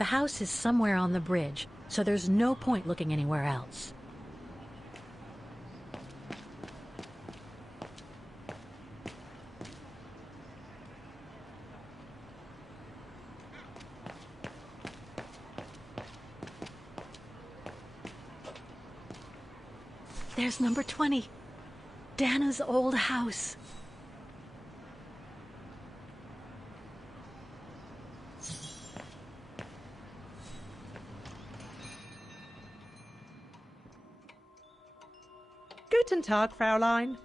The house is somewhere on the bridge, so there's no point looking anywhere else. There's number 20. Dana's old house. Guten Tag, Fräulein.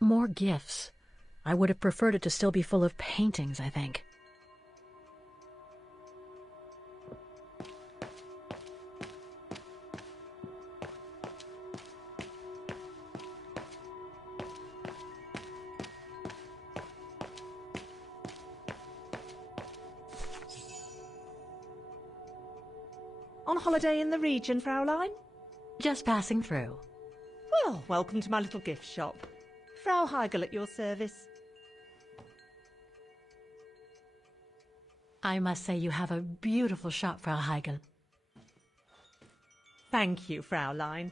More gifts. I would have preferred it to still be full of paintings, I think. On holiday in the region, Fräulein? Just passing through. Well, welcome to my little gift shop. Frau Heigl at your service. I must say you have a beautiful shop, Frau Heigl. Thank you, Fräulein.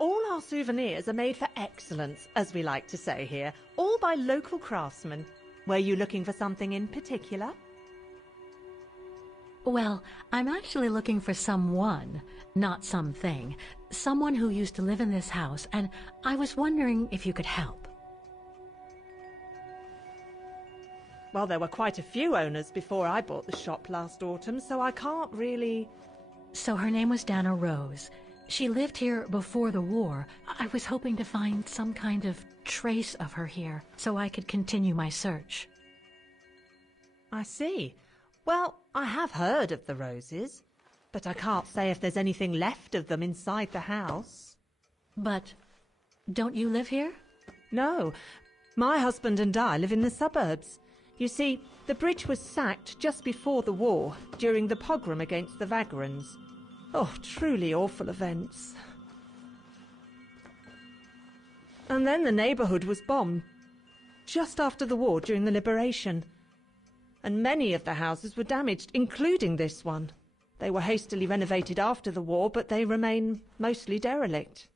All our souvenirs are made for excellence, as we like to say here, all by local craftsmen. Were you looking for something in particular? Well, I'm actually looking for someone, not something. Someone who used to live in this house, and I was wondering if you could help. Well, there were quite a few owners before I bought the shop last autumn, so I can't really... So her name was Dana Rose. She lived here before the war. I was hoping to find some kind of trace of her here, so I could continue my search. I see. Well, I have heard of the Roses, but I can't say if there's anything left of them inside the house. But don't you live here? No. My husband and I live in the suburbs. You see, the bridge was sacked just before the war, during the pogrom against the Vagrants. Oh, truly awful events. And then the neighbourhood was bombed, just after the war during the liberation. And many of the houses were damaged, including this one. They were hastily renovated after the war, but they remain mostly derelict.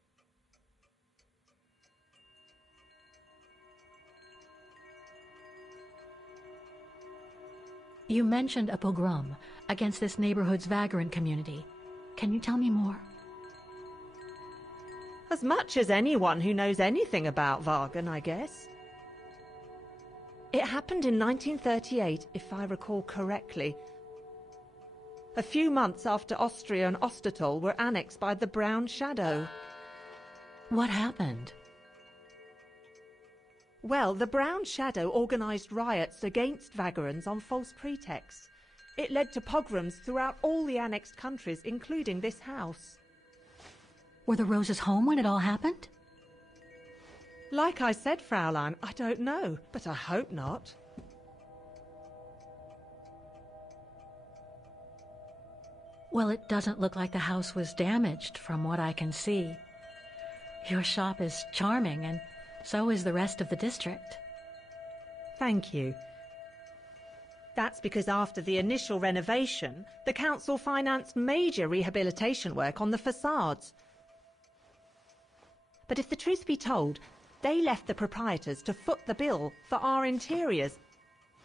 You mentioned a pogrom against this neighborhood's vagrant community. Can you tell me more? As much as anyone who knows anything about Wagen, I guess. It happened in 1938, if I recall correctly. A few months after Austria and Ostertal were annexed by the Brown Shadow. What happened? Well, the Brown Shadow organised riots against Vagrants on false pretexts. It led to pogroms throughout all the annexed countries, including this house. Were the Roses home when it all happened? Like I said, Fräulein, I don't know, but I hope not. Well, it doesn't look like the house was damaged from what I can see. Your shop is charming, and so is the rest of the district. Thank you. That's because after the initial renovation, the council financed major rehabilitation work on the facades. But if the truth be told, they left the proprietors to foot the bill for our interiors.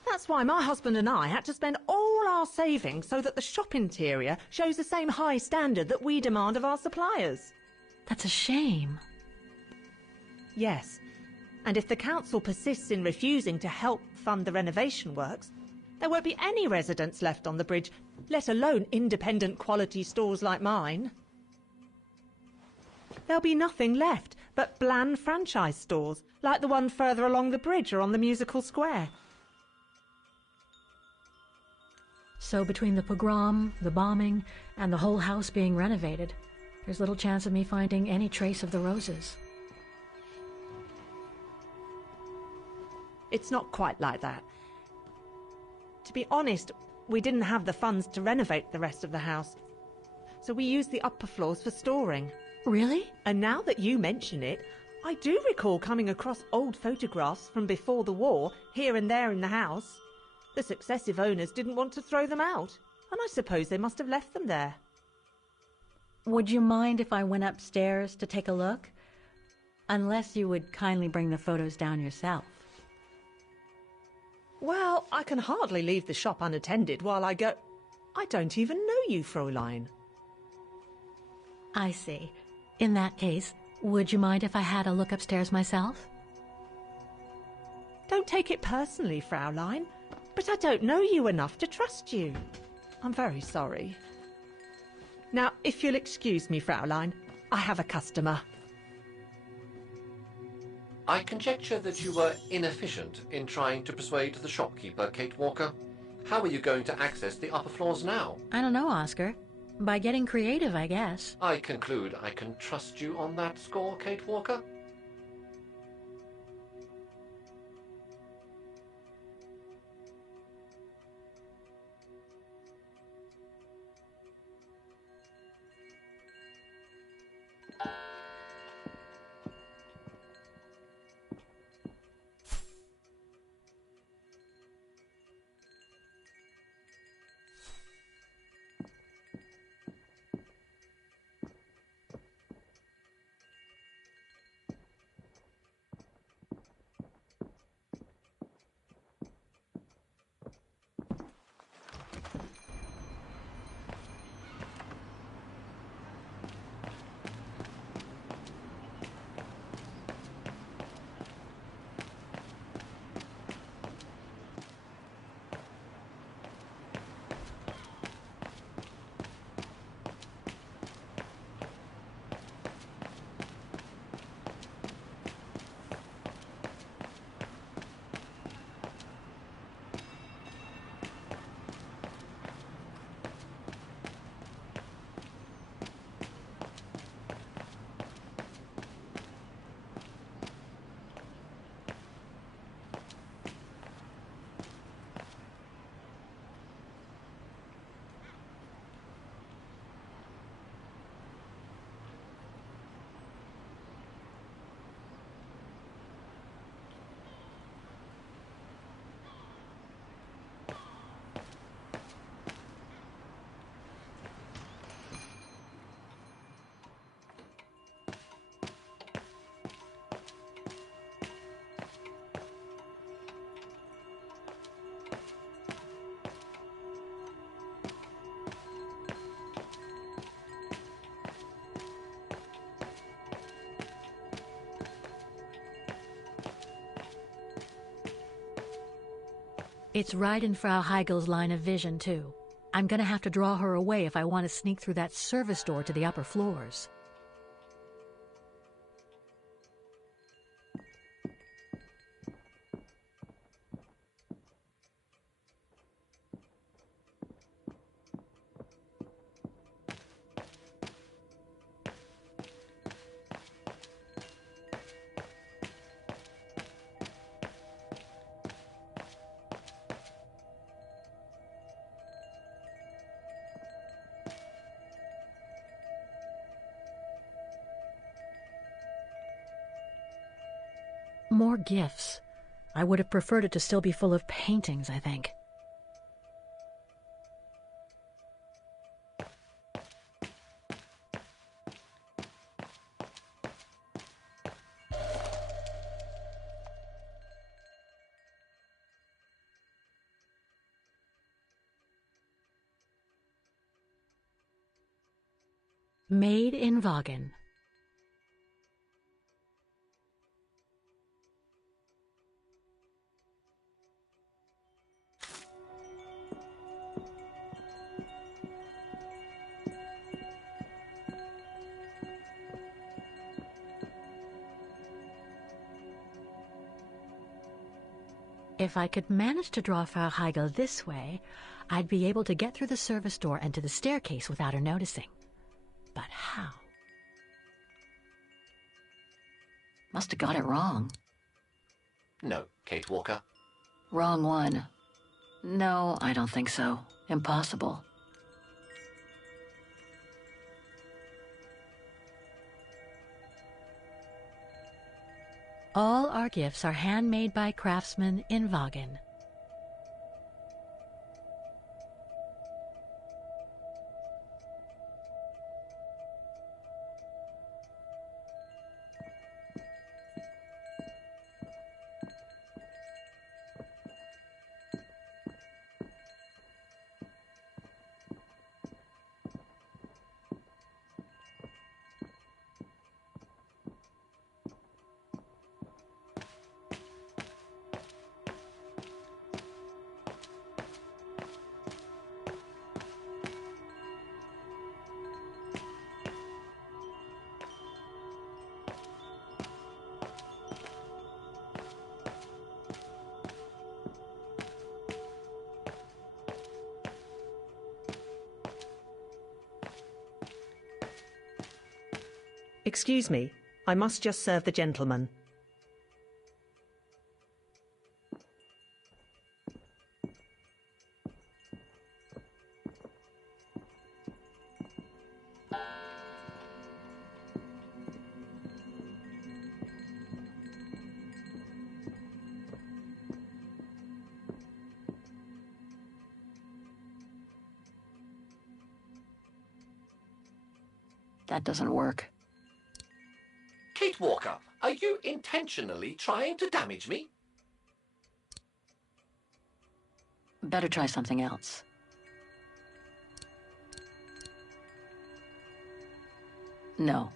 That's why my husband and I had to spend all our savings so that the shop interior shows the same high standard that we demand of our suppliers. That's a shame. Yes, and if the council persists in refusing to help fund the renovation works, there won't be any residents left on the bridge, let alone independent quality stores like mine. There'll be nothing left but bland franchise stores, like the one further along the bridge or on the musical square. So between the pogrom, the bombing, and the whole house being renovated, there's little chance of me finding any trace of the roses. It's not quite like that. To be honest, we didn't have the funds to renovate the rest of the house, so we used the upper floors for storing. Really? And now that you mention it, I do recall coming across old photographs from before the war, here and there in the house. The successive owners didn't want to throw them out, and I suppose they must have left them there. Would you mind if I went upstairs to take a look? Unless you would kindly bring the photos down yourself. Well, I can hardly leave the shop unattended while I go... I don't even know you, Fräulein. I see. In that case, would you mind if I had a look upstairs myself? Don't take it personally, Fräulein, but I don't know you enough to trust you. I'm very sorry. Now, if you'll excuse me, Fräulein, I have a customer. I conjecture that you were inefficient in trying to persuade the shopkeeper, Kate Walker. How are you going to access the upper floors now? I don't know, Oscar. By getting creative, I guess. I conclude I can trust you on that score, Kate Walker? It's right in Frau Heigel's line of vision, too. I'm gonna have to draw her away if I want to sneak through that service door to the upper floors. More gifts. I would have preferred it to still be full of paintings, I think. Made in Vagen. If I could manage to draw Frau Heigl this way, I'd be able to get through the service door and to the staircase without her noticing. But how? Must have got it wrong. No, Kate Walker. Wrong one. No, I don't think so. Impossible. All our gifts are handmade by craftsmen in Vagen. Excuse me, I must just serve the gentleman. That doesn't work. Kate Walker, are you intentionally trying to damage me? Better try something else. No.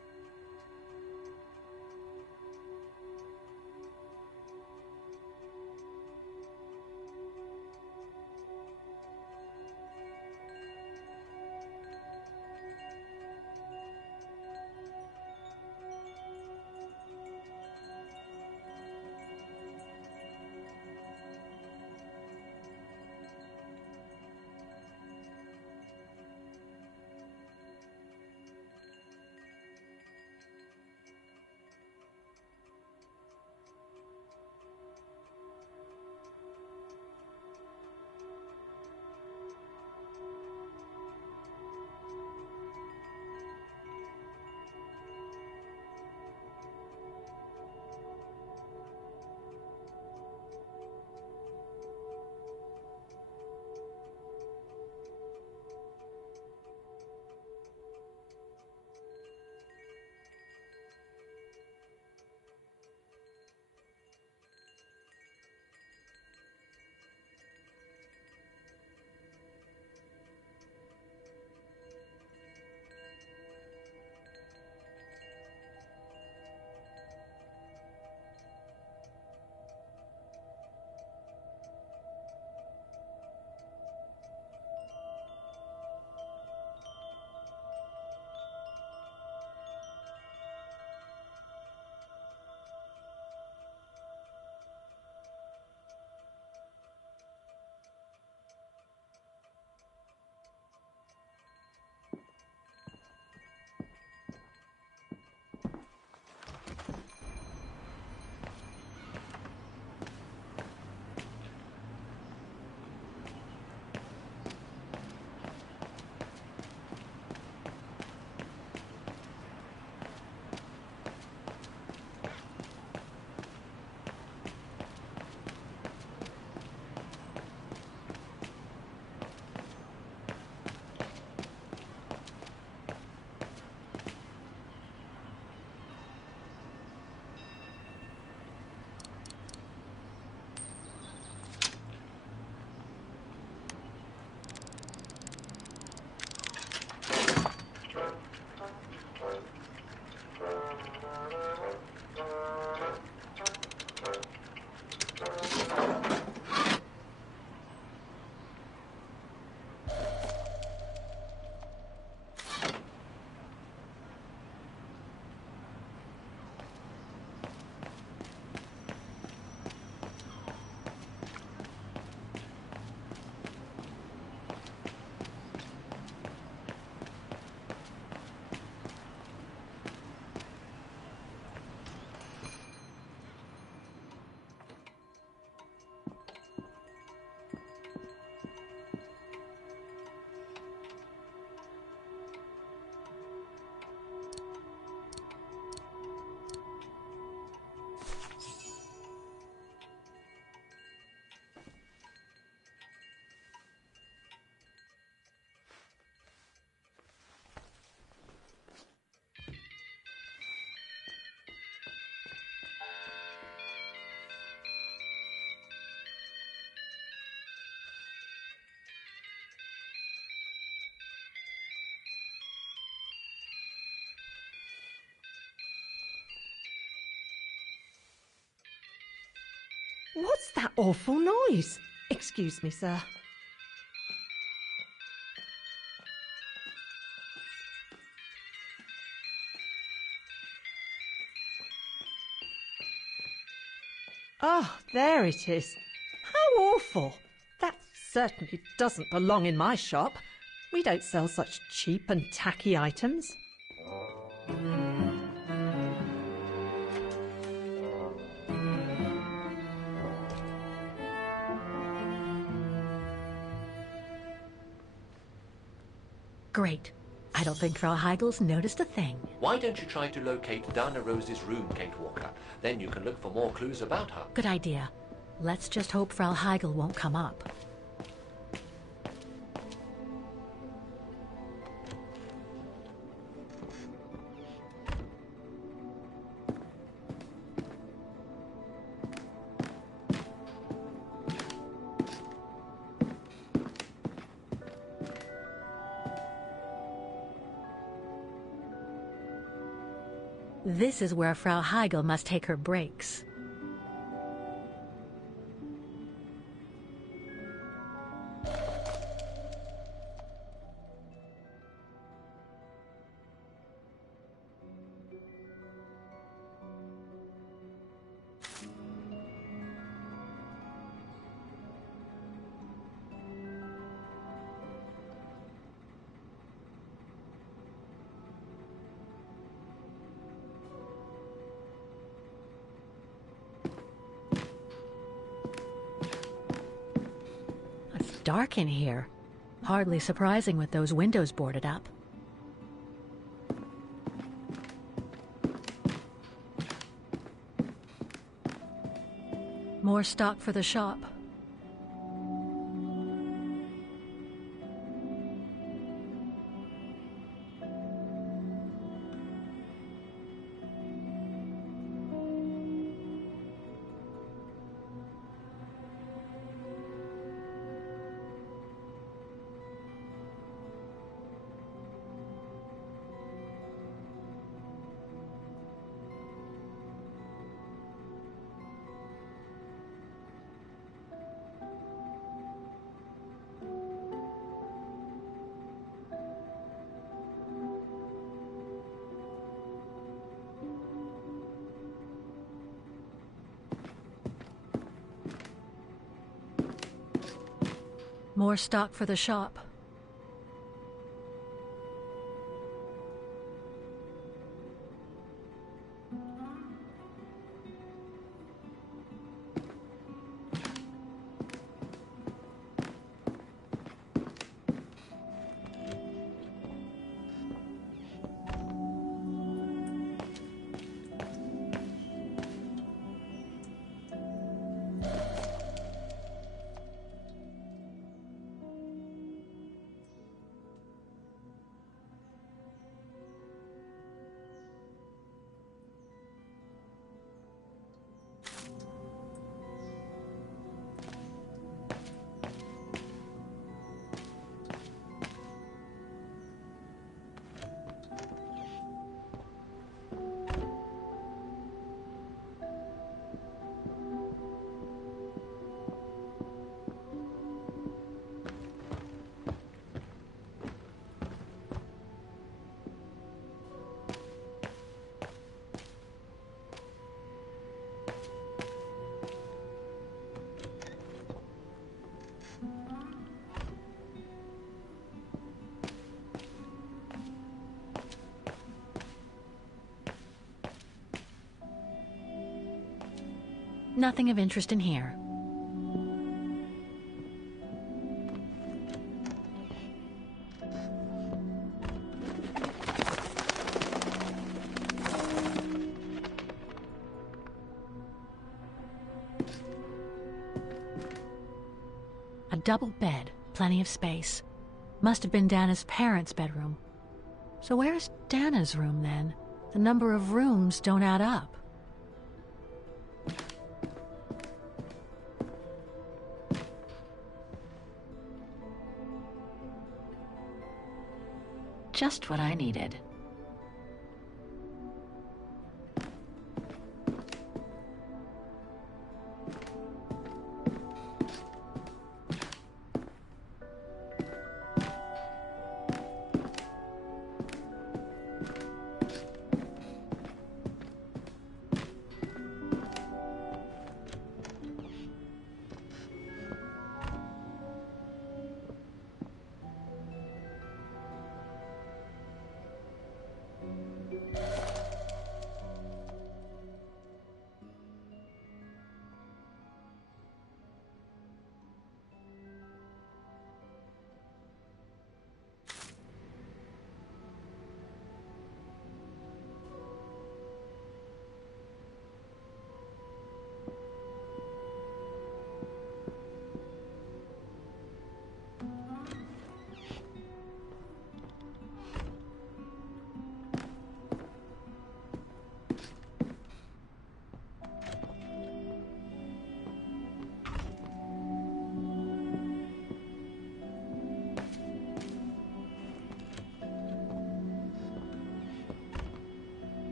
What's that awful noise? Excuse me, sir. Oh, there it is. How awful. That certainly doesn't belong in my shop. We don't sell such cheap and tacky items. Great. I don't think Frau Heigel's noticed a thing. Why don't you try to locate Dana Rose's room, Kate Walker? Then you can look for more clues about her. Good idea. Let's just hope Frau Heigel won't come up. This is where Frau Heigel must take her breaks. It's dark in here. Hardly surprising with those windows boarded up. More stock for the shop. More stock for the shop. Nothing of interest in here. A double bed, plenty of space. Must have been Dana's parents' bedroom. So where's Dana's room then? The number of rooms don't add up. Just what I needed.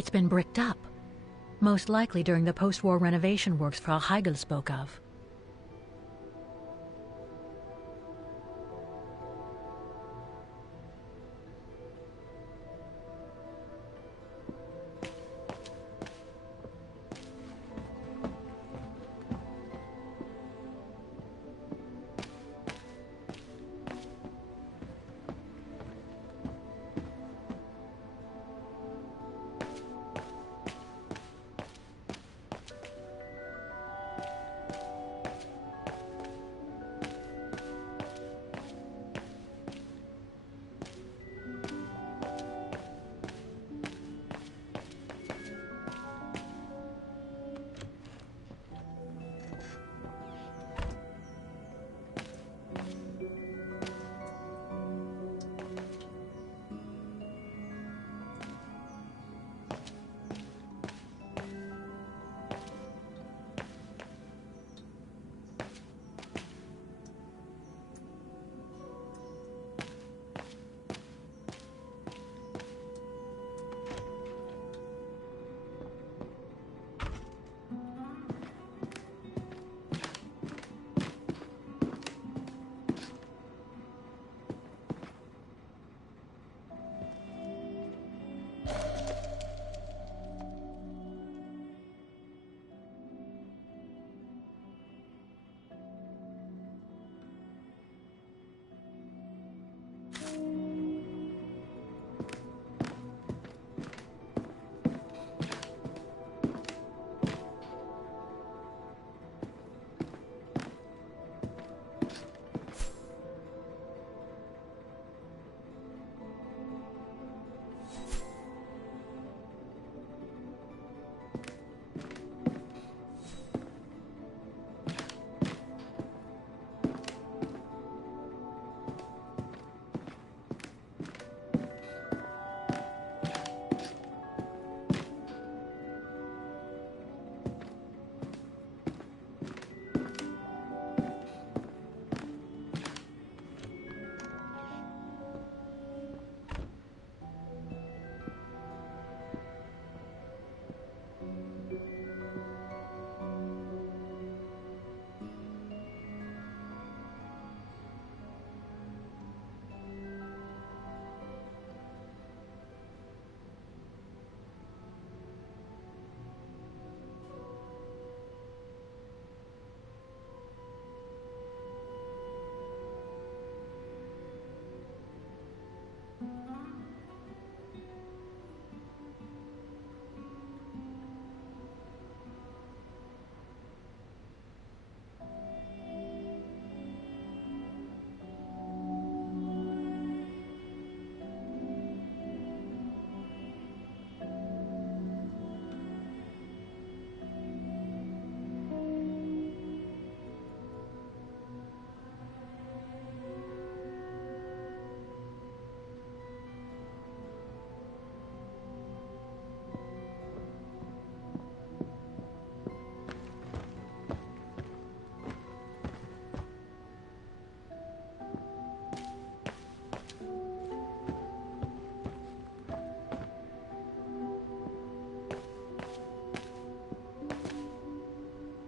It's been bricked up, most likely during the post-war renovation works Frau Heigl spoke of.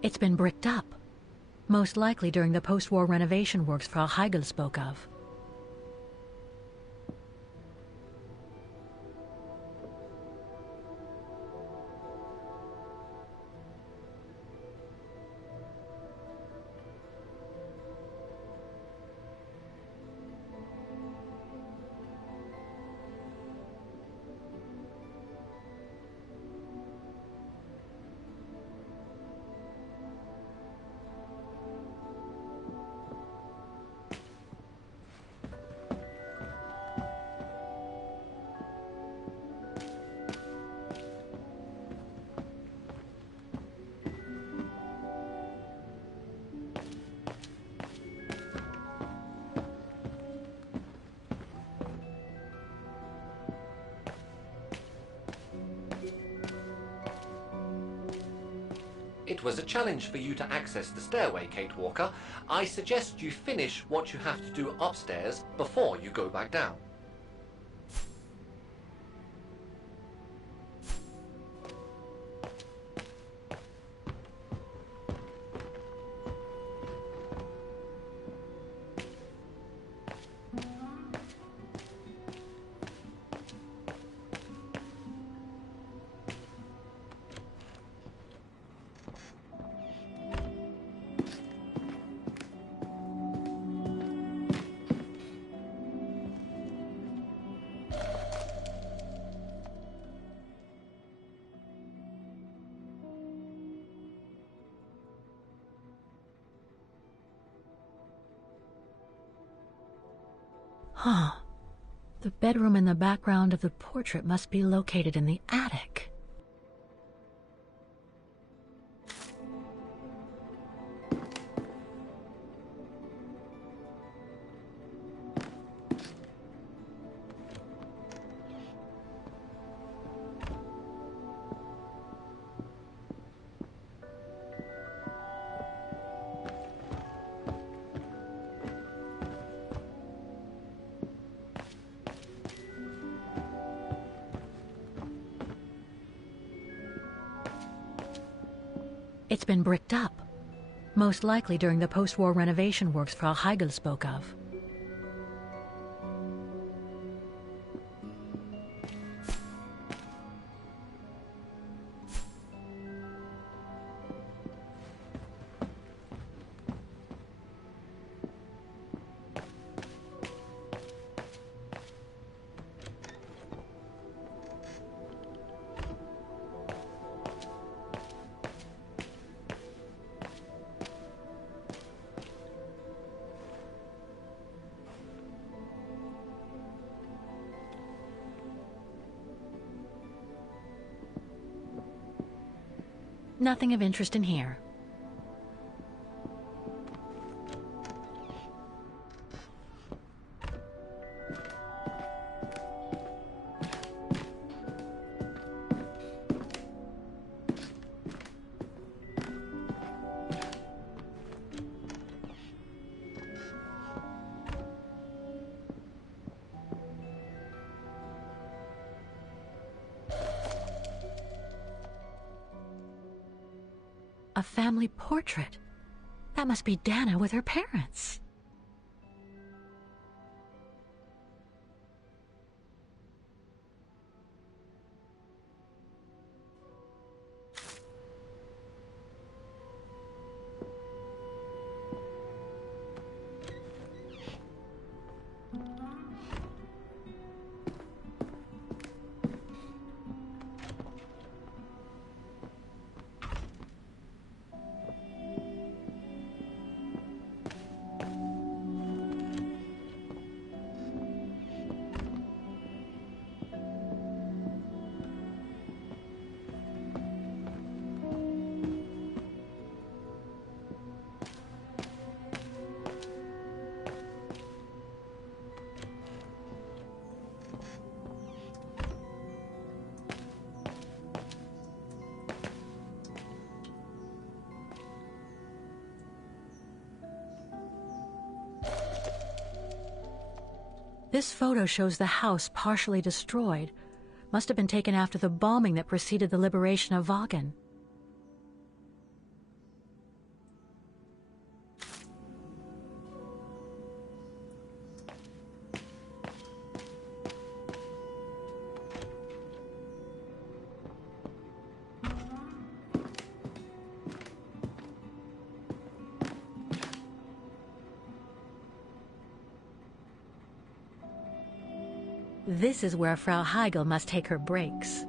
It's been bricked up, most likely during the post-war renovation works Frau Heigl spoke of. It was a challenge for you to access the stairway, Kate Walker. I suggest you finish what you have to do upstairs before you go back down. Huh. The bedroom in the background of the portrait must be located in the attic. It's been bricked up, most likely during the post-war renovation works Frau Heigl spoke of. Nothing of interest in here. A family portrait. That must be Dana with her parents. This photo shows the house partially destroyed. Must have been taken after the bombing that preceded the liberation of Vagen. This is where Frau Heigl must take her breaks.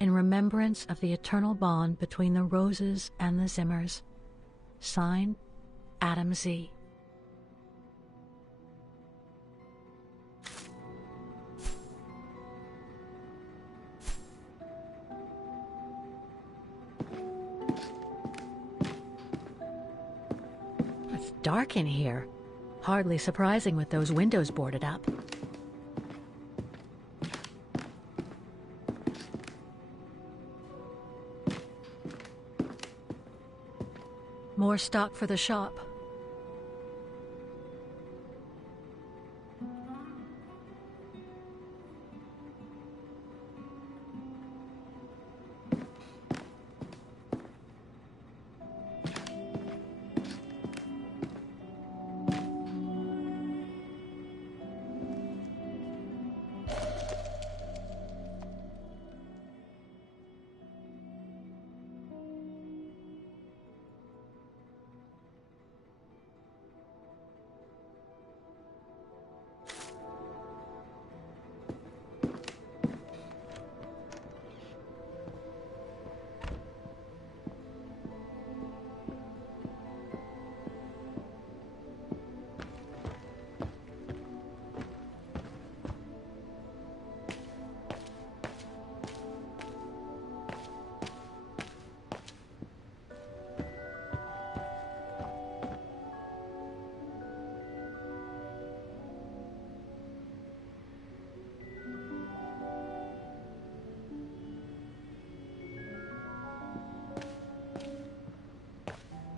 In remembrance of the eternal bond between the Roses and the Zimmers. Signed, Adam Z. It's dark in here. Hardly surprising with those windows boarded up. More stock for the shop.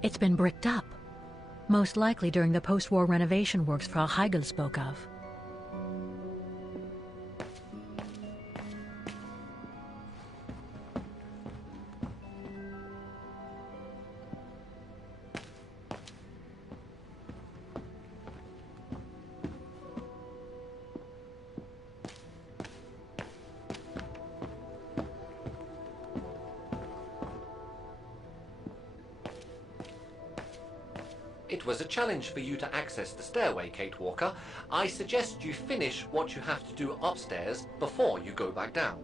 It's been bricked up, most likely during the post-war renovation works Frau Heigl spoke of. It was a challenge for you to access the stairway, Kate Walker. I suggest you finish what you have to do upstairs before you go back down.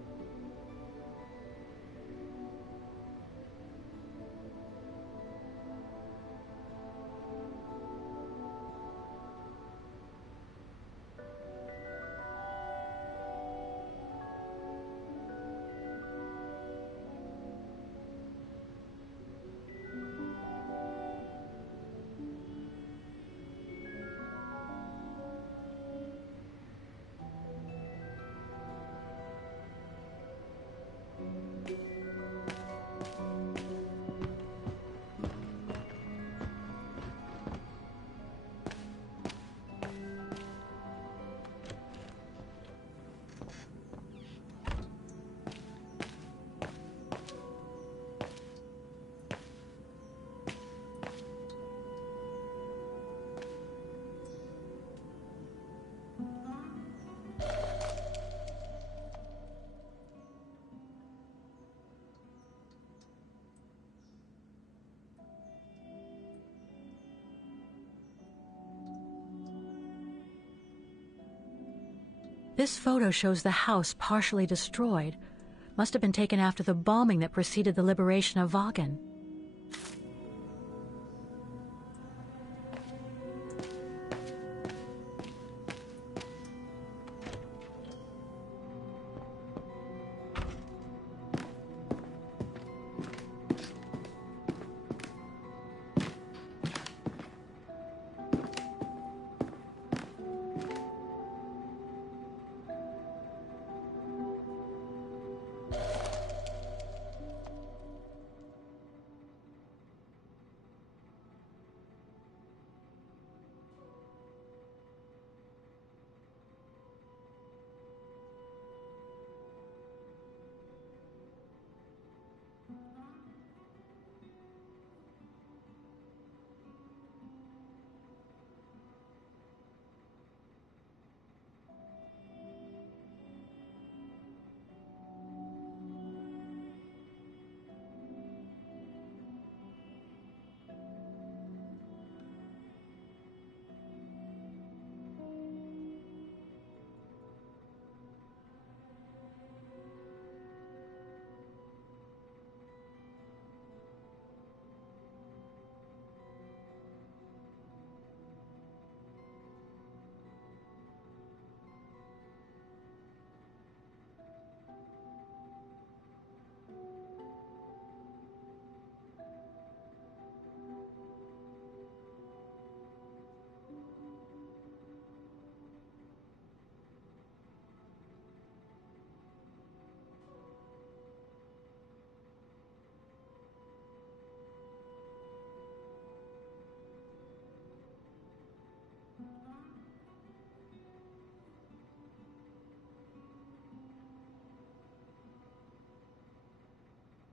This photo shows the house partially destroyed. Must have been taken after the bombing that preceded the liberation of Wagen.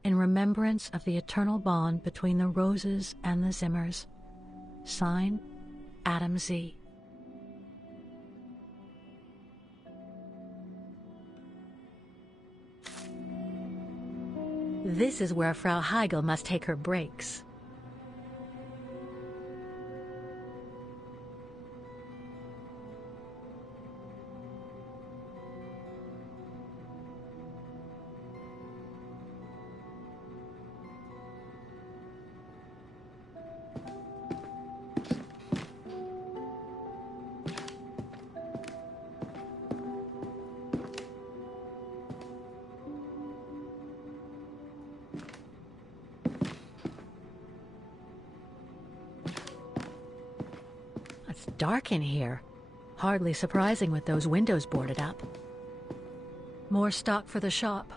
In remembrance of the eternal bond between the Roses and the Zimmers. Sign, Adam Z. This is where Frau Heigl must take her breaks. It's dark in here. Hardly surprising with those windows boarded up. More stock for the shop.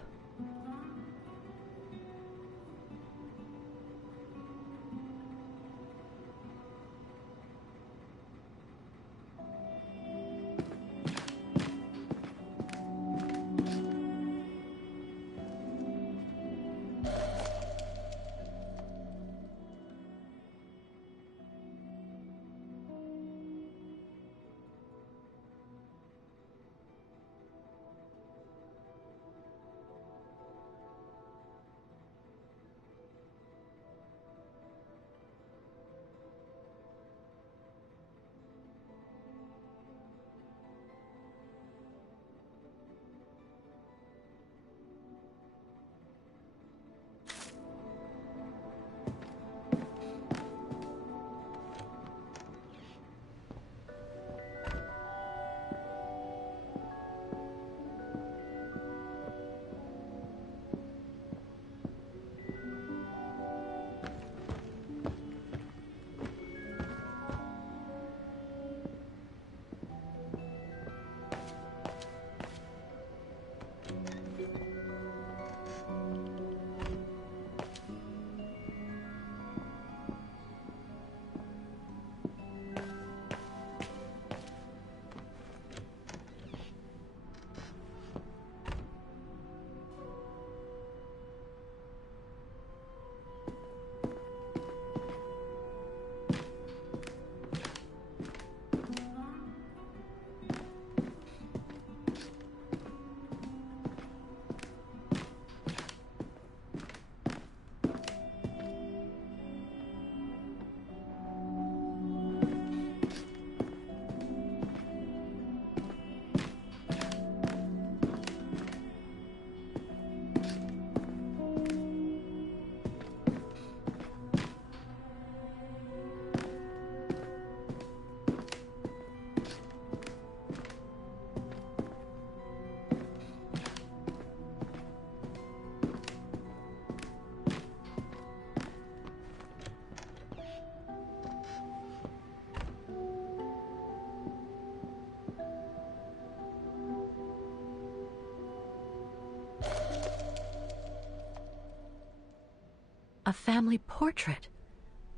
A family portrait.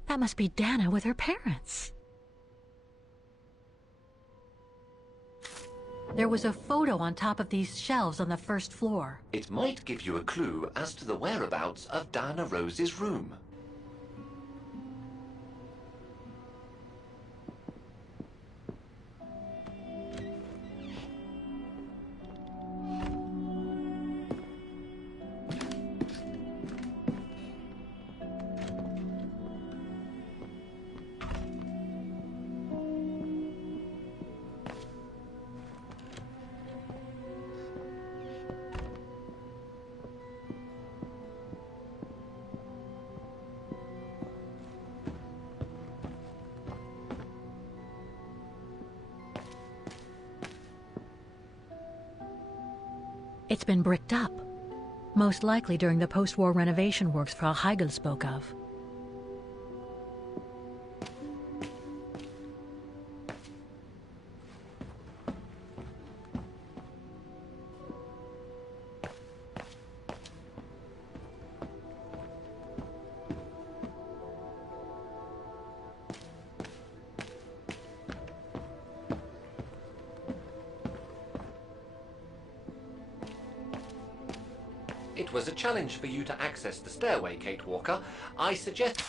That must be Dana with her parents. There was a photo on top of these shelves on the first floor. It might give you a clue as to the whereabouts of Diana Rose's room. It's been bricked up, most likely during the post-war renovation works Frau Heigl spoke of. It was a challenge for you to access the stairway, Kate Walker. I suggest...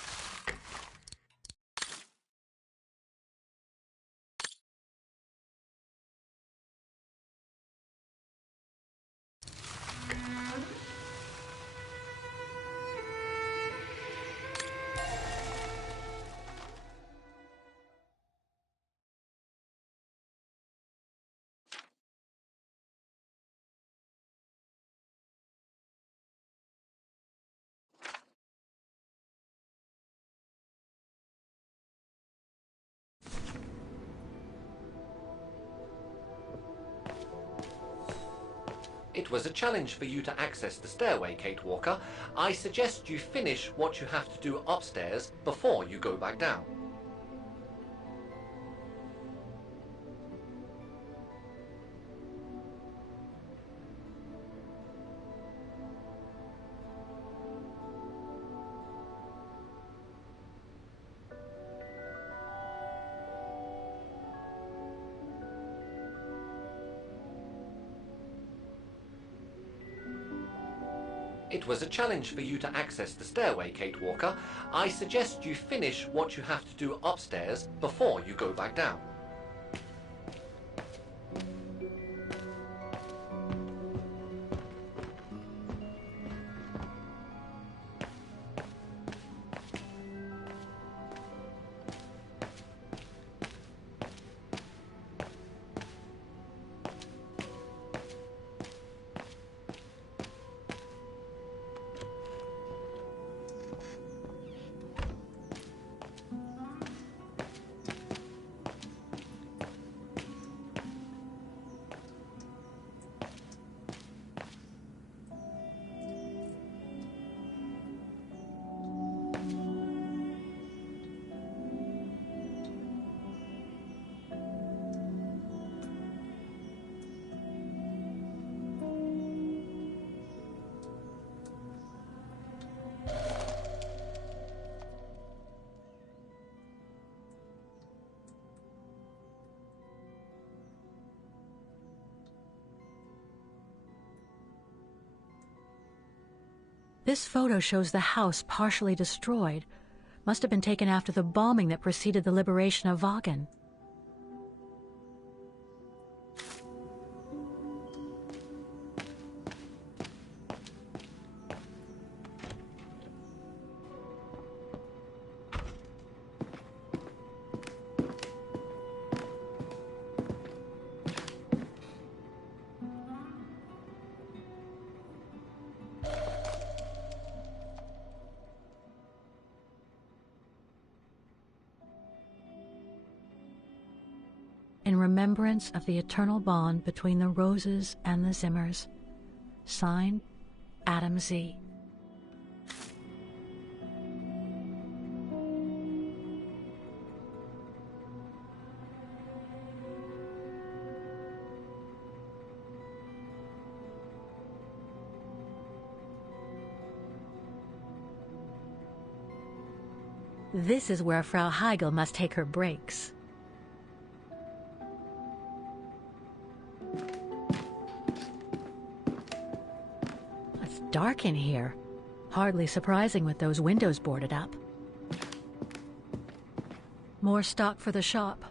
It was a challenge for you to access the stairway, Kate Walker. I suggest you finish what you have to do upstairs before you go back down. It was a challenge for you to access the stairway, Kate Walker. I suggest you finish what you have to do upstairs before you go back down. This photo shows the house partially destroyed. Must have been taken after the bombing that preceded the liberation of Vagen. In remembrance of the eternal bond between the Roses and the Zimmers. Signed, Adam Z. This is where Frau Heigl must take her breaks. It's dark in here. Hardly surprising with those windows boarded up. More stock for the shop.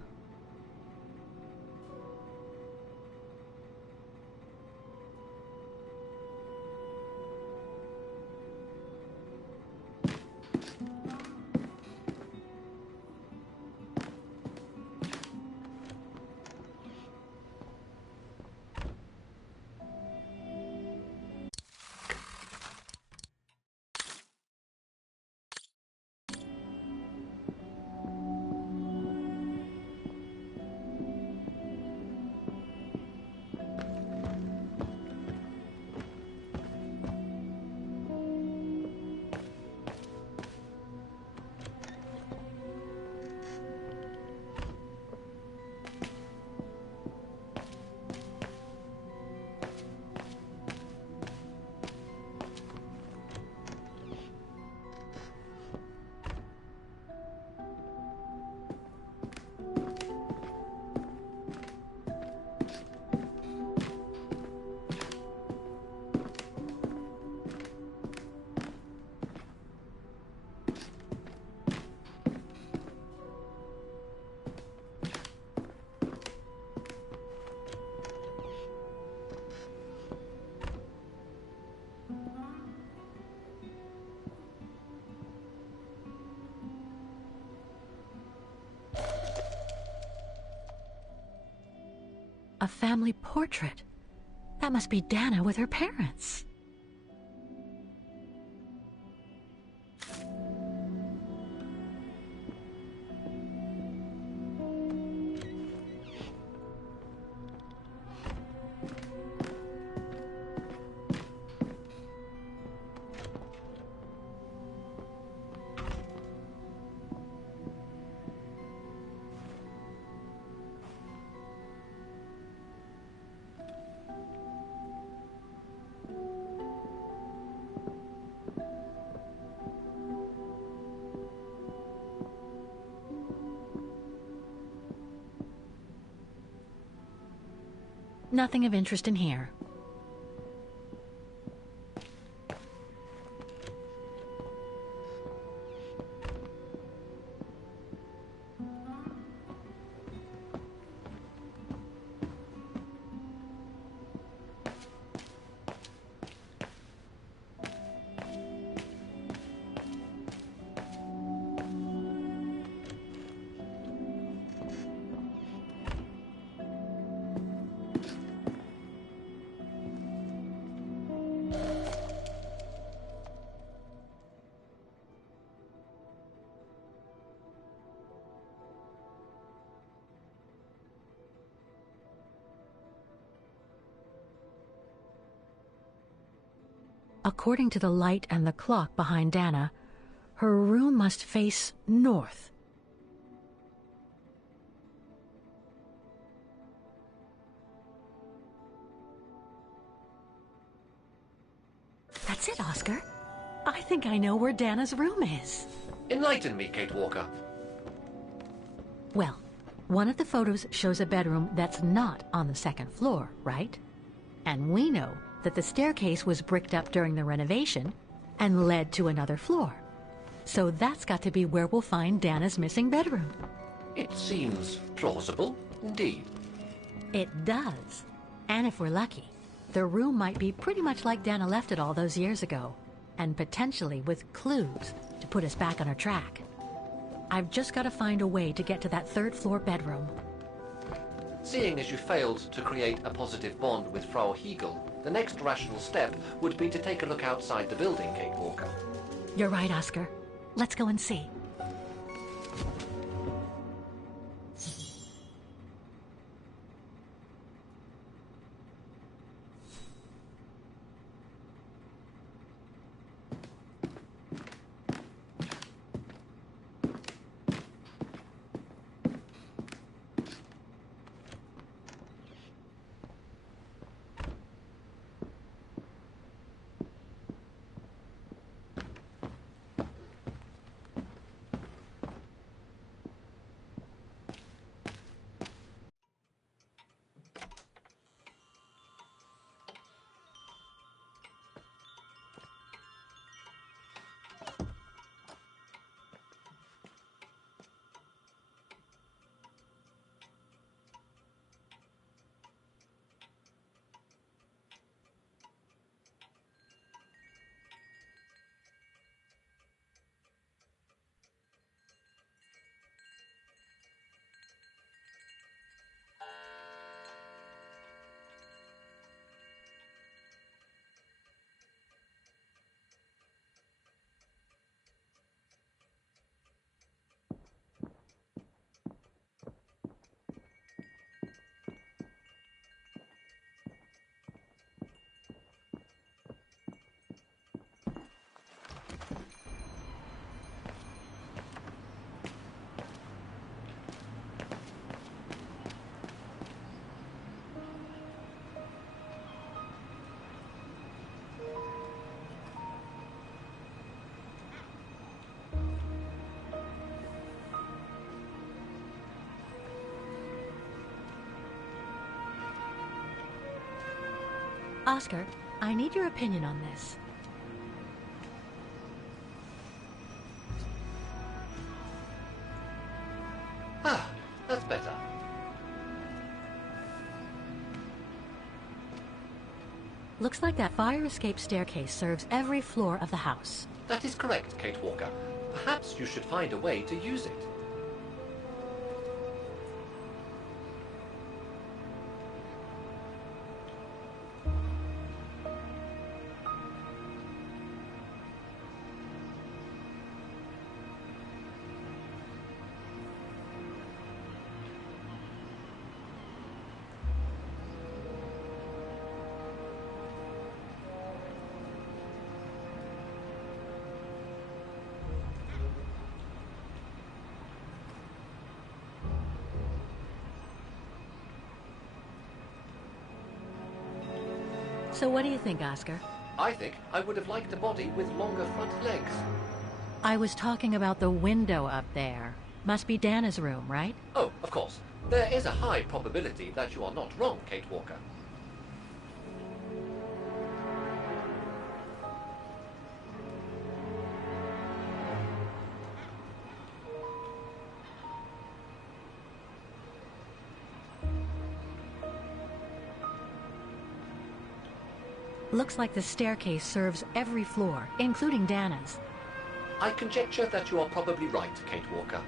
A family portrait. That must be Dana with her parents. Nothing of interest in here. According to the light and the clock behind Dana, her room must face north. That's it, Oscar. I think I know where Dana's room is. Enlighten me, Kate Walker. Well, one of the photos shows a bedroom that's not on the second floor, right? And we know that the staircase was bricked up during the renovation and led to another floor. So that's got to be where we'll find Dana's missing bedroom. It seems plausible, indeed. It does. And if we're lucky, the room might be pretty much like Dana left it all those years ago, and potentially with clues to put us back on our track. I've just got to find a way to get to that third floor bedroom. Seeing as you failed to create a positive bond with Frau Heigl, the next rational step would be to take a look outside the building, Kate Walker. You're right, Oscar. Let's go and see. Oscar, I need your opinion on this. Ah, that's better. Looks like that fire escape staircase serves every floor of the house. That is correct, Kate Walker. Perhaps you should find a way to use it. So what do you think, Oscar? I think I would have liked a body with longer front legs. I was talking about the window up there. Must be Dana's room, right? Oh, of course. There is a high probability that you are not wrong, Kate Walker. Looks like the staircase serves every floor, including Dana's. I conjecture that you are probably right, Kate Walker.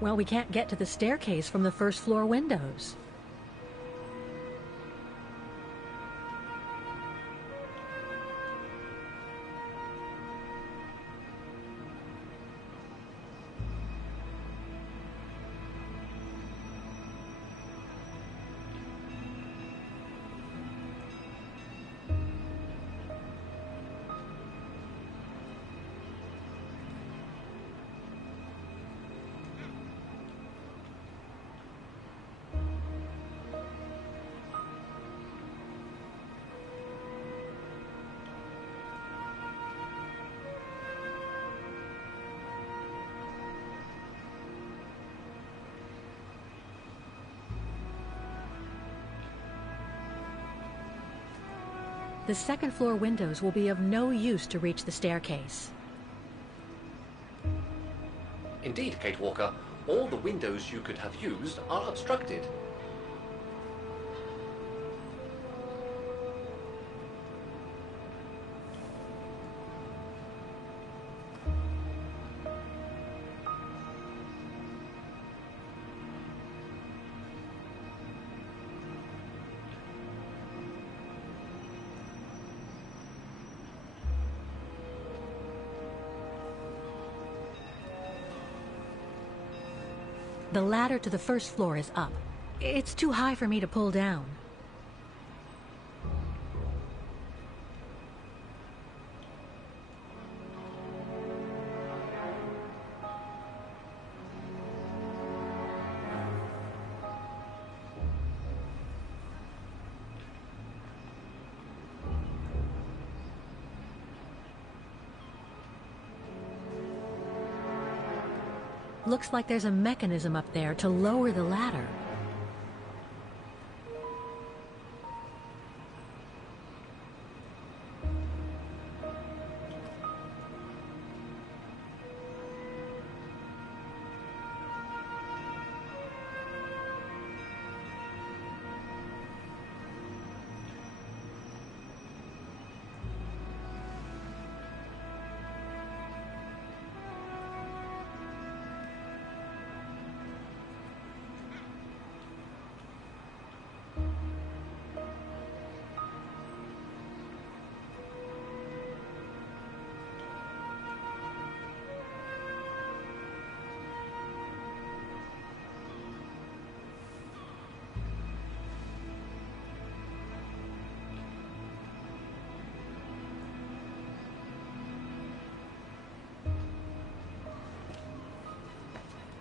Well, we can't get to the staircase from the first floor windows. The second floor windows will be of no use to reach the staircase. Indeed, Kate Walker, all the windows you could have used are obstructed. The ladder to the first floor is up. It's too high for me to pull down. Looks like there's a mechanism up there to lower the ladder.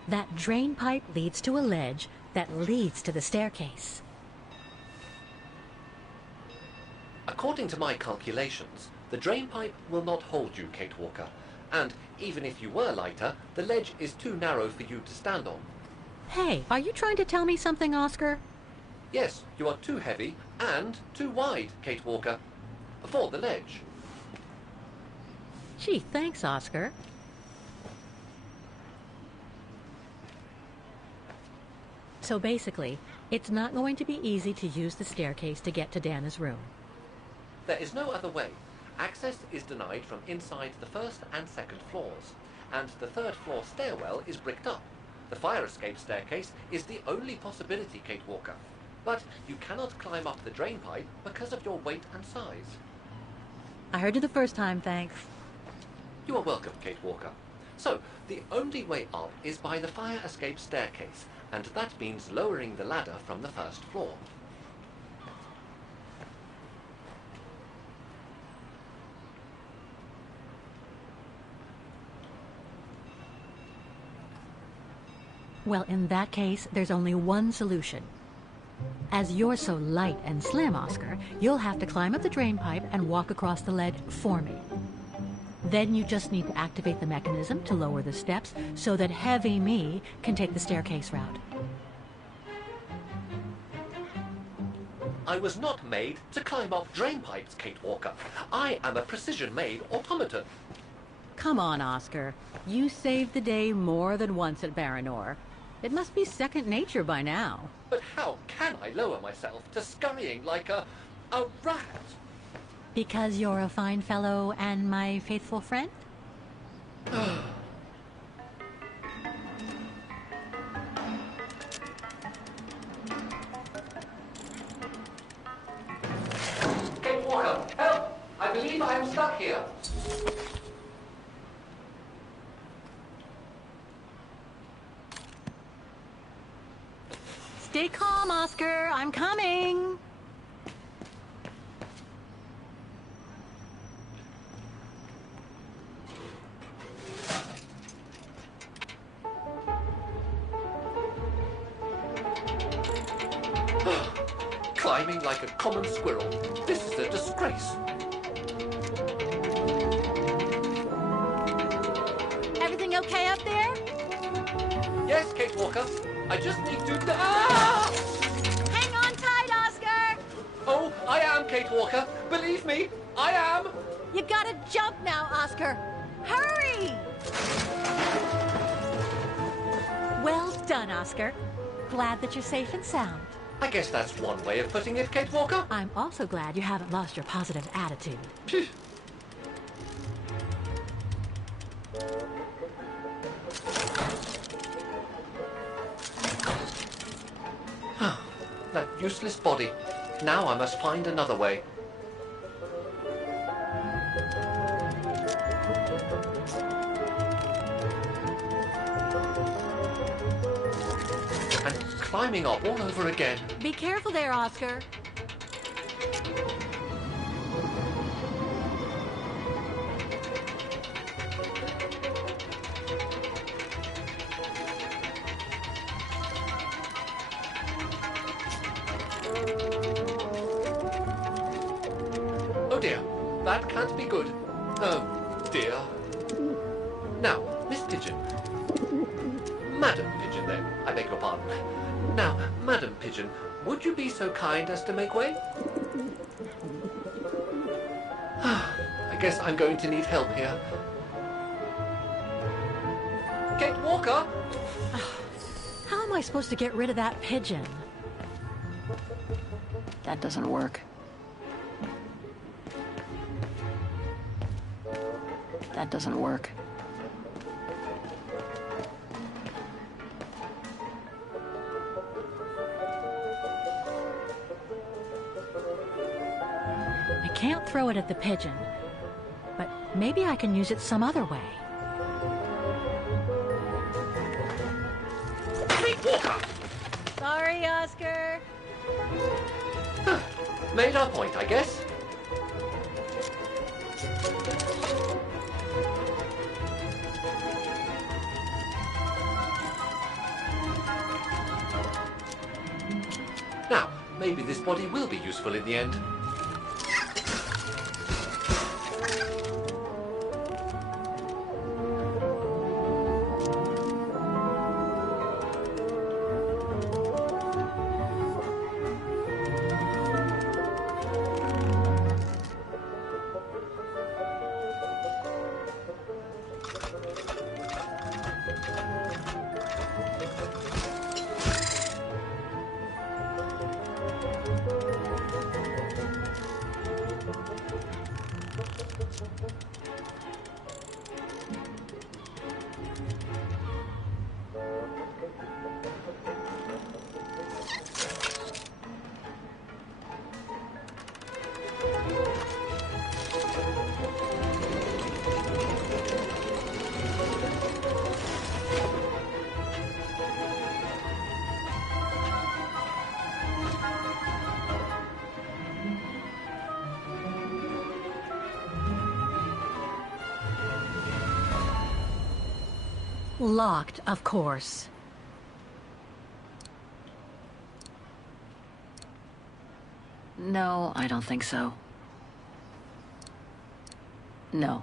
That drain pipe leads to a ledge that leads to the staircase. According to my calculations, the drain pipe will not hold you, Kate Walker. And even if you were lighter, the ledge is too narrow for you to stand on. Hey, are you trying to tell me something, Oscar? Yes, you are too heavy and too wide, Kate Walker, for the ledge. Gee, thanks, Oscar. So basically, it's not going to be easy to use the staircase to get to Dana's room. There is no other way. Access is denied from inside the first and second floors, and the third floor stairwell is bricked up. The fire escape staircase is the only possibility, Kate Walker. But you cannot climb up the drain pipe because of your weight and size. I heard you the first time, thanks. You are welcome, Kate Walker. So, the only way up is by the fire escape staircase, and that means lowering the ladder from the first floor. Well, in that case, there's only one solution. As you're so light and slim, Oscar, you'll have to climb up the drain pipe and walk across the ledge for me. Then you just need to activate the mechanism to lower the steps so that heavy me can take the staircase route. I was not made to climb up drain pipes, Kate Walker. I am a precision-made automaton. Come on, Oscar. You saved the day more than once at Baranor. It must be second nature by now. But how can I lower myself to scurrying like a rat? Because you're a fine fellow and my faithful friend? Kate Walker, help! I believe I am stuck here. Stay calm, Oscar. I'm coming. Climbing like a common squirrel. This is a disgrace. Everything okay up there? Yes, Kate Walker. I just need to... Ah! Hang on tight, Oscar. Oh, I am, Kate Walker. Believe me, I am. You gotta jump now, Oscar. Hurry! Well done, Oscar. Glad that you're safe and sound. I guess that's one way of putting it, Kate Walker. I'm also glad you haven't lost your positive attitude. Phew. That useless body. Now I must find another way. And climbing up all over again. Be careful there, Oscar. Oh dear, that can't be good. Oh dear. Now, Miss Pigeon. Madam Pigeon, then. I beg your pardon. Now, Madam Pigeon, would you be so kind as to make way? I guess I'm going to need help here. Kate Walker! How am I supposed to get rid of that pigeon? That doesn't work. That doesn't work. I can't throw it at the pigeon, but maybe I can use it some other way. Kate Walker! Sorry, Oscar. Made our point, I guess. Now, maybe this body will be useful in the end. Locked, of course. No, I don't think so. No.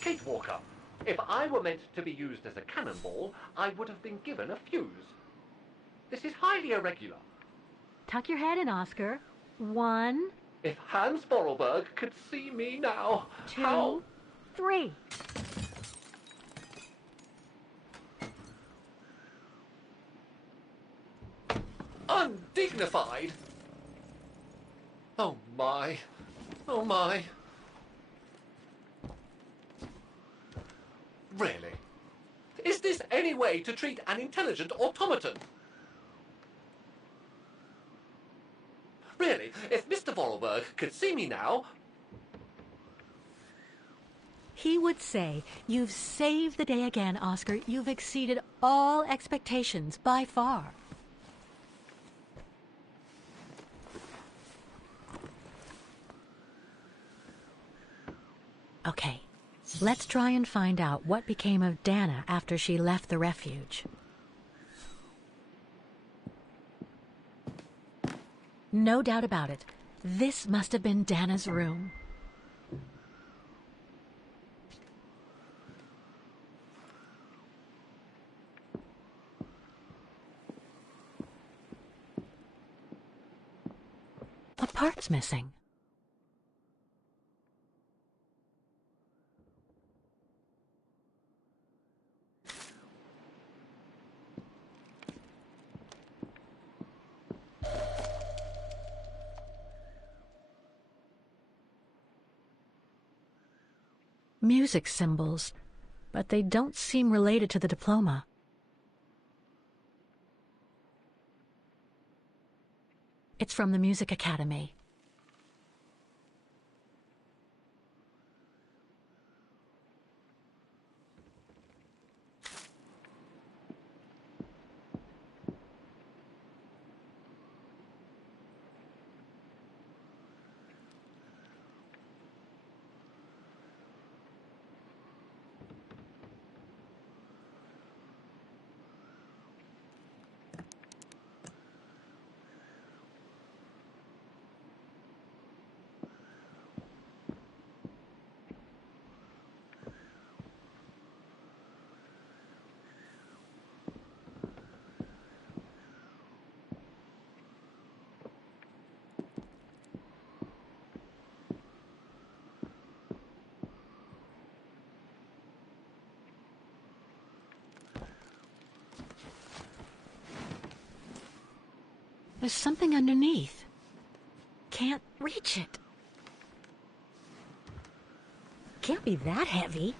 Kate Walker, if I were meant to be used as a cannonball, I would have been given a fuse. This is highly irregular. Tuck your head in, Oscar. 1, If Hans Borelberg could see me now, 2, how... 3. Undignified! Oh my. Oh my. Really? Is this any way to treat an intelligent automaton? Really, if Mr. Vorarlberg could see me now... He would say, "You've saved the day again, Oscar. You've exceeded all expectations by far." Okay, let's try and find out what became of Dana after she left the refuge. No doubt about it. This must have been Dana's room. A part's missing. Music symbols, but they don't seem related to the diploma. It's from the Music Academy. There's something underneath. Can't reach it. Can't be that heavy.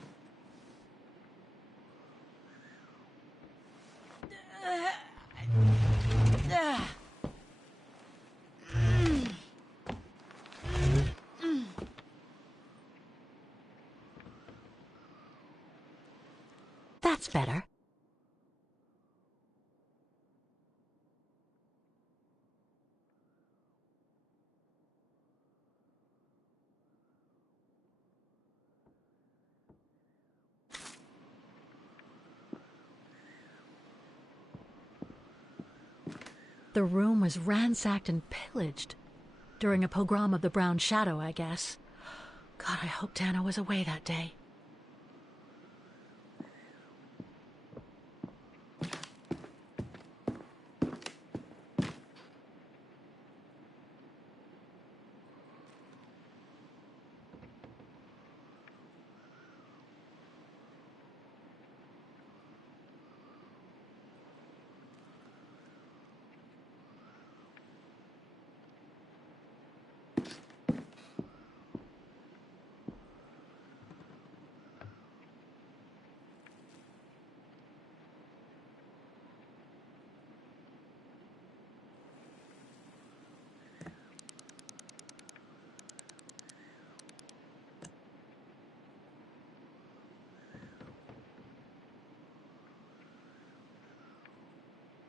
That's better. The room was ransacked and pillaged. During a pogrom of the Brown Shadow, I guess. God, I hope Dana was away that day.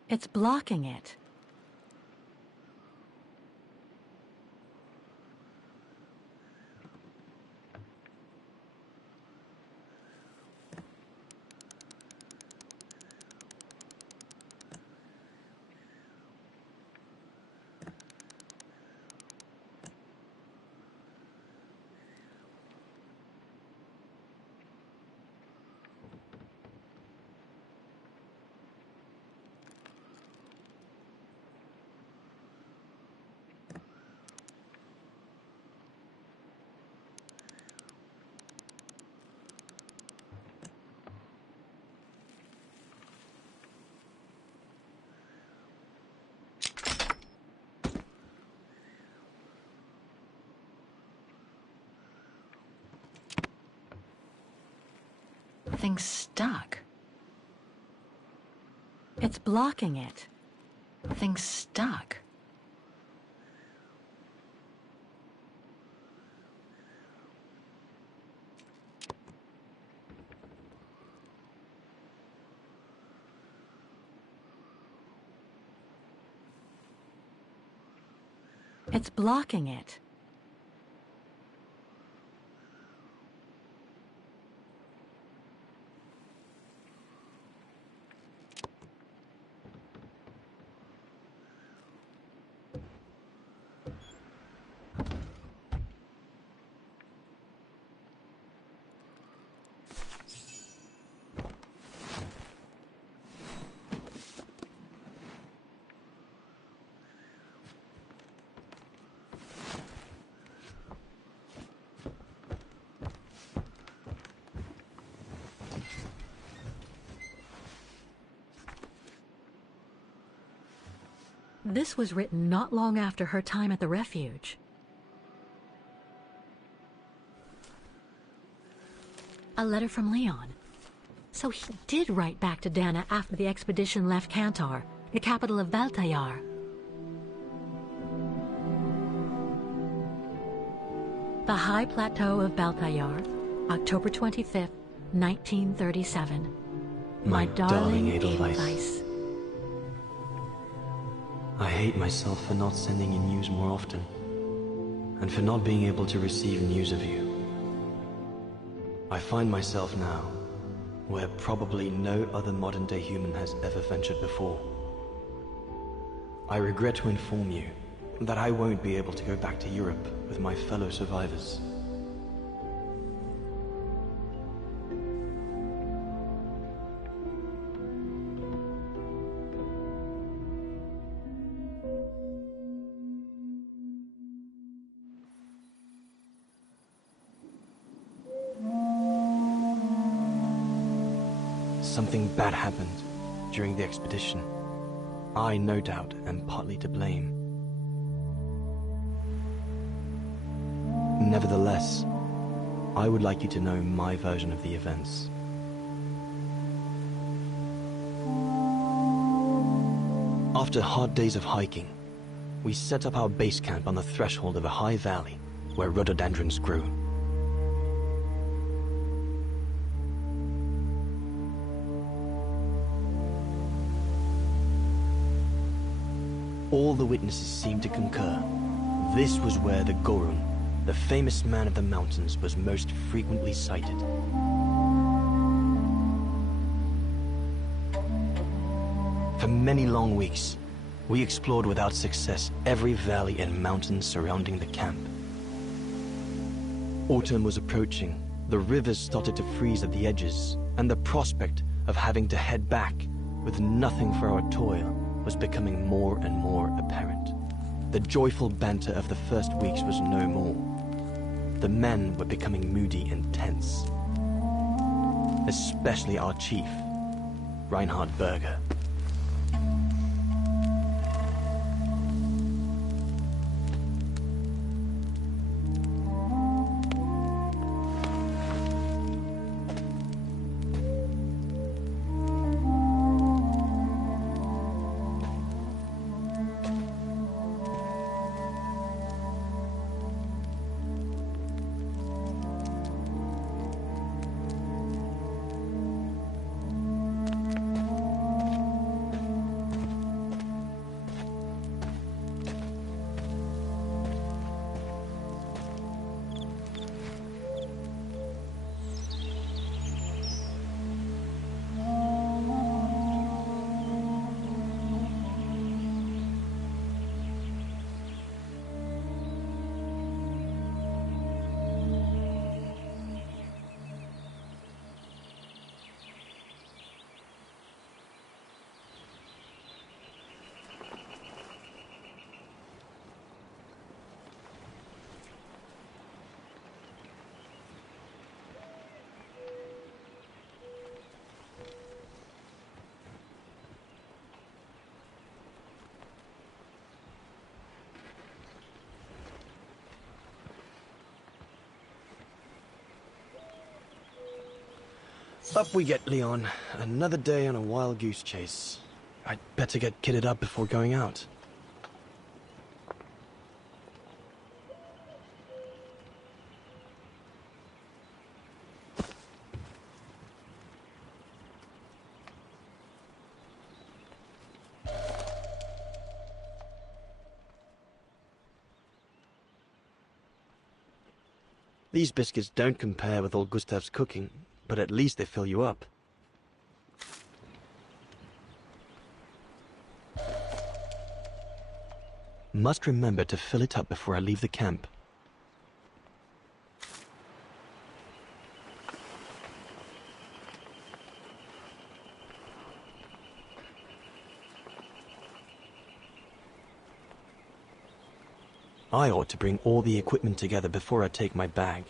It's blocking it. Thing's stuck. It's blocking it. Thing's stuck. It's blocking it. This was written not long after her time at the refuge. A letter from Leon. So he did write back to Dana after the expedition left Kantar, the capital of Baltayar. The High Plateau of Baltayar, October 25th, 1937. My darling Edelweiss. Edelweiss. I hate myself for not sending you news more often, and for not being able to receive news of you. I find myself now where probably no other modern-day human has ever ventured before. I regret to inform you that I won't be able to go back to Europe with my fellow survivors. Something bad happened during the expedition. I, no doubt, am partly to blame. Nevertheless, I would like you to know my version of the events. After hard days of hiking, we set up our base camp on the threshold of a high valley where rhododendrons grew. All the witnesses seemed to concur. This was where the Gorun, the famous man of the mountains, was most frequently sighted. For many long weeks, we explored without success every valley and mountain surrounding the camp. Autumn was approaching, the rivers started to freeze at the edges, and the prospect of having to head back with nothing for our toil was becoming more and more apparent. The joyful banter of the first weeks was no more. The men were becoming moody and tense. Especially our chief, Reinhard Berger. Up we get, Leon. Another day on a wild goose chase. I'd better get kitted up before going out. These biscuits don't compare with old Gustav's cooking, but at least they fill you up. Must remember to fill it up before I leave the camp. I ought to bring all the equipment together before I take my bag.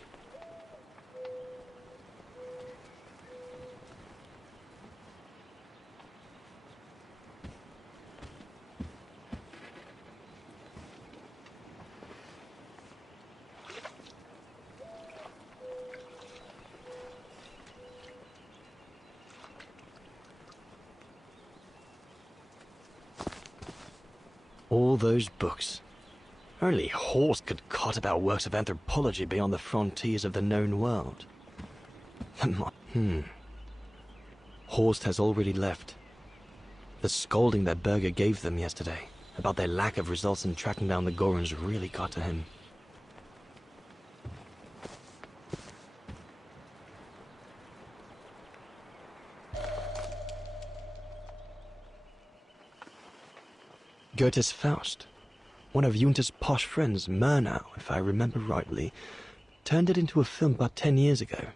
All those books. Only Horst could cot about works of anthropology beyond the frontiers of the known world. Horst has already left. The scolding that Berger gave them yesterday about their lack of results in tracking down the Gorons really got to him. Goethe's Faust. One of Junter's posh friends, Murnau, if I remember rightly, turned it into a film about 10 years ago.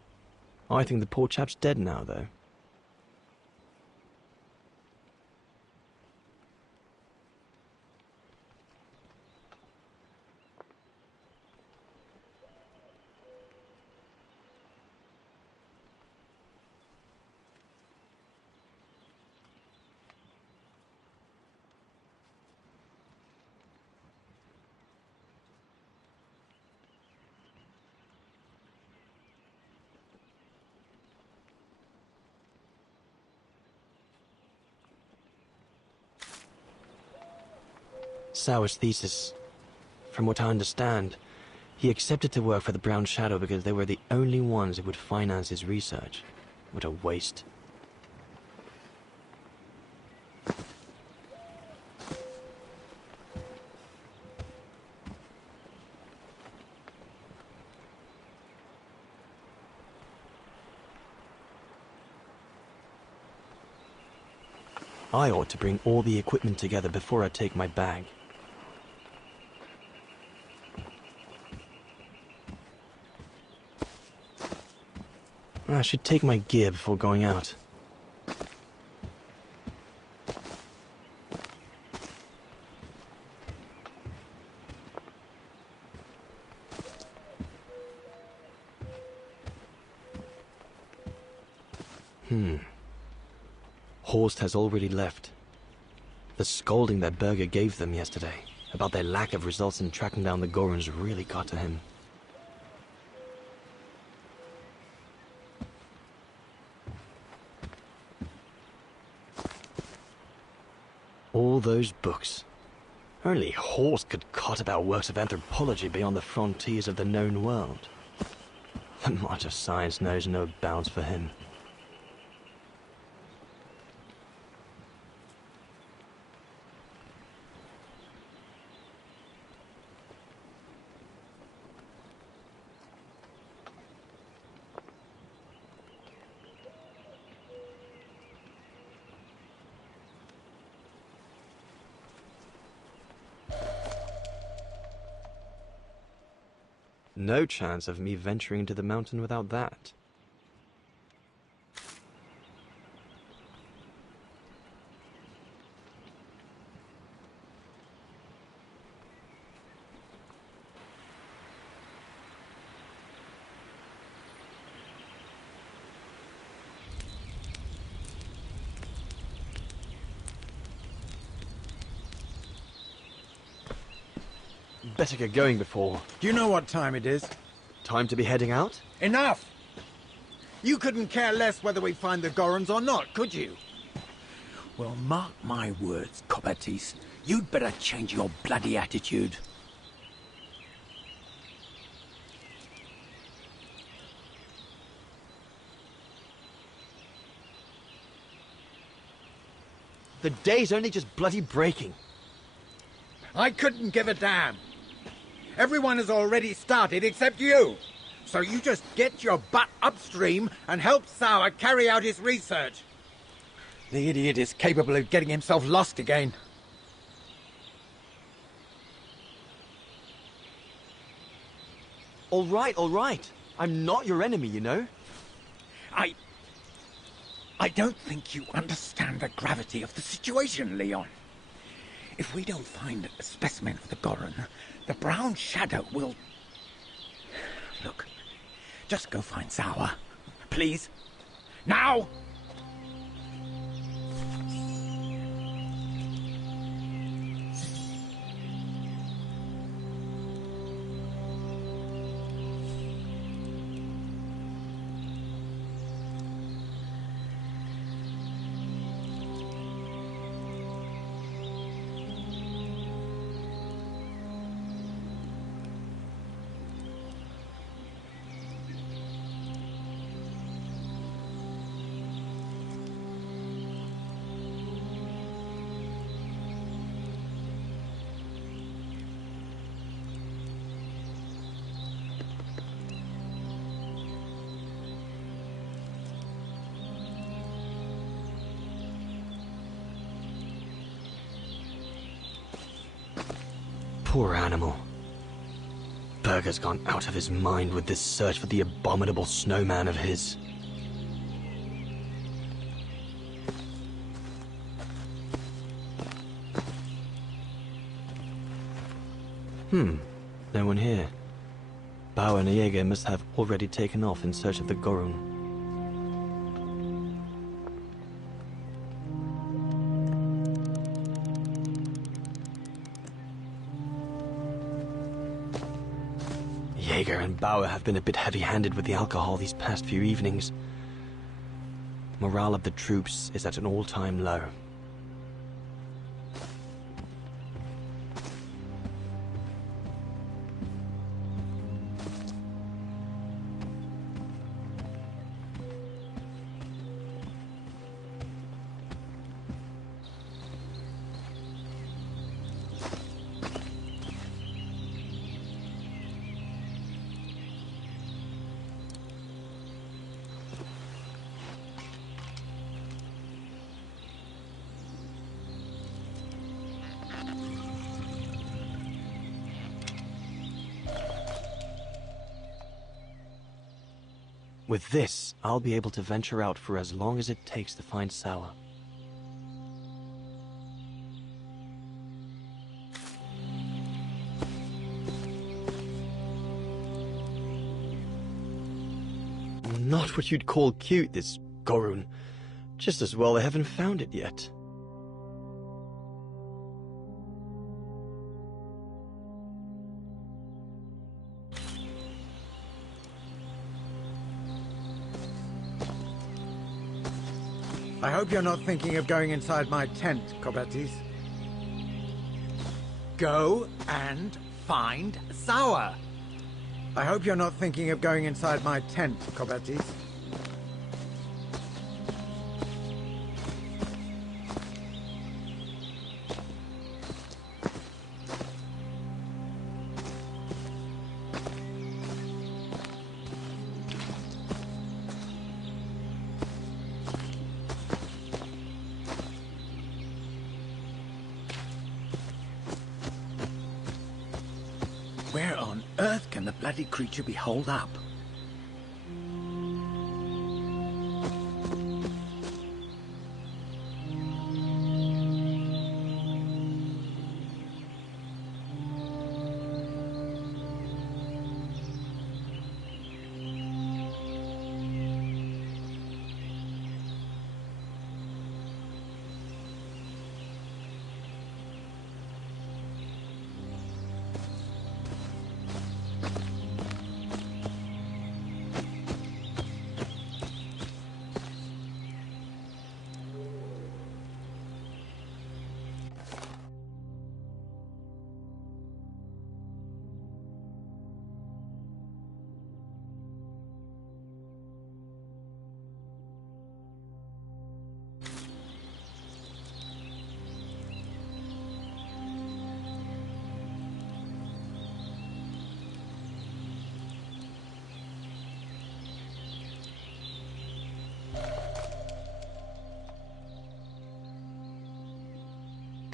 I think the poor chap's dead now, though. Sauer's thesis. From what I understand, he accepted to work for the Brown Shadow because they were the only ones who would finance his research. What a waste. I ought to bring all the equipment together before I take my bag. I should take my gear before going out. Horst has already left. The scolding that Berger gave them yesterday about their lack of results in tracking down the Gorons really got to him. All those books. Only Horst could cot about works of anthropology beyond the frontiers of the known world. The march of science knows no bounds for him. No chance of me venturing into the mountain without that. Better get going before... Do you know what time it is? Time to be heading out? Enough! You couldn't care less whether we find the Gorons or not, could you? Well, mark my words, Cobatis. You'd better change your bloody attitude. The day's only just bloody breaking. I couldn't give a damn. Everyone has already started except you. So you just get your butt upstream and help Sauer carry out his research. The idiot is capable of getting himself lost again. All right. I'm not your enemy, you know. I don't think you understand the gravity of the situation, Leon. If we don't find a specimen of the Goron, the Brown Shadow will... Look, just go find Sauer. Please. Now! Poor animal. Berger's gone out of his mind with this search for the abominable snowman of his. No one here. Bauer and Jaeger must have already taken off in search of the Gorun. Jaeger and Bauer have been a bit heavy-handed with the alcohol these past few evenings. Morale of the troops is at an all-time low. With this, I'll be able to venture out for as long as it takes to find Sauer. Not what you'd call cute, this Gorun. Just as well they haven't found it yet. I hope you're not thinking of going inside my tent, Cobatis. Go and find Sauer. I hope you're not thinking of going inside my tent, Cobatis. Where on earth can the bloody creature be holed up?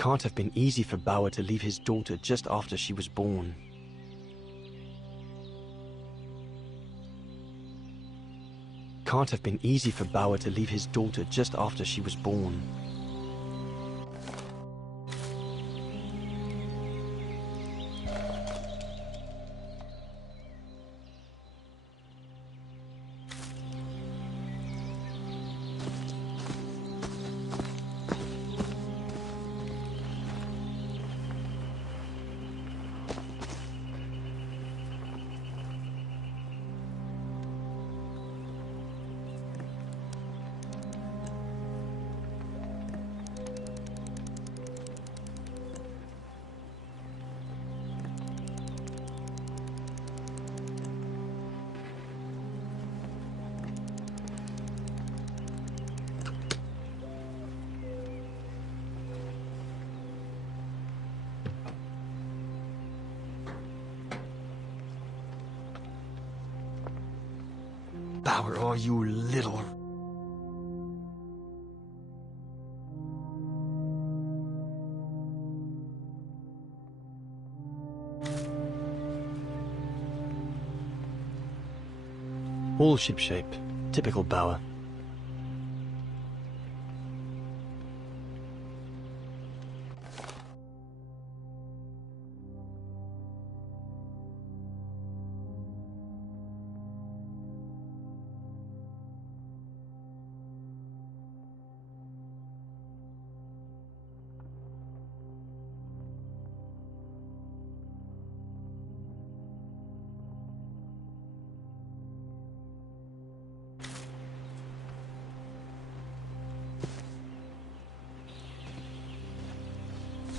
can't have been easy for Bauer to leave his daughter just after she was born. Can't have been easy for Bauer to leave his daughter just after she was born. Bauer, oh, you little... All shipshape. Typical Bauer.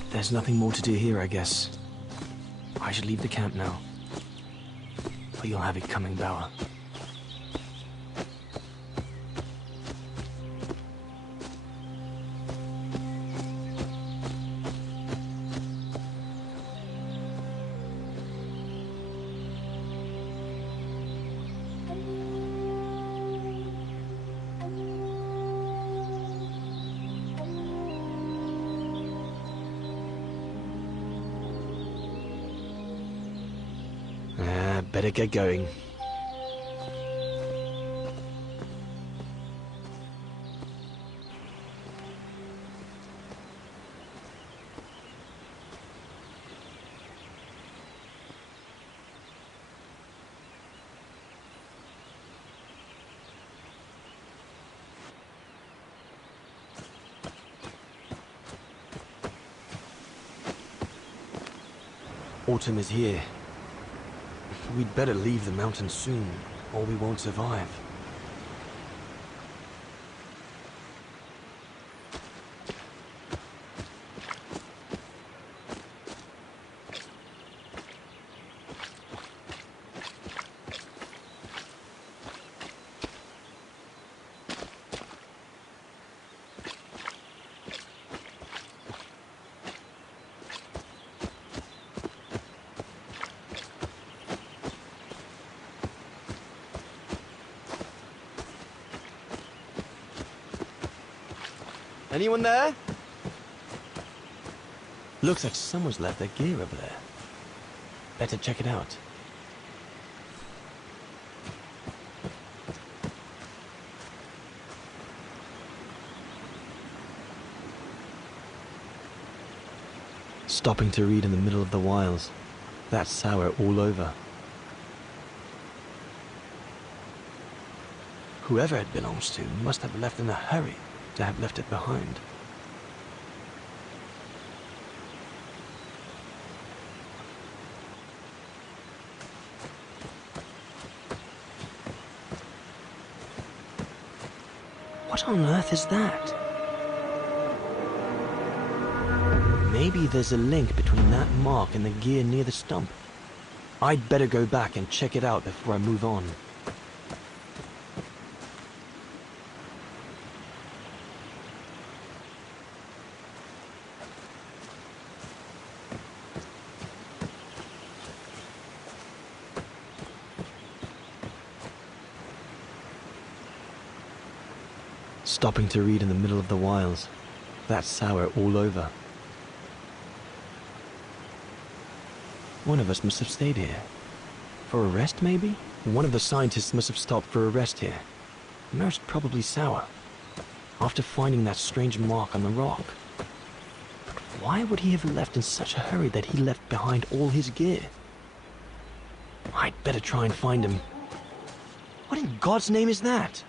There's nothing more to do here, I guess. I should leave the camp now. But you'll have it coming, Bauer. Better get going. Autumn is here. We'd better leave the mountains soon, or we won't survive. Anyone there? Looks like someone's left their gear over there. Better check it out. Stopping to read in the middle of the wilds. That's sour all over. Whoever it belongs to must have left in a hurry to have left it behind. What on earth is that? Maybe there's a link between that mark and the gear near the stump. I'd better go back and check it out before I move on. Stopping to read in the middle of the wilds. That's sour all over. One of us must have stayed here. For a rest, maybe? One of the scientists must have stopped for a rest here. Most probably Sour. After finding that strange mark on the rock. Why would he have left in such a hurry that he left behind all his gear? I'd better try and find him. What in God's name is that?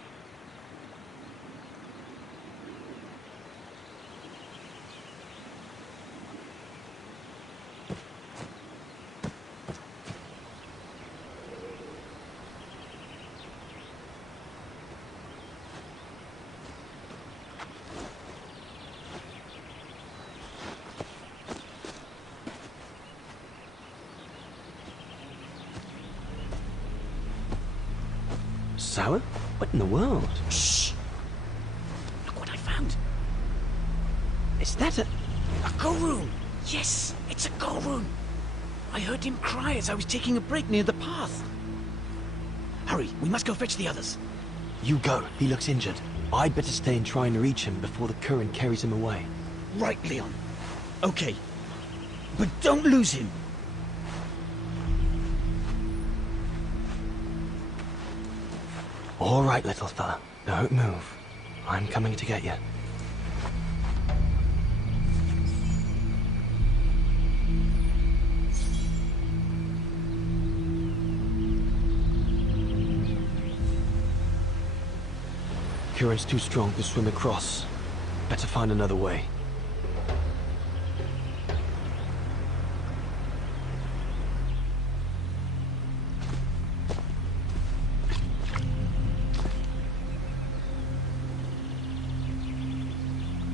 Sour? What in the world? Shh! Look what I found. Is that a... A go-room! Yes, it's a go-room. I heard him cry as I was taking a break near the path. Hurry, we must go fetch the others. You go. He looks injured. I'd better stay and try and reach him before the current carries him away. Right, Leon. Okay. But don't lose him. All right, little fella. Don't move. I'm coming to get you. Current's too strong to swim across. Better find another way.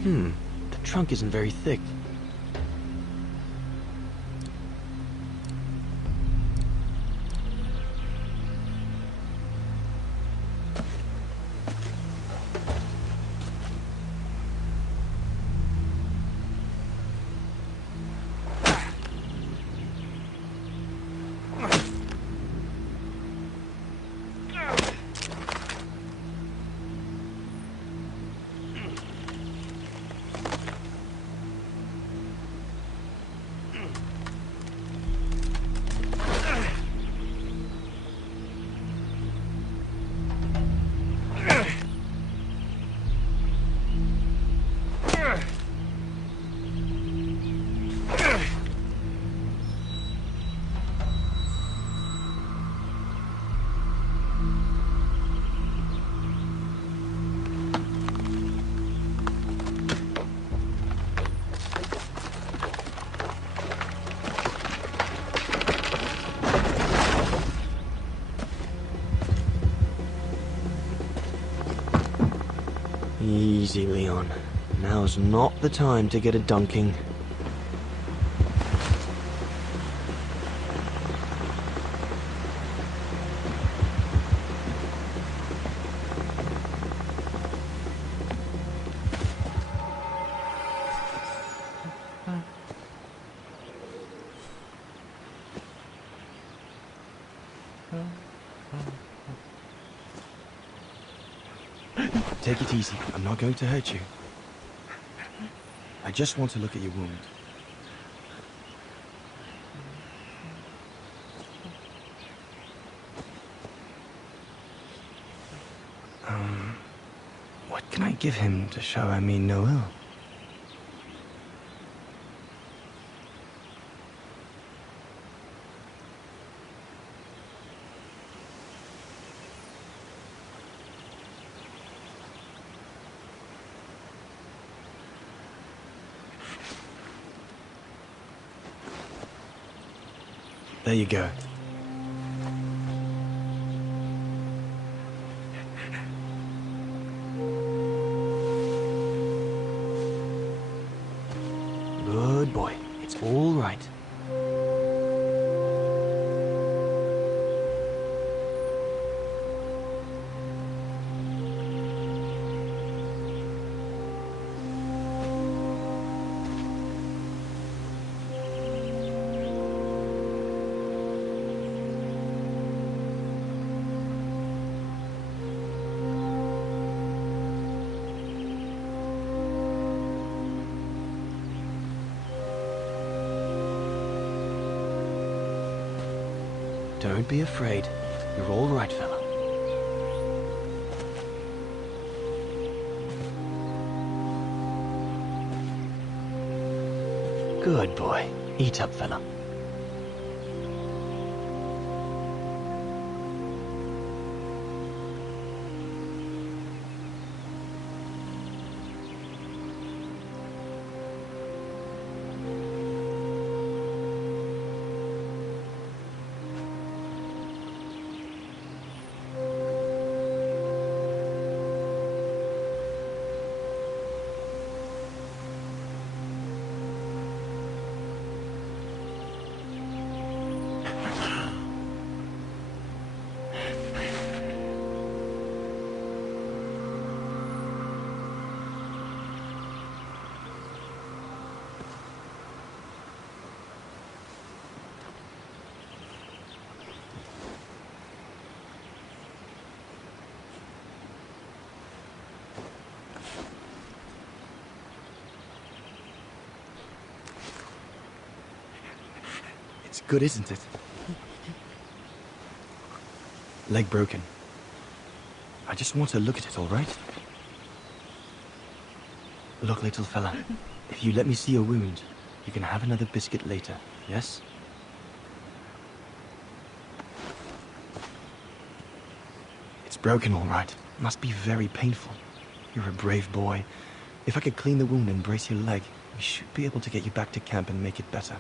The trunk isn't very thick. Easy, Leon. Now's not the time to get a dunking. Take it easy. I'm not going to hurt you. I just want to look at your wound. What can I give him to show I mean no ill? There you go. Good boy. It's all right. Don't be afraid. You're all right, fella. Good boy. Eat up, fella. It's good, isn't it? Leg broken. I just want to look at it, all right? Look, little fella, if you let me see your wound, you can have another biscuit later, yes? It's broken, all right. Must be very painful. You're a brave boy. If I could clean the wound and brace your leg, we should be able to get you back to camp and make it better.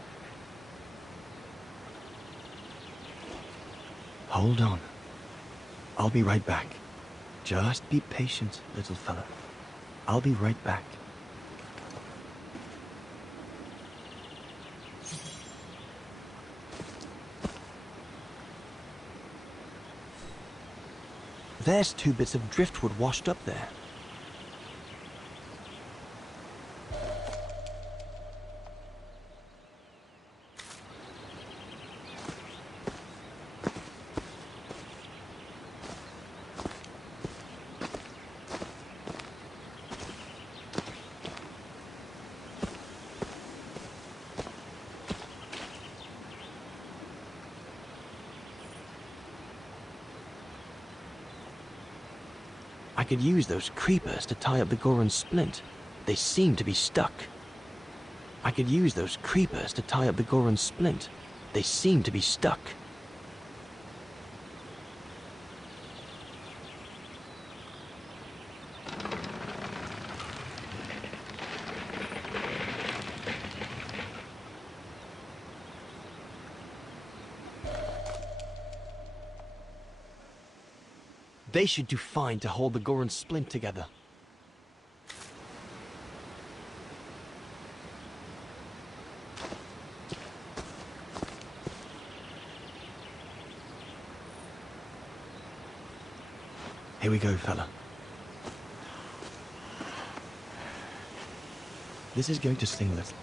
Hold on. I'll be right back. Just be patient, little fella. I'll be right back. There's 2 bits of driftwood washed up there. I could use those creepers to tie up the Goron splint. They seem to be stuck. I could use those creepers to tie up the Goron splint. They seem to be stuck. They should do fine to hold the Goron splint together. Here we go, fella. This is going to sting a little.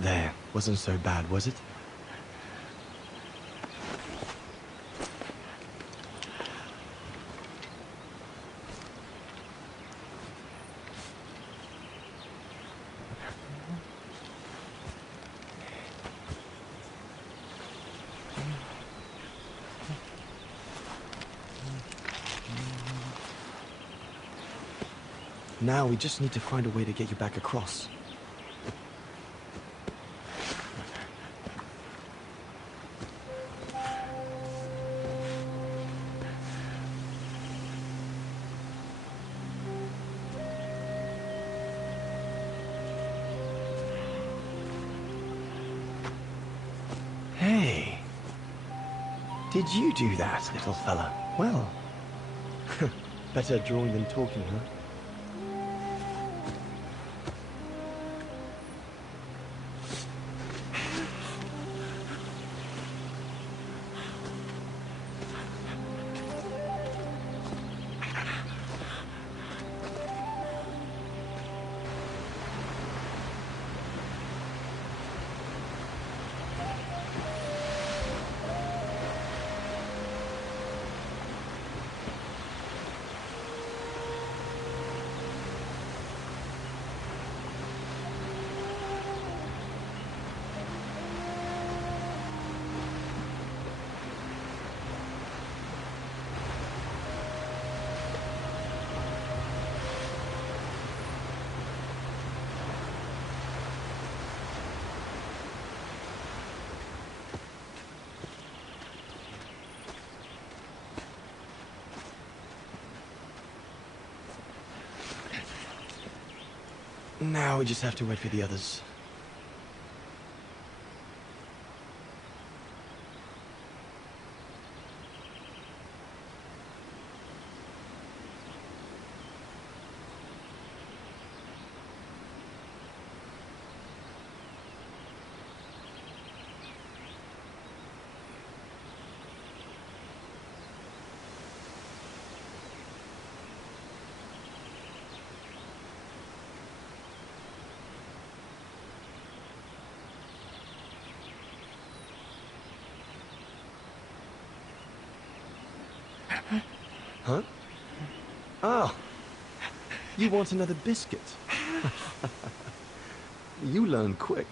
There, wasn't so bad, was it? Now we just need to find a way to get you back across. Hey, did you do that, little fella? Well, better drawing than talking, huh? Now we just have to wait for the others. Huh? Oh, you want another biscuit? You learn quick.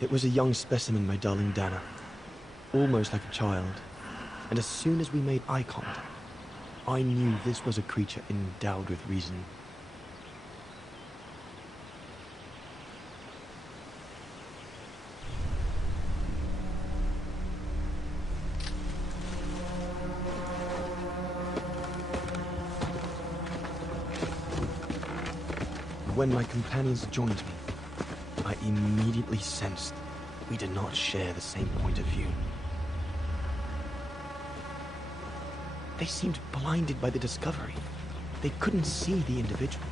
It was a young specimen, my darling Dana. Almost like a child. And as soon as we made eye contact, I knew this was a creature endowed with reason. When my companions joined me, I immediately sensed we did not share the same point of view. They seemed blinded by the discovery. They couldn't see the individual.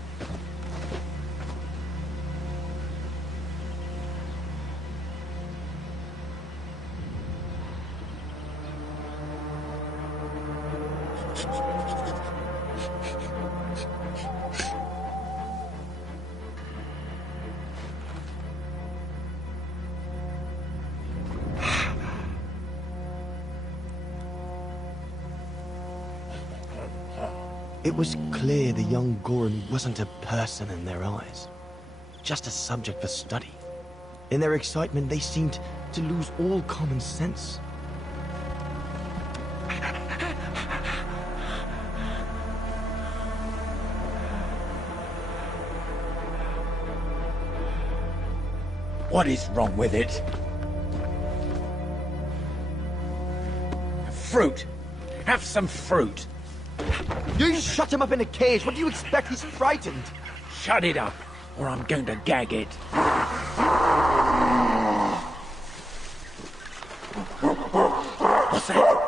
It was clear the young Goran wasn't a person in their eyes, just a subject for study. In their excitement, they seemed to lose all common sense. What is wrong with it? Fruit! Have some fruit! You shut him up in a cage. What do you expect? He's frightened. Shut it up, or I'm going to gag it. What's that?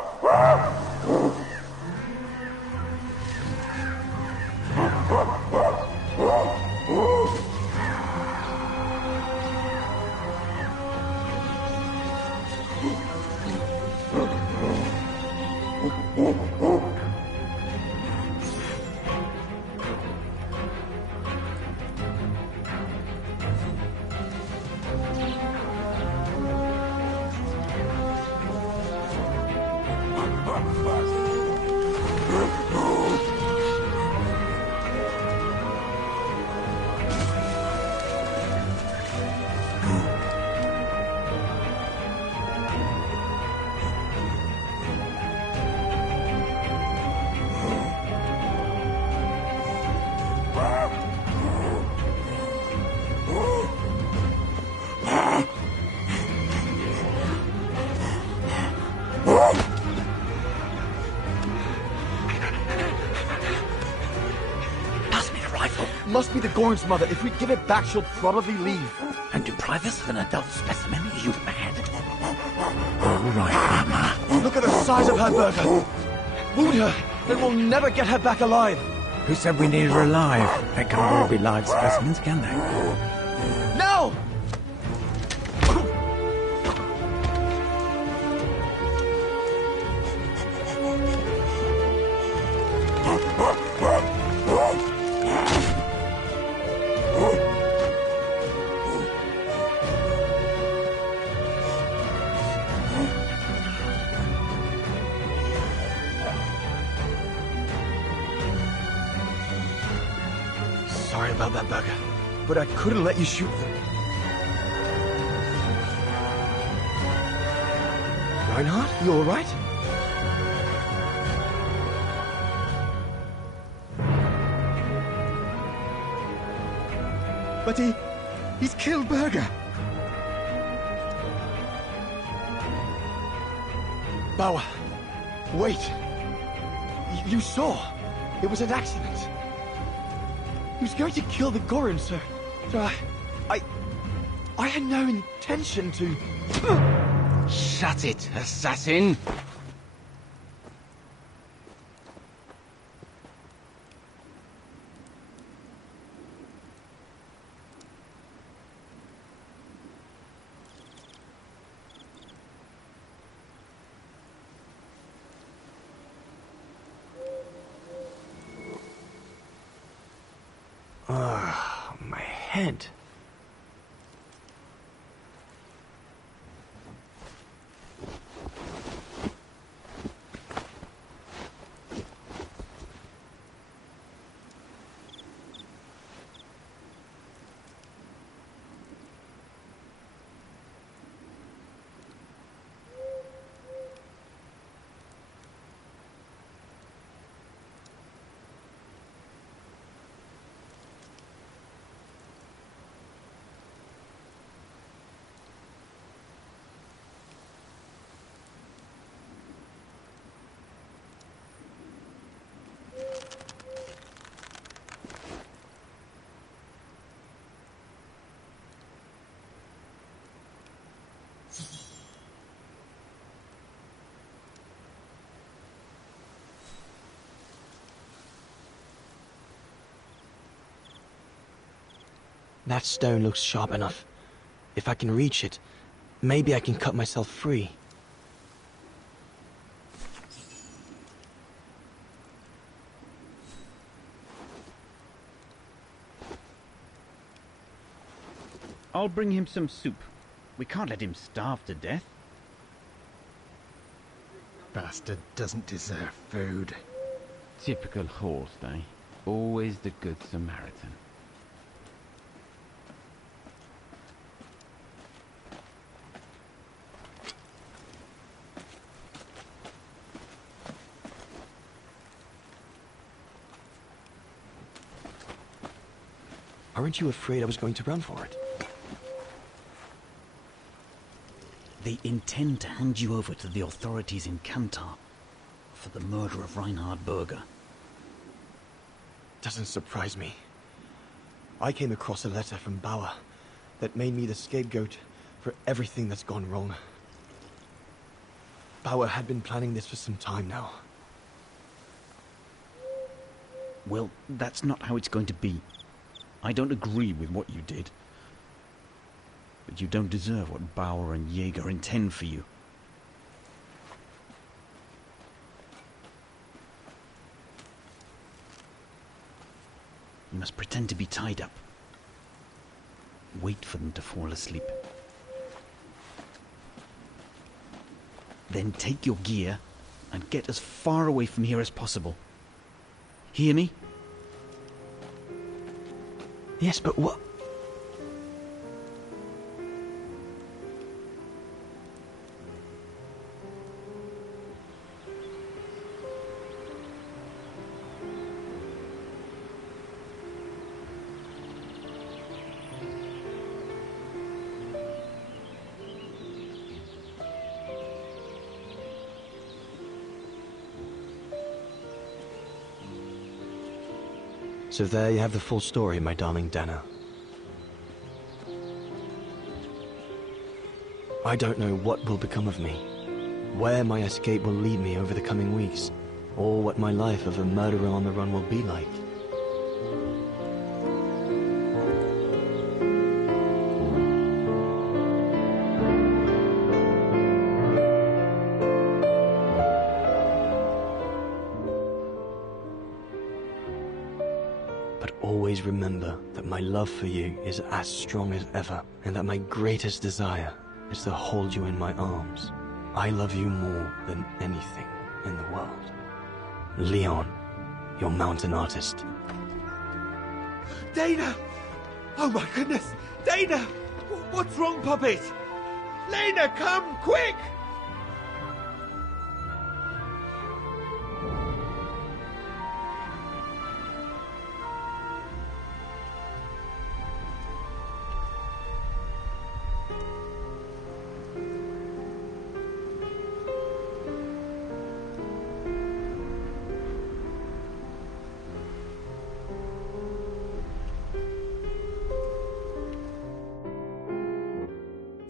Must be the Gorn's mother. If we give it back, she'll probably leave. And deprive us of an adult specimen? Are you mad? All right, Mama. Look at the size of her burger. Wound her, then we'll never get her back alive. Who said we needed her alive? They can't all be live specimens, can they? No! Sorry about that, Burger, but I couldn't let you shoot them. Reinhardt, you all right? But he's killed Berger. Bauer, wait. You saw. It was an accident. He was going to kill the Gorin, sir. So I had no intention to... Shut it, assassin! My head. That stone looks sharp enough. If I can reach it, maybe I can cut myself free. I'll bring him some soup. We can't let him starve to death. Bastard doesn't deserve food. Typical horse, eh? Always the good Samaritan. Aren't you afraid I was going to run for it? They intend to hand you over to the authorities in Kantar for the murder of Reinhard Berger. Doesn't surprise me. I came across a letter from Bauer that made me the scapegoat for everything that's gone wrong. Bauer had been planning this for some time now. Well, that's not how it's going to be. I don't agree with what you did. But you don't deserve what Bauer and Jaeger intend for you. You must pretend to be tied up. Wait for them to fall asleep. Then take your gear and get as far away from here as possible. Hear me? Yes, but what? So there you have the full story, my darling Dana. I don't know what will become of me, where my escape will lead me over the coming weeks, or what my life of a murderer on the run will be like. Always remember that my love for you is as strong as ever, and that my greatest desire is to hold you in my arms. I love you more than anything in the world. Leon, your mountain artist. Dana! Oh my goodness! Dana! What's wrong, Puppet? Lena, come, quick!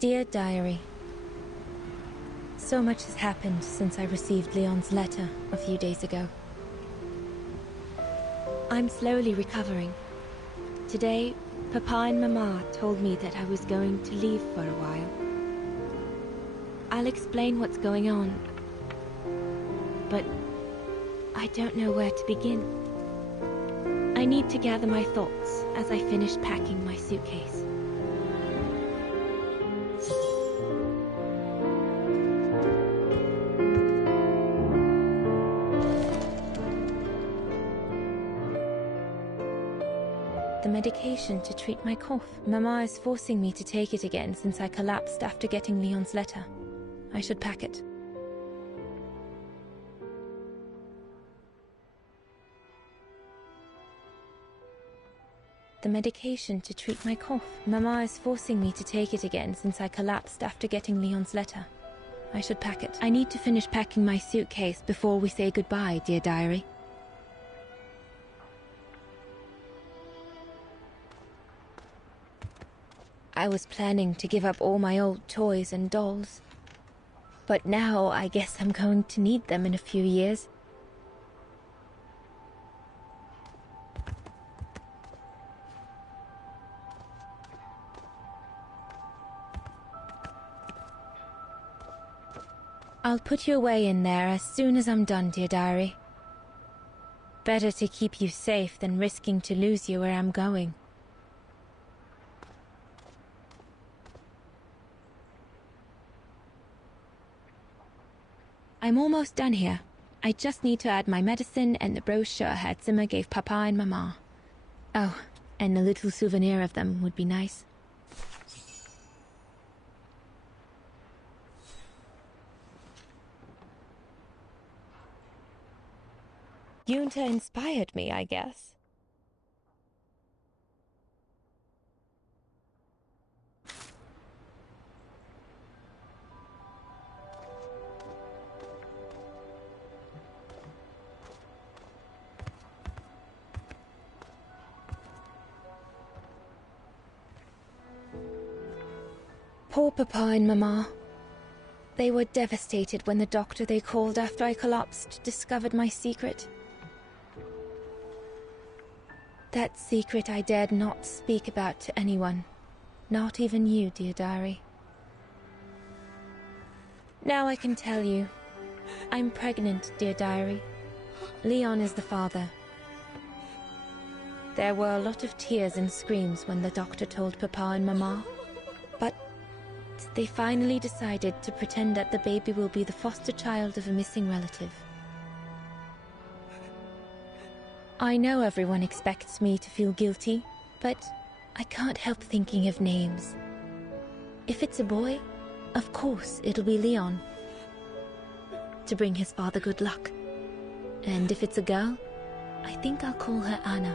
Dear Diary, so much has happened since I received Leon's letter a few days ago. I'm slowly recovering. Today, Papa and Mama told me that I was going to leave for a while. I'll explain what's going on, but I don't know where to begin. I need to gather my thoughts as I finish packing my suitcase. The medication to treat my cough. Mama is forcing me to take it again since I collapsed after getting Leon's letter. I should pack it. The medication to treat my cough. Mama is forcing me to take it again since I collapsed after getting Leon's letter. I should pack it. I need to finish packing my suitcase before we say goodbye, dear diary. I was planning to give up all my old toys and dolls. But now I guess I'm going to need them in a few years. I'll put you away in there as soon as I'm done, dear diary. Better to keep you safe than risking to lose you where I'm going. I'm almost done here. I just need to add my medicine and the brochure Herr Zimmer gave Papa and Mama. Oh, and a little souvenir of them would be nice. Junta inspired me, I guess. Poor Papa and Mama. They were devastated when the doctor they called after I collapsed discovered my secret. That secret I dared not speak about to anyone. Not even you, dear diary. Now I can tell you. I'm pregnant, dear diary. Leon is the father. There were a lot of tears and screams when the doctor told Papa and Mama. But they finally decided to pretend that the baby will be the foster child of a missing relative. I know everyone expects me to feel guilty, but I can't help thinking of names. If it's a boy, of course it'll be Leon, to bring his father good luck. And if it's a girl, I think I'll call her Anna.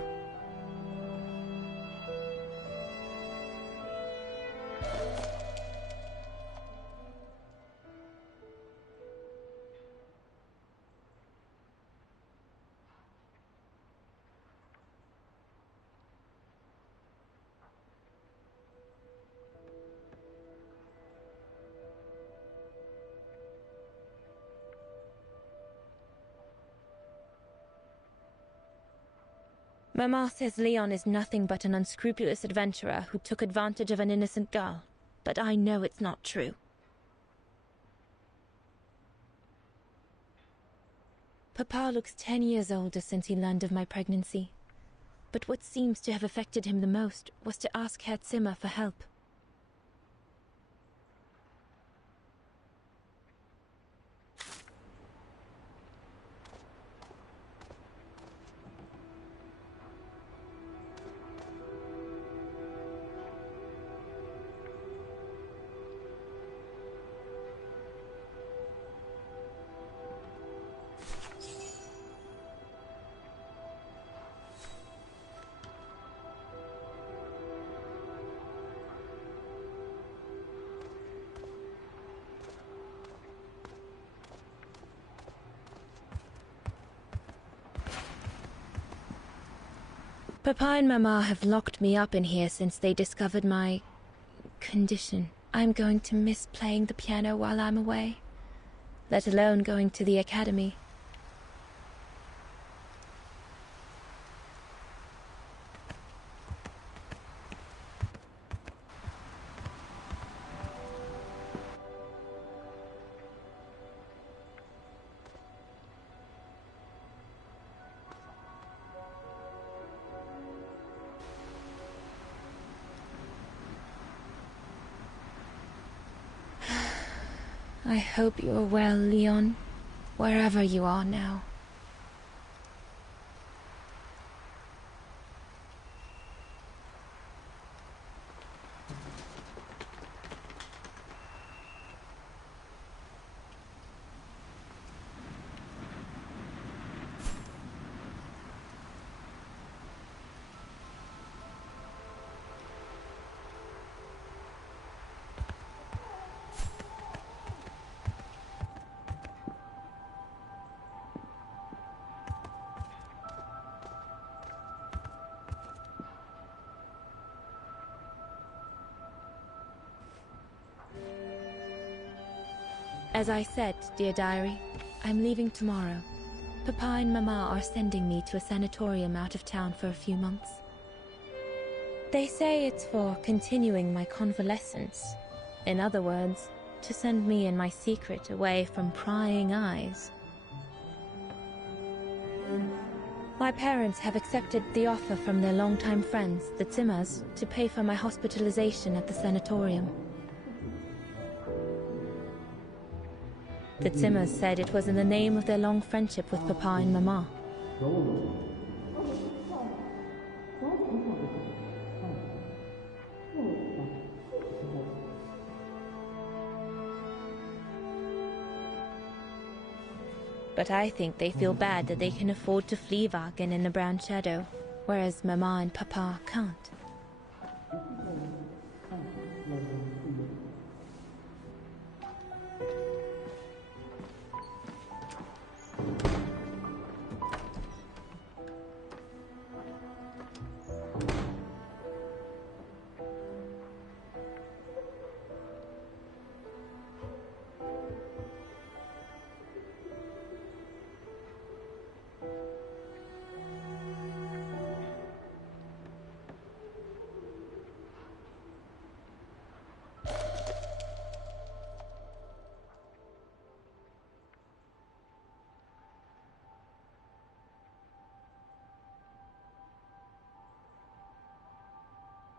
Mama says Leon is nothing but an unscrupulous adventurer who took advantage of an innocent girl, but I know it's not true. Papa looks 10 years older since he learned of my pregnancy, but what seems to have affected him the most was to ask Herr Zimmer for help. Papa and Mama have locked me up in here since they discovered my condition. I'm going to miss playing the piano while I'm away, let alone going to the academy. I hope you are well, Leon, wherever you are now. As I said, dear diary, I'm leaving tomorrow. Papa and Mama are sending me to a sanatorium out of town for a few months. They say it's for continuing my convalescence. In other words, to send me and my secret away from prying eyes. My parents have accepted the offer from their longtime friends, the Zimmers, to pay for my hospitalization at the sanatorium. The Zimmers said it was in the name of their long friendship with Papa and Mama. But I think they feel bad that they can afford to flee Wagen in the Brown Shadow, whereas Mama and Papa can't.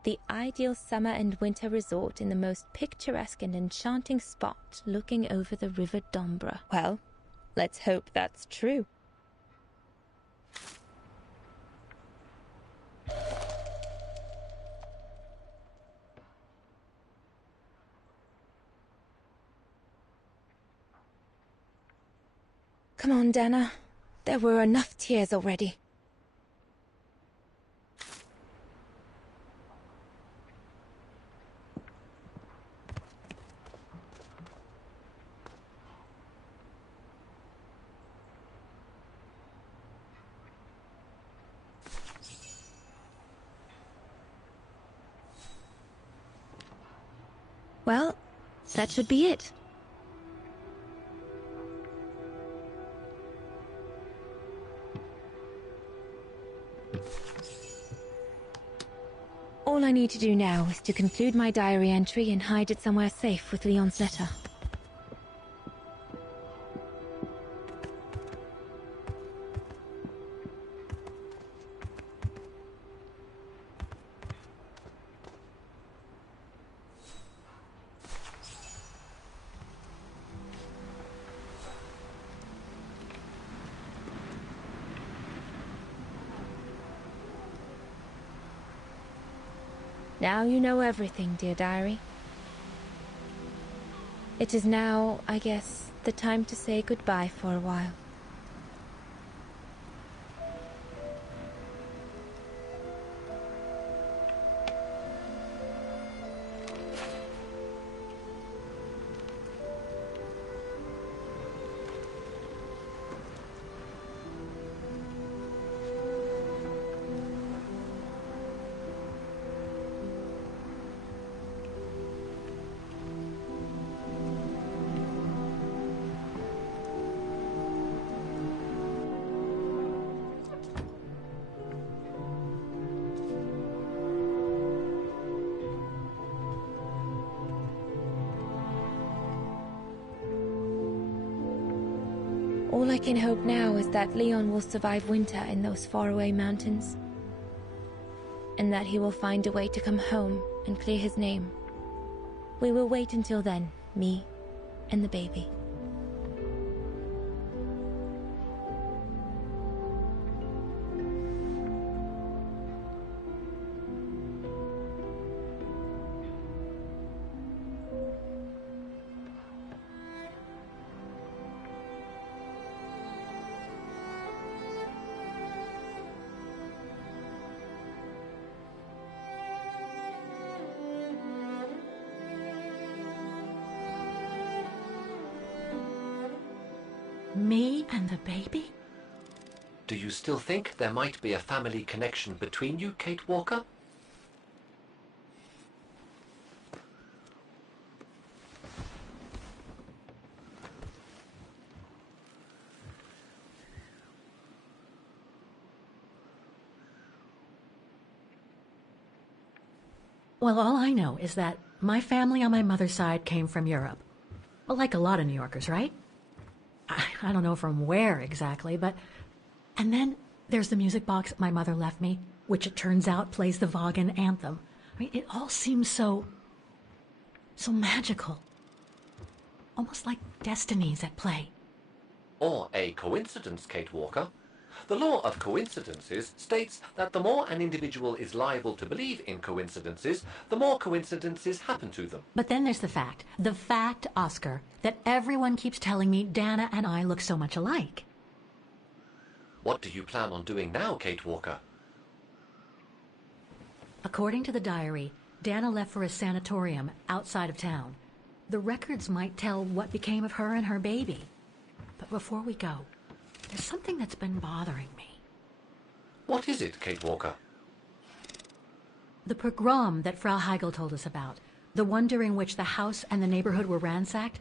The ideal summer and winter resort in the most picturesque and enchanting spot looking over the River Dombra. Well, let's hope that's true. Come on, Dana. There were enough tears already. Well, that should be it. All I need to do now is to conclude my diary entry and hide it somewhere safe with Leon's letter. Now you know everything, dear diary. It is now, I guess, the time to say goodbye for a while. All I can hope now is that Leon will survive winter in those faraway mountains, and that he will find a way to come home and clear his name. We will wait until then, me and the baby. Me and the baby? Do you still think there might be a family connection between you, Kate Walker? Well, all I know is that my family on my mother's side came from Europe. Well, like a lot of New Yorkers, right? I don't know from where exactly, but... And then there's the music box my mother left me, which it turns out plays the Vagan anthem. I mean, it all seems so magical. Almost like destinies at play. Or a coincidence, Kate Walker. The law of coincidences states that the more an individual is liable to believe in coincidences, the more coincidences happen to them. But then there's the fact, Oscar, that everyone keeps telling me Dana and I look so much alike. What do you plan on doing now, Kate Walker? According to the diary, Dana left for a sanatorium outside of town. The records might tell what became of her and her baby. But before we go, there's something that's been bothering me. What is it, Kate Walker? The pogrom that Frau Heigl told us about, the one during which the house and the neighborhood were ransacked,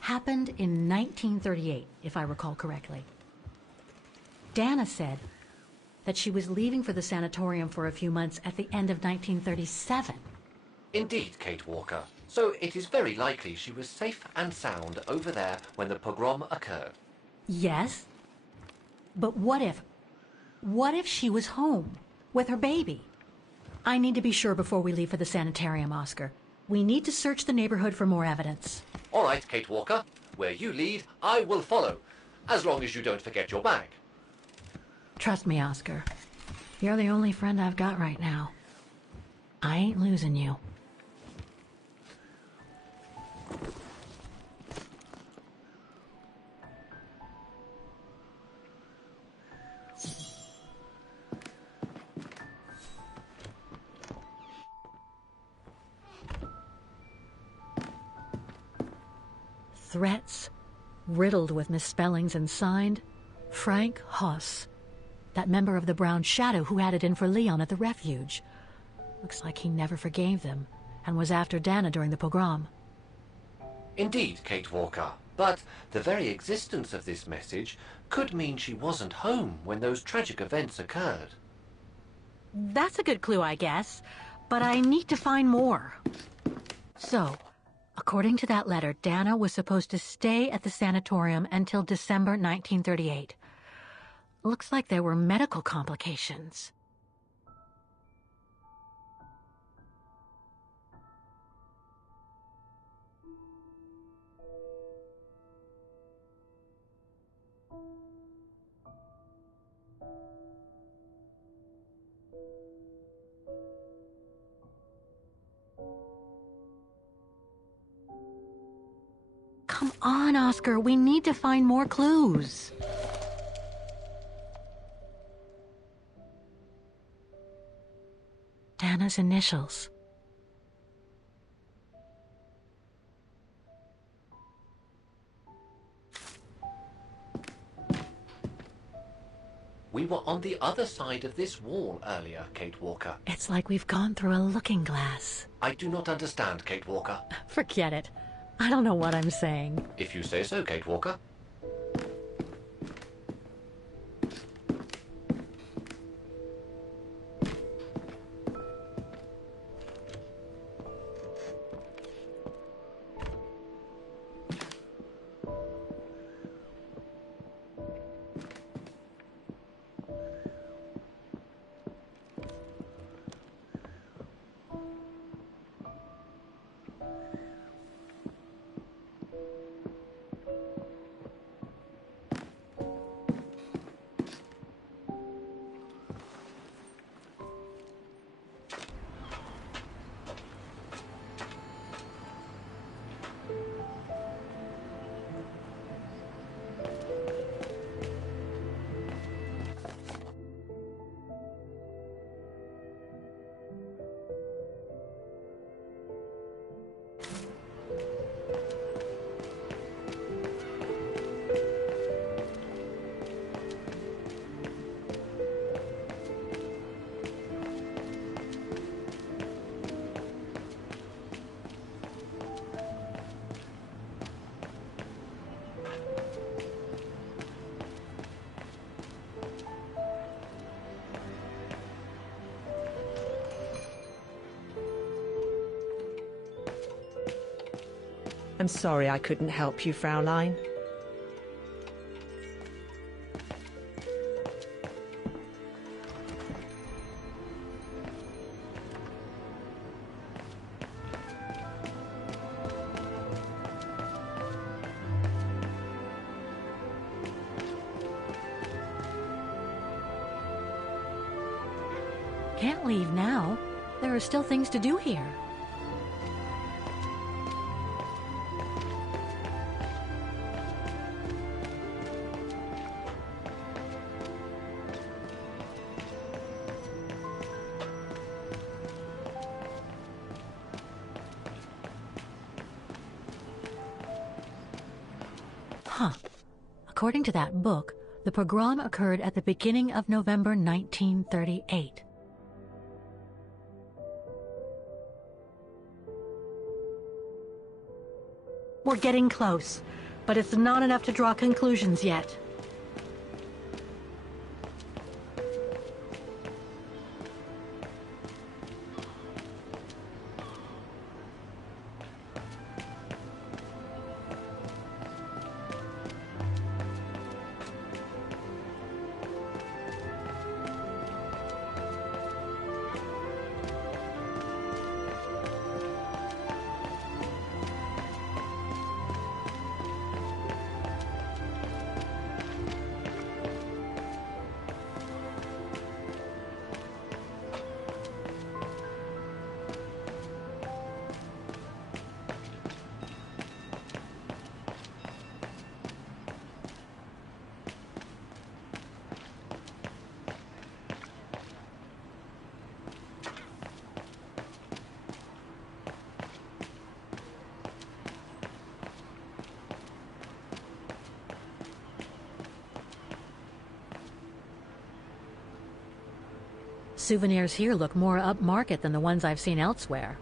happened in 1938, if I recall correctly. Dana said that she was leaving for the sanatorium for a few months at the end of 1937. Indeed, Kate Walker. So it is very likely she was safe and sound over there when the pogrom occurred. Yes, but what if she was home with her baby? I need to be sure before we leave for the sanitarium, Oscar. We need to search the neighborhood for more evidence. All right, Kate Walker. Where you lead, I will follow, as long as you don't forget your bag. Trust me, Oscar. You're the only friend I've got right now. I ain't losing you. Threats, riddled with misspellings and signed, Frank Hoss, that member of the Brown Shadow who had it in for Leon at the refuge. Looks like he never forgave them and was after Dana during the pogrom. Indeed, Kate Walker. But the very existence of this message could mean she wasn't home when those tragic events occurred. That's a good clue, I guess, but I need to find more. So, according to that letter, Dana was supposed to stay at the sanatorium until December 1938. Looks like there were medical complications. Come on, Oscar, we need to find more clues. Dana's initials. We were on the other side of this wall earlier, Kate Walker. It's like we've gone through a looking glass. I do not understand, Kate Walker. Forget it. I don't know what I'm saying. If you say so, Kate Walker. I'm sorry I couldn't help you, Fraulein. Can't leave now. There are still things to do here. Huh. According to that book, the pogrom occurred at the beginning of November 1938. We're getting close, but it's not enough to draw conclusions yet. Souvenirs here look more upmarket than the ones I've seen elsewhere.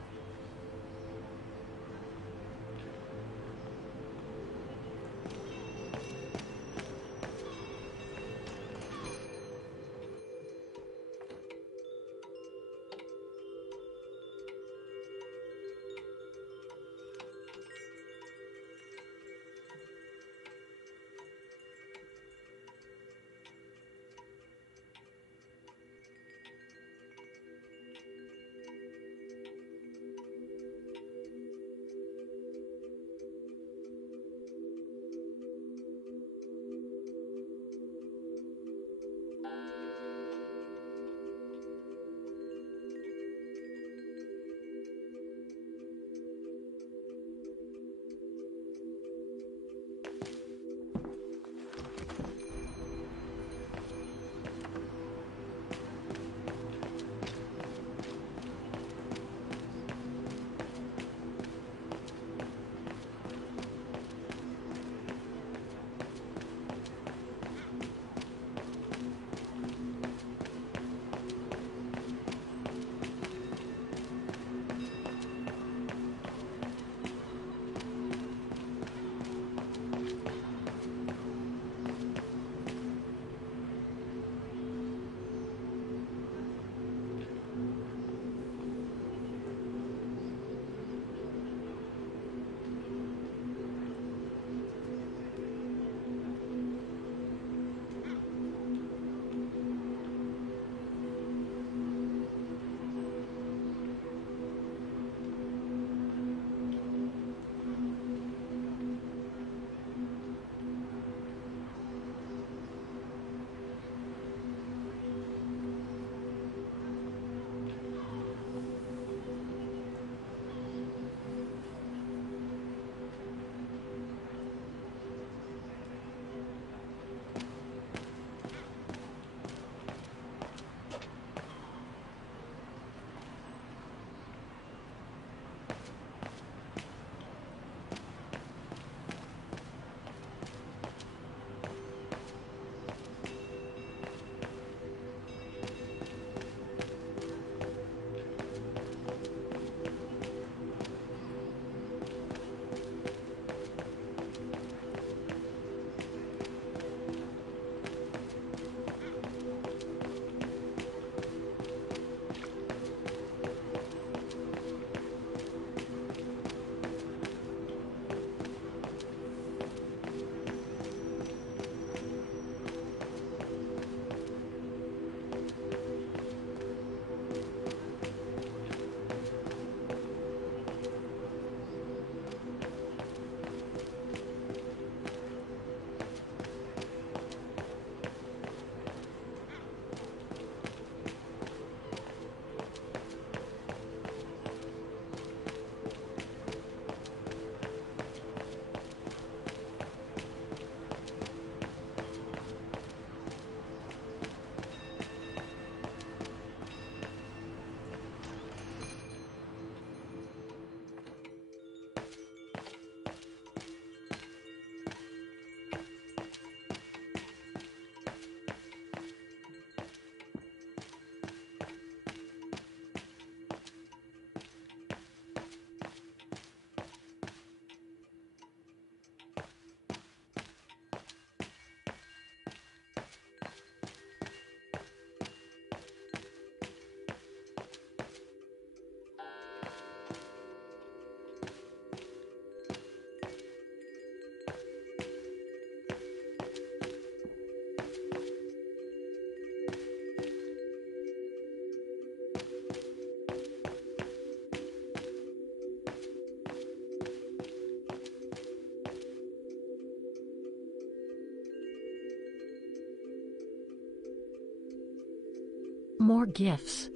more gifts.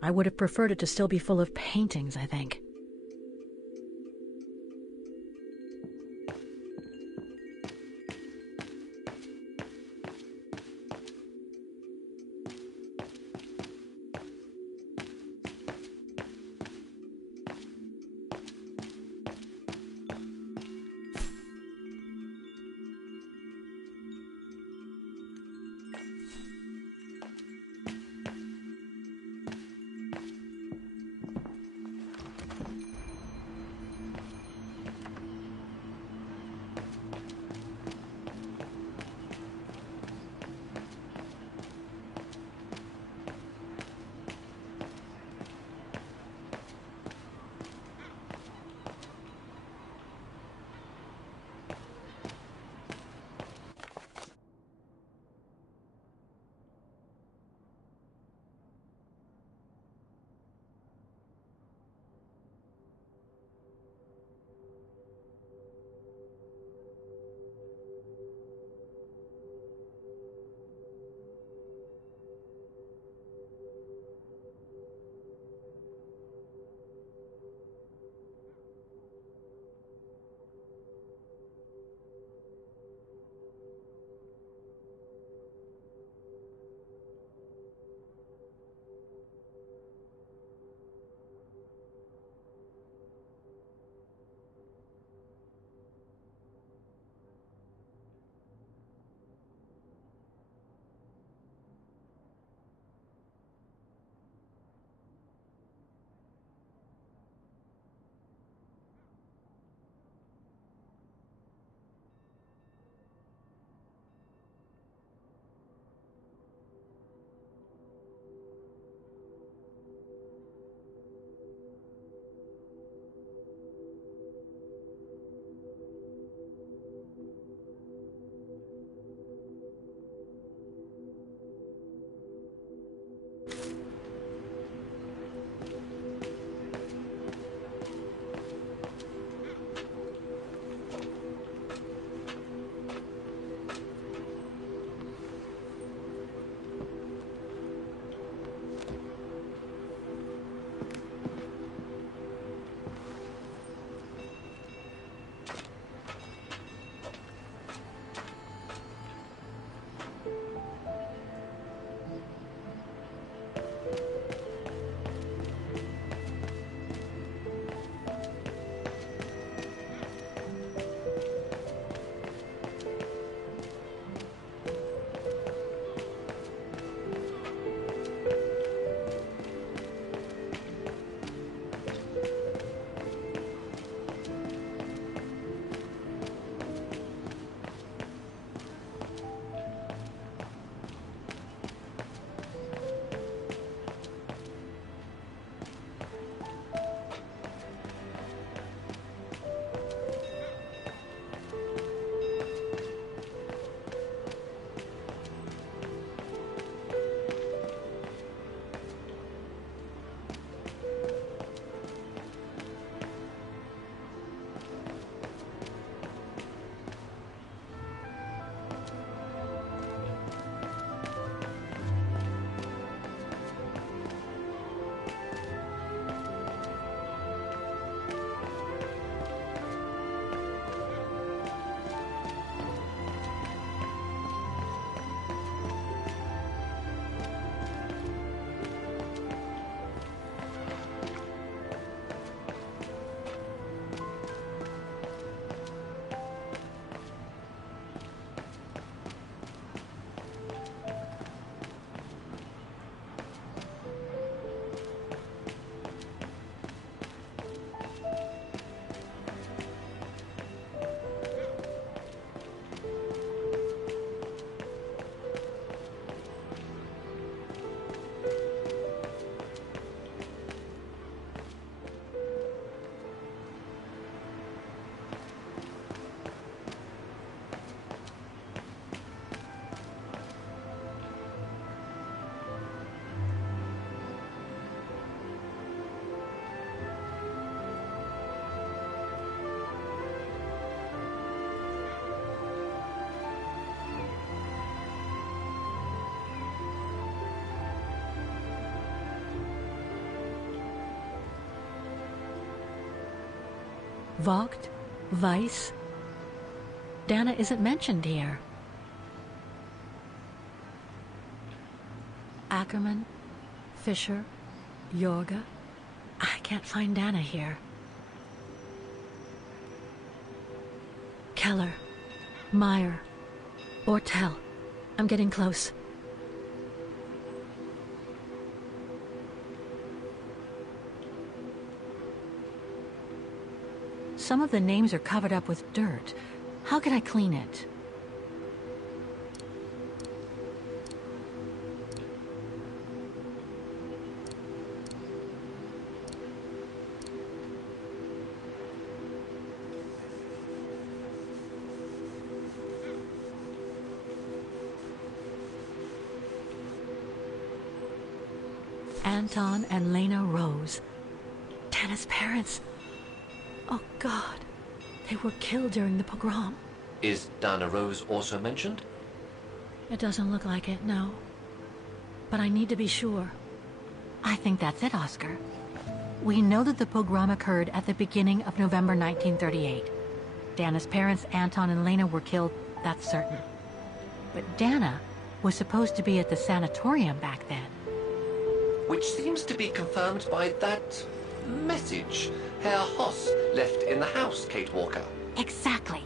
I would have preferred it to still be full of paintings, I think. Vogt, Weiss. Dana isn't mentioned here. Ackerman, Fisher, Jorga. I can't find Dana here. Keller, Meyer, Ortel. I'm getting close. Some of the names are covered up with dirt. How could I clean it? Anton and Lena Rose. Dana's parents. Oh, God. They were killed during the pogrom. Is Dana Rose also mentioned? It doesn't look like it, no. But I need to be sure. I think that's it, Oscar. We know that the pogrom occurred at the beginning of November 1938. Dana's parents, Anton and Lena, were killed, that's certain. But Dana was supposed to be at the sanatorium back then. Which seems to be confirmed by that message Herr Hoss left in the house, Kate Walker. Exactly.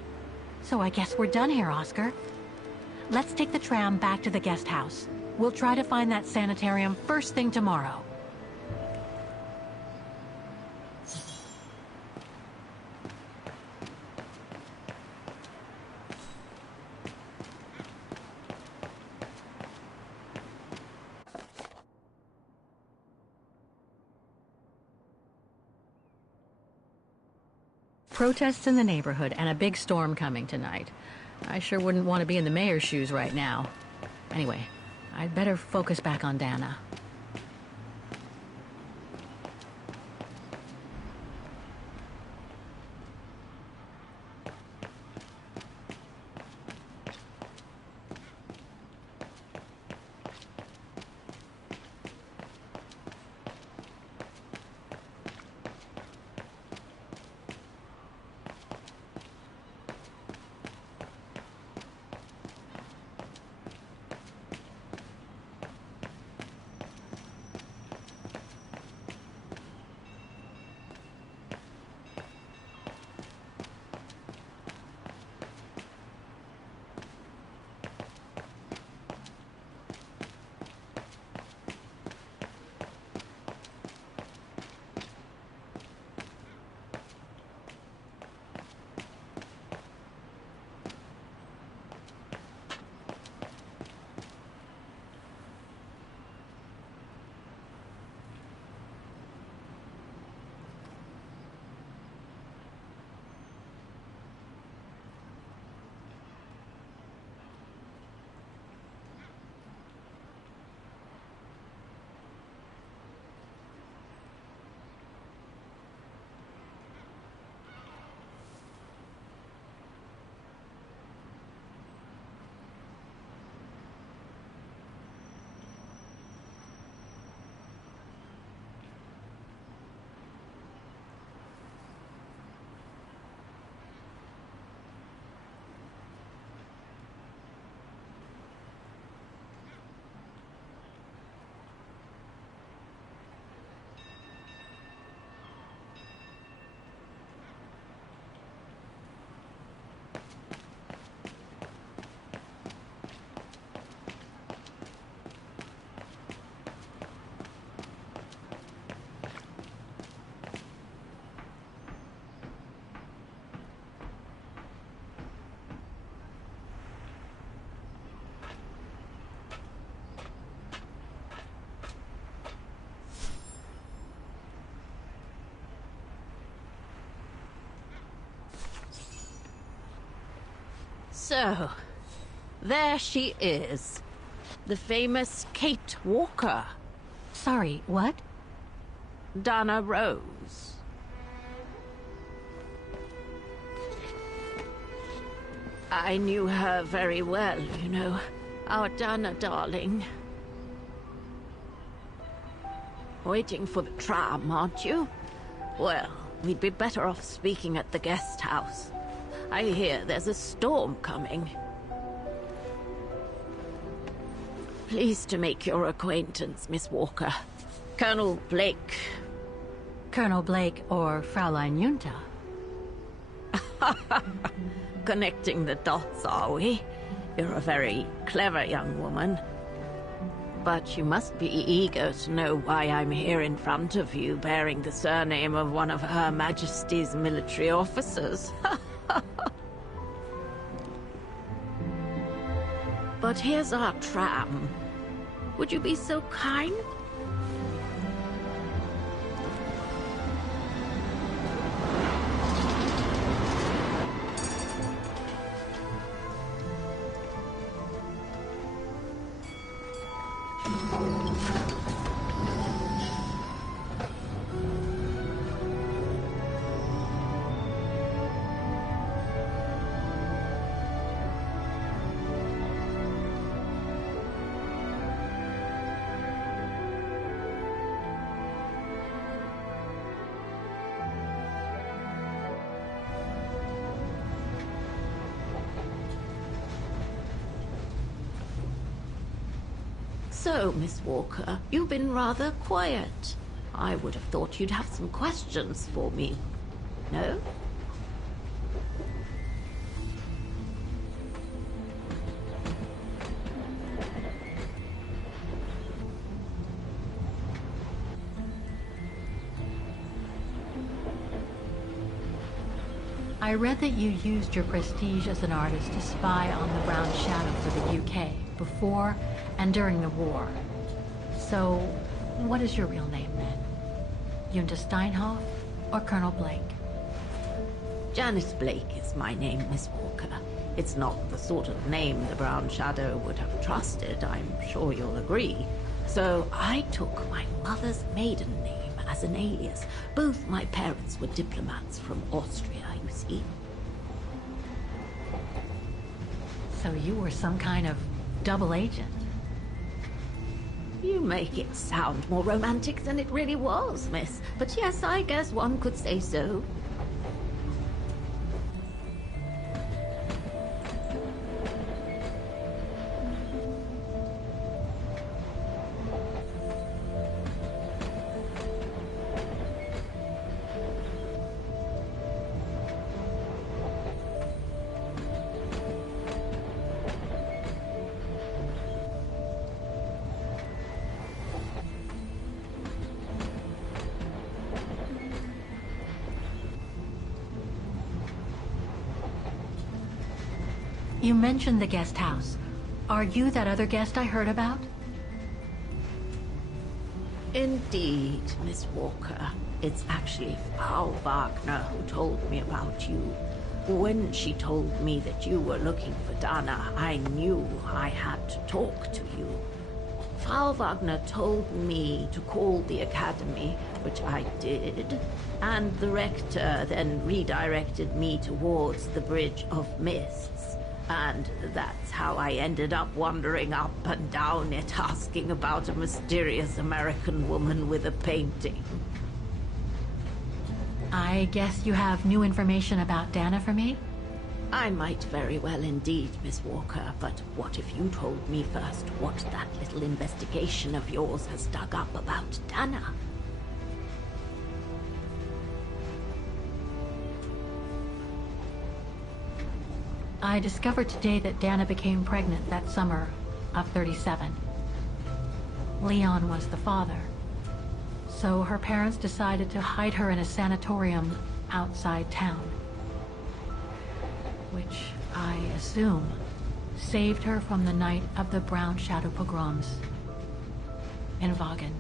So I guess we're done here, Oscar. Let's take the tram back to the guest house. We'll try to find that sanitarium first thing tomorrow. Protests in the neighborhood and a big storm coming tonight. I sure wouldn't want to be in the mayor's shoes right now. Anyway, I'd better focus back on Dana. So, there she is. The famous Kate Walker. Sorry, what? Dana Rose. I knew her very well, you know. Our Dana darling. Waiting for the tram, aren't you? Well, we'd be better off speaking at the guest house. I hear there's a storm coming. Pleased to make your acquaintance, Miss Walker. Colonel Blake. Colonel Blake or Fraulein Junta? Connecting the dots, are we? You're a very clever young woman. But you must be eager to know why I'm here in front of you, bearing the surname of one of Her Majesty's military officers. But here's our tram. Would you be so kind? So, Miss Walker, you've been rather quiet. I would have thought you'd have some questions for me. No? I read that you used your prestige as an artist to spy on the Brown Shadow for the UK before and during the war. So, what is your real name then? Junta Steinhoff or Colonel Blake? Janice Blake is my name, Miss Walker. It's not the sort of name the Brown Shadow would have trusted, I'm sure you'll agree. So I took my mother's maiden name as an alias. Both my parents were diplomats from Austria, you see. So you were some kind of double agent? You make it sound more romantic than it really was, miss. But yes, I guess one could say so. You mentioned the guest house. Are you that other guest I heard about? Indeed, Miss Walker. It's actually Frau Wagner who told me about you. When she told me that you were looking for Dana, I knew I had to talk to you. Frau Wagner told me to call the academy, which I did, and the rector then redirected me towards the Bridge of Mists. And that's how I ended up wandering up and down it, asking about a mysterious American woman with a painting. I guess you have new information about Dana for me? I might very well indeed, Miss Walker, but what if you told me first what that little investigation of yours has dug up about Dana? I discovered today that Dana became pregnant that summer of 37. Leon was the father. So her parents decided to hide her in a sanatorium outside town. Which, I assume, saved her from the night of the Brown Shadow pogroms in Vagen.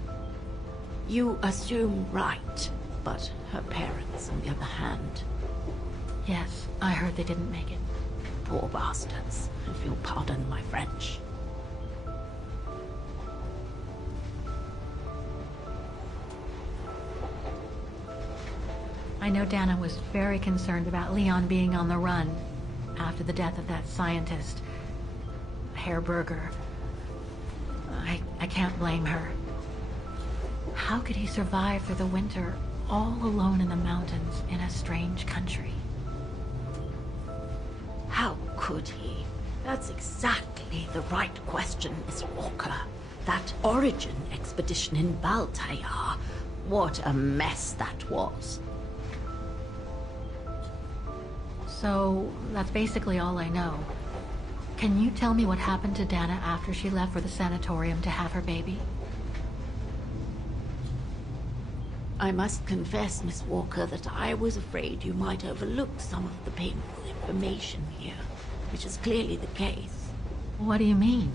You assume right, but her parents, on the other hand... Yes, I heard they didn't make it. Poor bastards, if you'll pardon my French. I know Dana was very concerned about Leon being on the run after the death of that scientist, Herr Berger. I can't blame her. How could he survive through the winter all alone in the mountains in a strange country. How could he? That's exactly the right question, Miss Walker. That origin expedition in Baltayar. What a mess that was. So, that's basically all I know. Can you tell me what happened to Dana after she left for the sanatorium to have her baby? I must confess, Miss Walker, that I was afraid you might overlook some of the painful information here, which is clearly the case. What do you mean?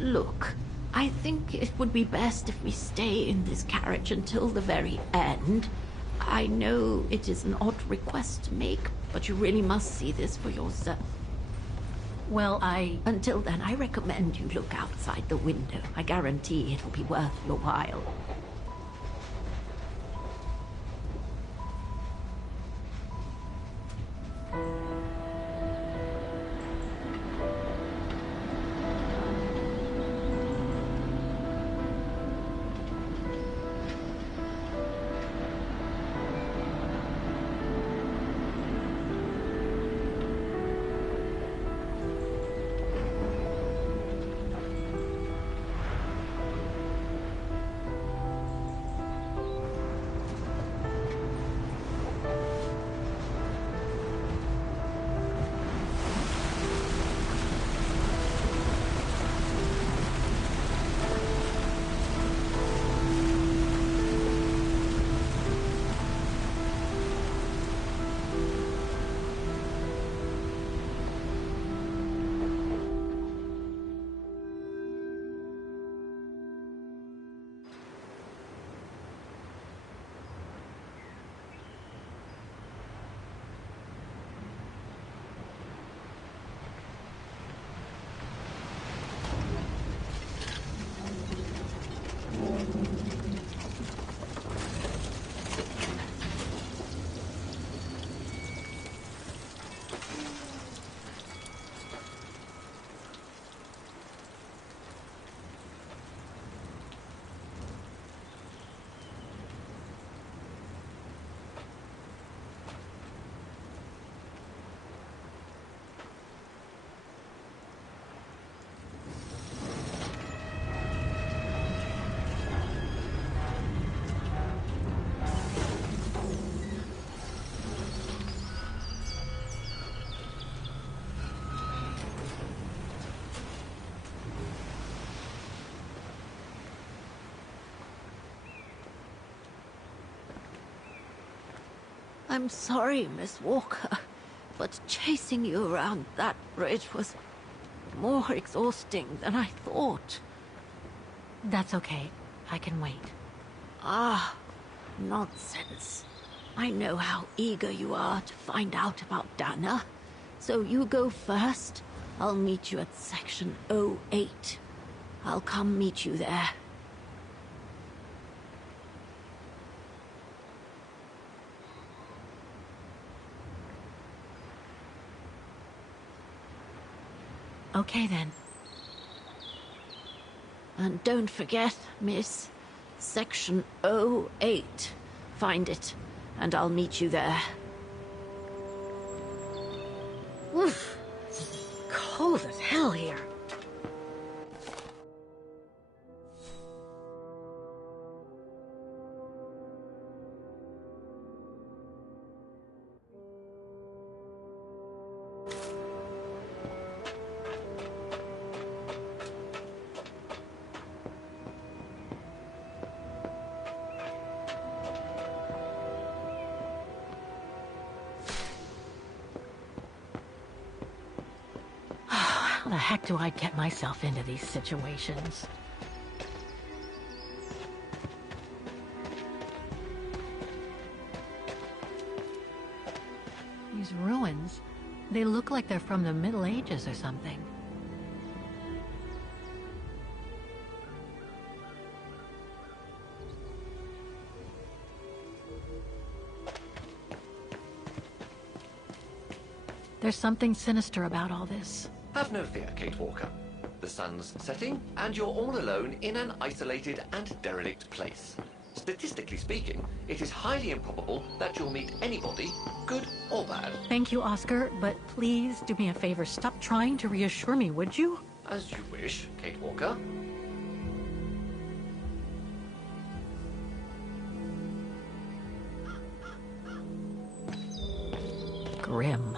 Look, I think it would be best if we stay in this carriage until the very end. I know it is an odd request to make, but you really must see this for yourself. Well, Until then, I recommend you look outside the window. I guarantee it'll be worth your while. I'm sorry, Miss Walker, but chasing you around that bridge was more exhausting than I thought. That's okay. I can wait. Ah, nonsense. I know how eager you are to find out about Dana. So you go first. I'll meet you at section 08. I'll come meet you there. Okay, then. And don't forget, miss, section 08. Find it, and I'll meet you there. Oof. Cold as hell here. How the heck do I get myself into these situations? These ruins, they look like they're from the Middle Ages or something. There's something sinister about all this. Have no fear, Kate Walker. The sun's setting, and you're all alone in an isolated and derelict place. Statistically speaking, it is highly improbable that you'll meet anybody, good or bad. Thank you, Oscar, but please do me a favor. Stop trying to reassure me, would you? As you wish, Kate Walker. Grim.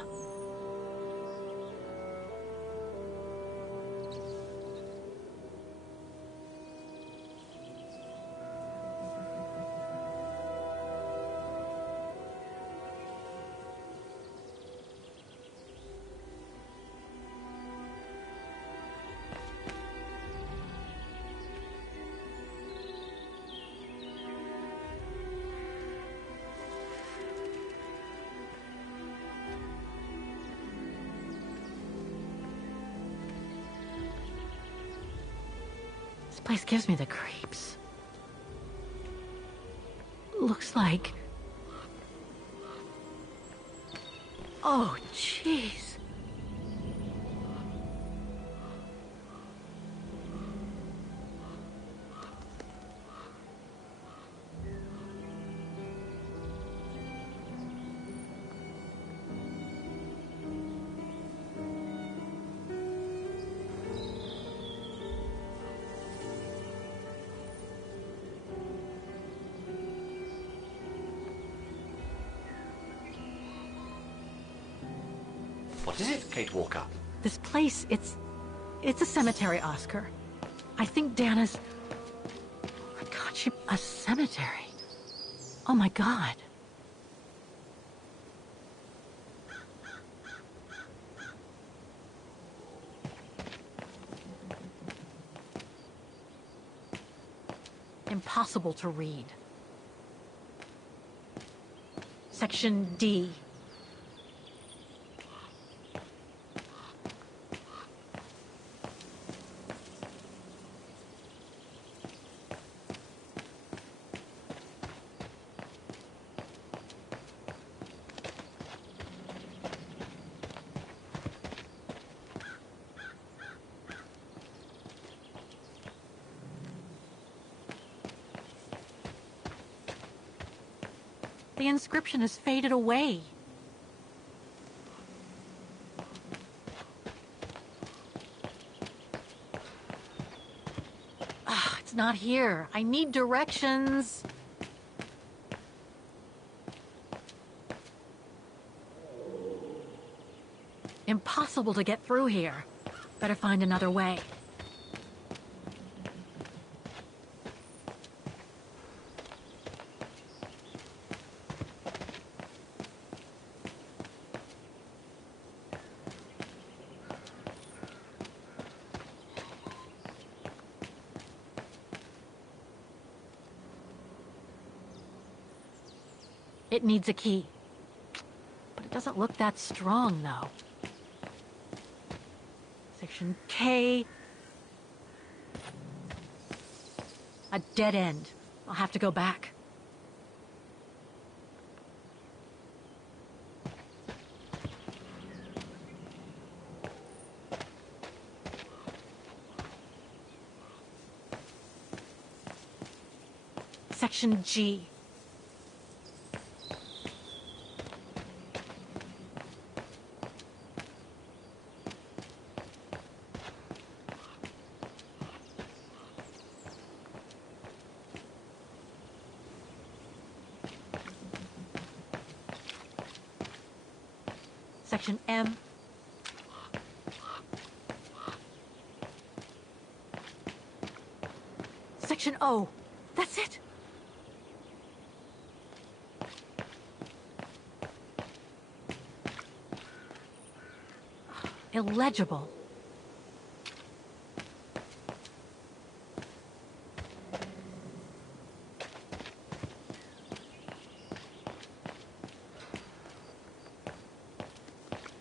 This place gives me the creeps. Looks like... Oh, jeez. What is it, Kate Walker? This place, it's a cemetery, Oscar. I think Dana's... Oh my God, a cemetery. Oh my God. Impossible to read. Section D. The inscription has faded away. Ah, it's not here. I need directions. Impossible to get through here. Better find another way. It needs a key. But it doesn't look that strong, though. Section K. A dead end. I'll have to go back. Section G. Section M. Section O. That's it. Illegible.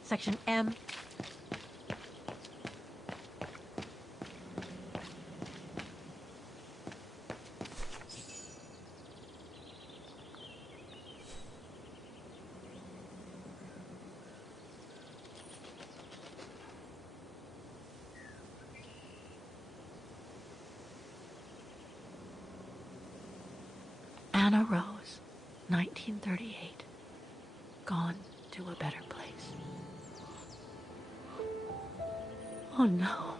Section M. Dana Rose, 1938. Gone to a better place. Oh no.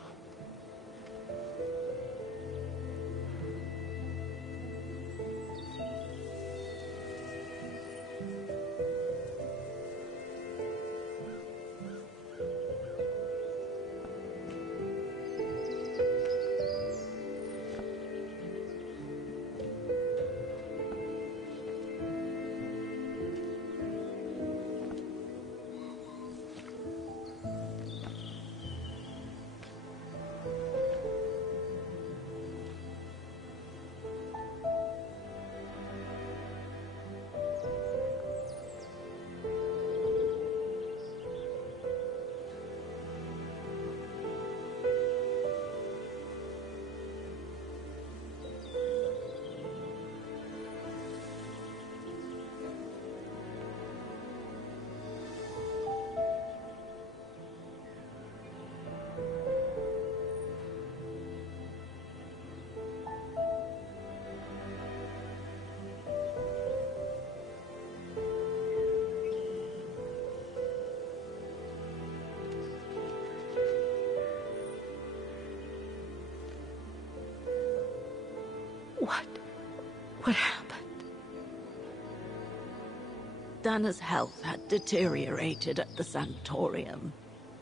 What happened? Dana's health had deteriorated at the sanatorium.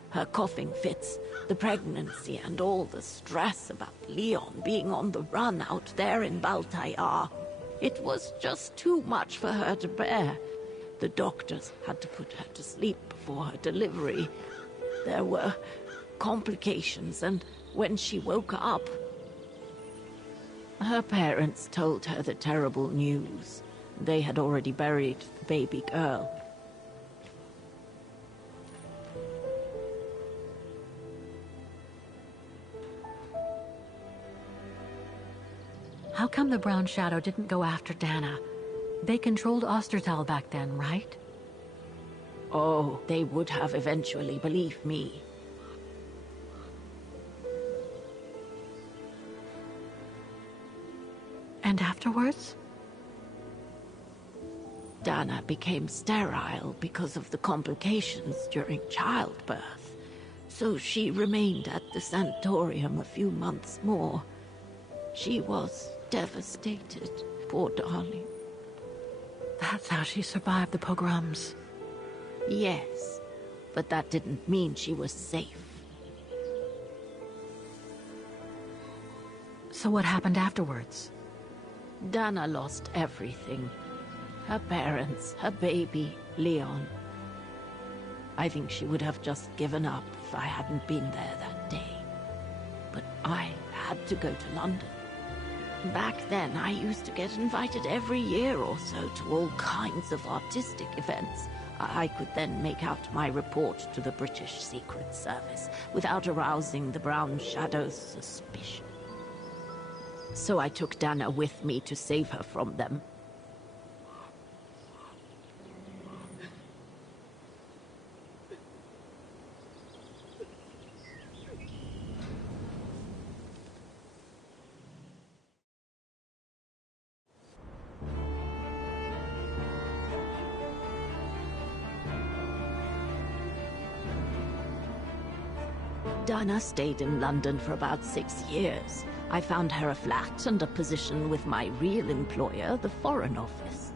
Her coughing fits, the pregnancy, and all the stress about Leon being on the run out there in Baltayar. It was just too much for her to bear. The doctors had to put her to sleep before her delivery. There were complications, and when she woke up, her parents told her the terrible news. They had already buried the baby girl. How come the Brown Shadow didn't go after Dana? They controlled Ostertal back then, right? Oh, they would have eventually, believe me. And afterwards? Dana became sterile because of the complications during childbirth. So she remained at the sanatorium a few months more. She was devastated, poor darling. That's how she survived the pogroms. Yes, but that didn't mean she was safe. So what happened afterwards? Dana lost everything. Her parents, her baby, Leon. I think she would have just given up if I hadn't been there that day. But I had to go to London. Back then, I used to get invited every year or so to all kinds of artistic events. I could then make out my report to the British Secret Service without arousing the Brown Shadow's suspicion. So I took Dana with me to save her from them. Dana stayed in London for about 6 years. I found her a flat and a position with my real employer, the Foreign Office.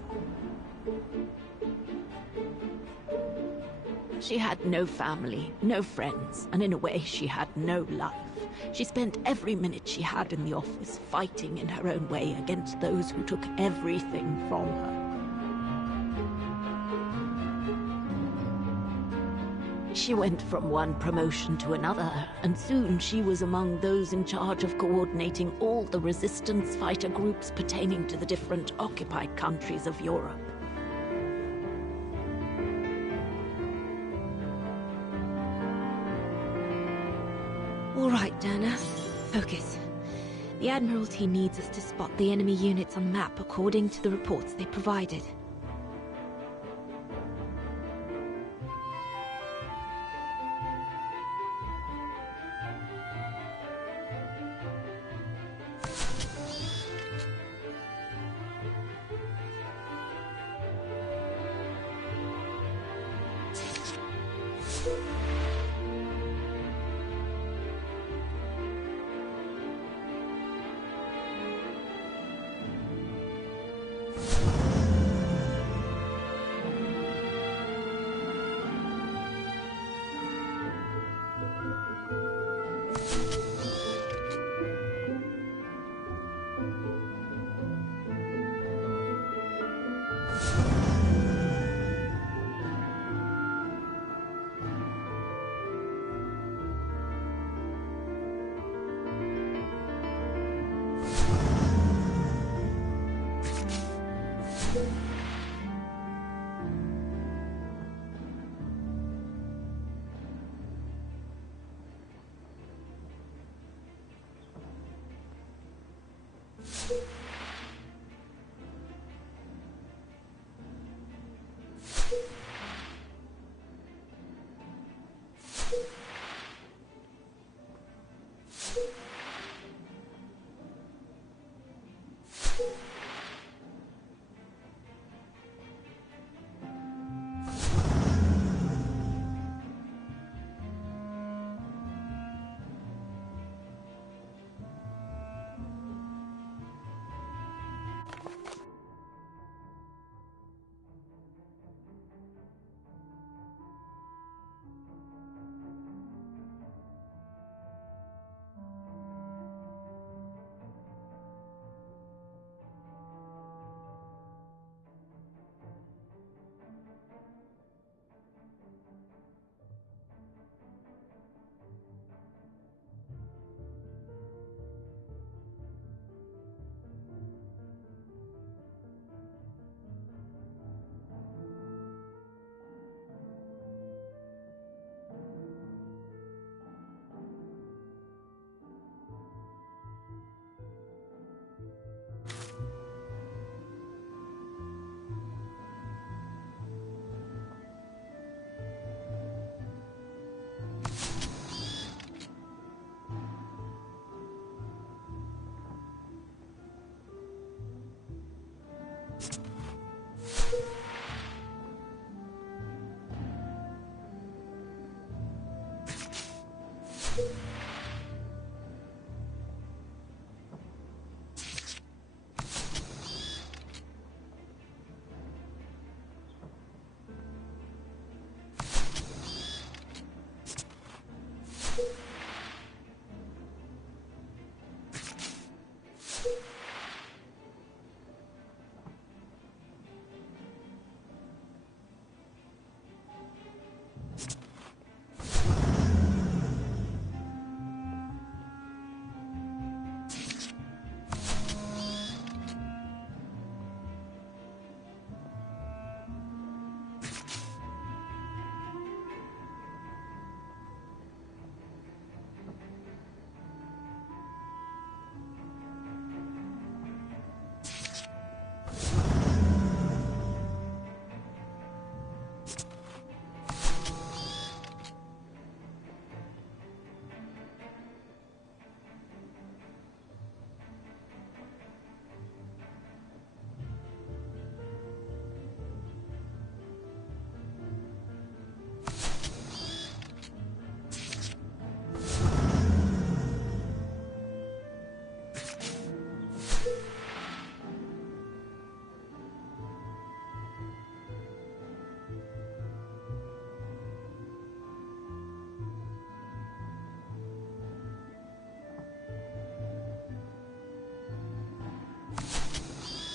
She had no family, no friends, and in a way she had no life. She spent every minute she had in the office fighting in her own way against those who took everything from her. She went from one promotion to another, and soon she was among those in charge of coordinating all the resistance fighter groups pertaining to the different occupied countries of Europe. All right, Dana. Focus. The Admiralty needs us to spot the enemy units on the map according to the reports they provided.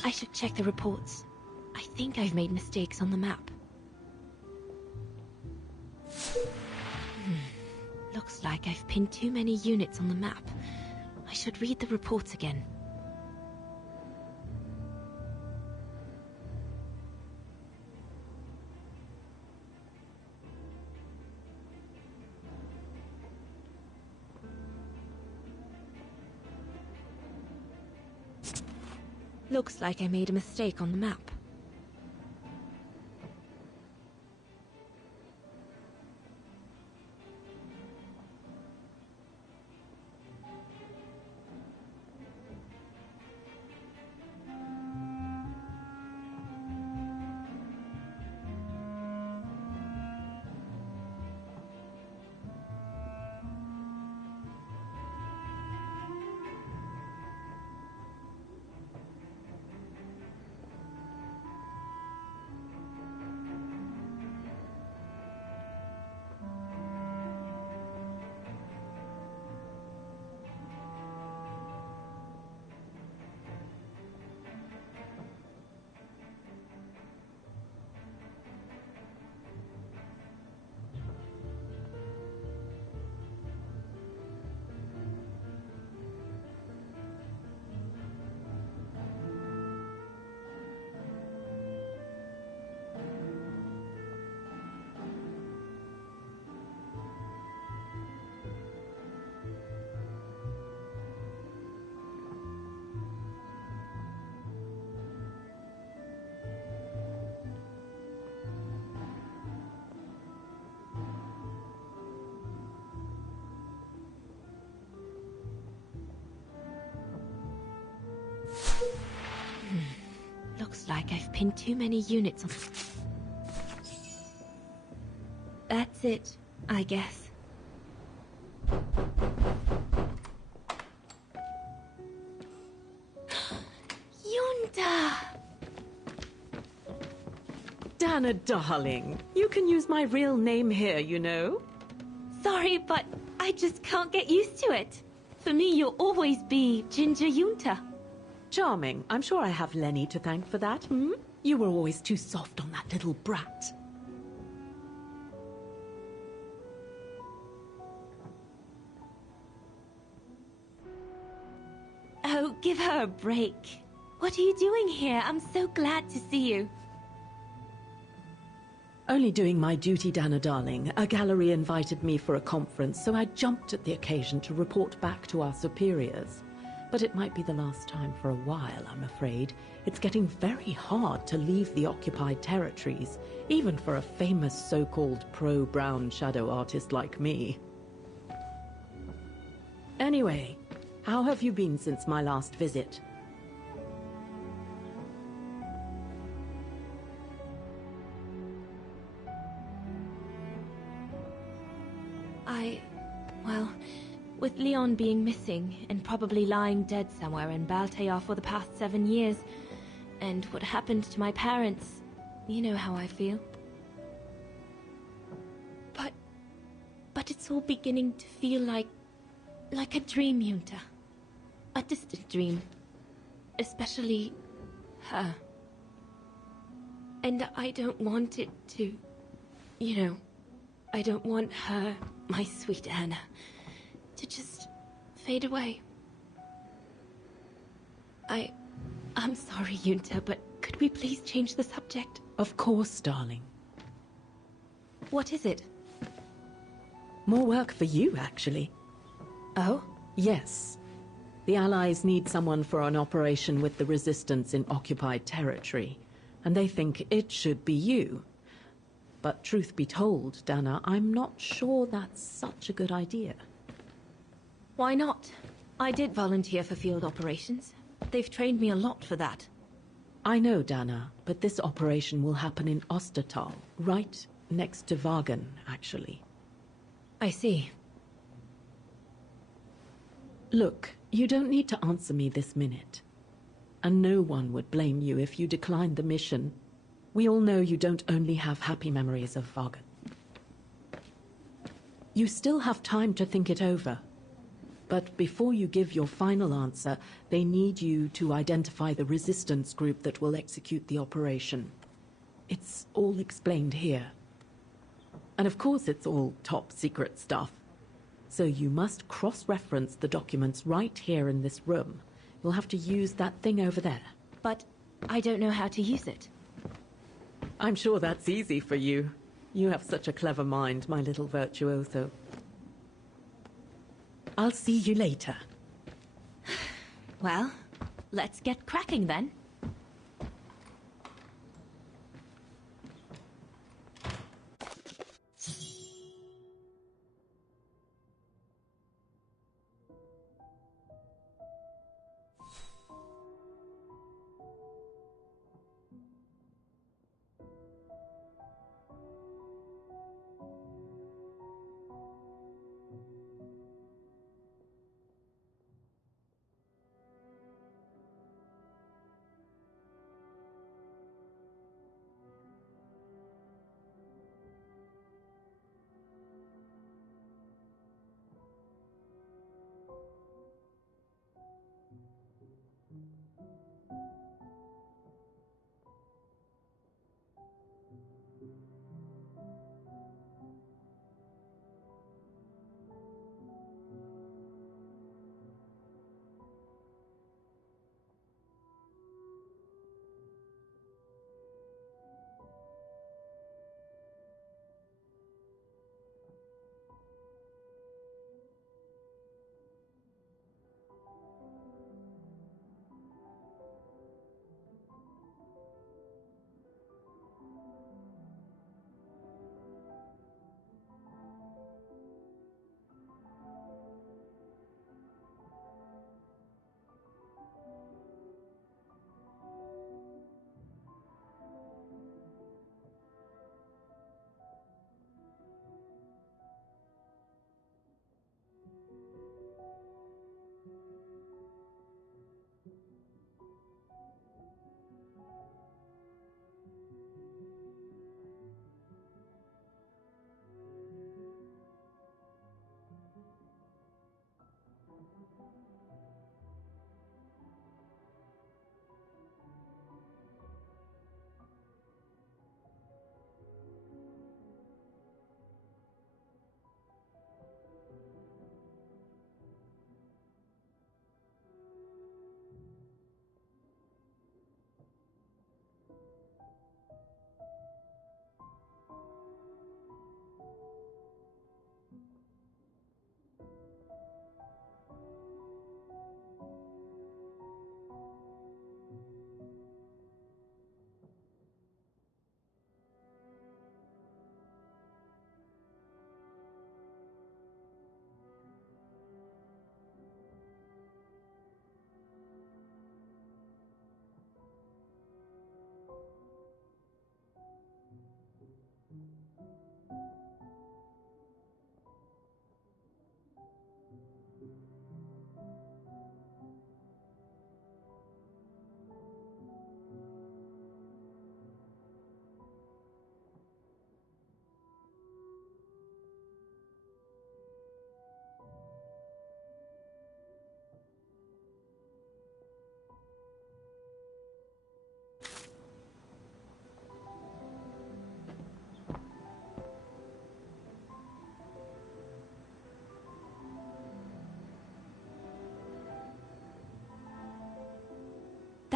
I should check the reports. I think I've made mistakes on the map. Looks like I've pinned too many units on the map. I should read the reports again. Looks like I made a mistake on the map. Feels like I've pinned too many units on... That's it, I guess. Yunta! Dana, darling, you can use my real name here, you know. Sorry, but I just can't get used to it. For me, you'll always be Ginger Yunta. Charming. I'm sure I have Lenny to thank for that, hmm? You were always too soft on that little brat. Oh, give her a break. What are you doing here? I'm so glad to see you. Only doing my duty, Dana, darling. A gallery invited me for a conference, so I jumped at the occasion to report back to our superiors. But it might be the last time for a while, I'm afraid. It's getting very hard to leave the occupied territories, even for a famous so-called pro-brown shadow artist like me. Anyway, how have you been since my last visit? Well, with Leon being missing and probably lying dead somewhere in Baltear for the past 7 years, and what happened to my parents, you know how I feel. But it's all beginning to feel like a dream, Yunta. A distant dream. Especially her. And I don't want it to, you know, I don't want her, my sweet Anna, to just fade away. I'm sorry, Yunta, but could we please change the subject? Of course, darling. What is it? More work for you, actually. Oh? Yes. The Allies need someone for an operation with the Resistance in occupied territory, and they think it should be you. But truth be told, Dana, I'm not sure that's such a good idea. Why not? I did volunteer for field operations. They've trained me a lot for that. I know, Dana, but this operation will happen in Ostertal, right next to Vagen, actually. I see. Look, you don't need to answer me this minute. And no one would blame you if you declined the mission. We all know you don't only have happy memories of Vagen. You still have time to think it over. But before you give your final answer, they need you to identify the resistance group that will execute the operation. It's all explained here. And of course it's all top secret stuff. So you must cross-reference the documents right here in this room. You'll have to use that thing over there. But I don't know how to use it. I'm sure that's easy for you. You have such a clever mind, my little virtuoso. I'll see you later. Well, let's get cracking then.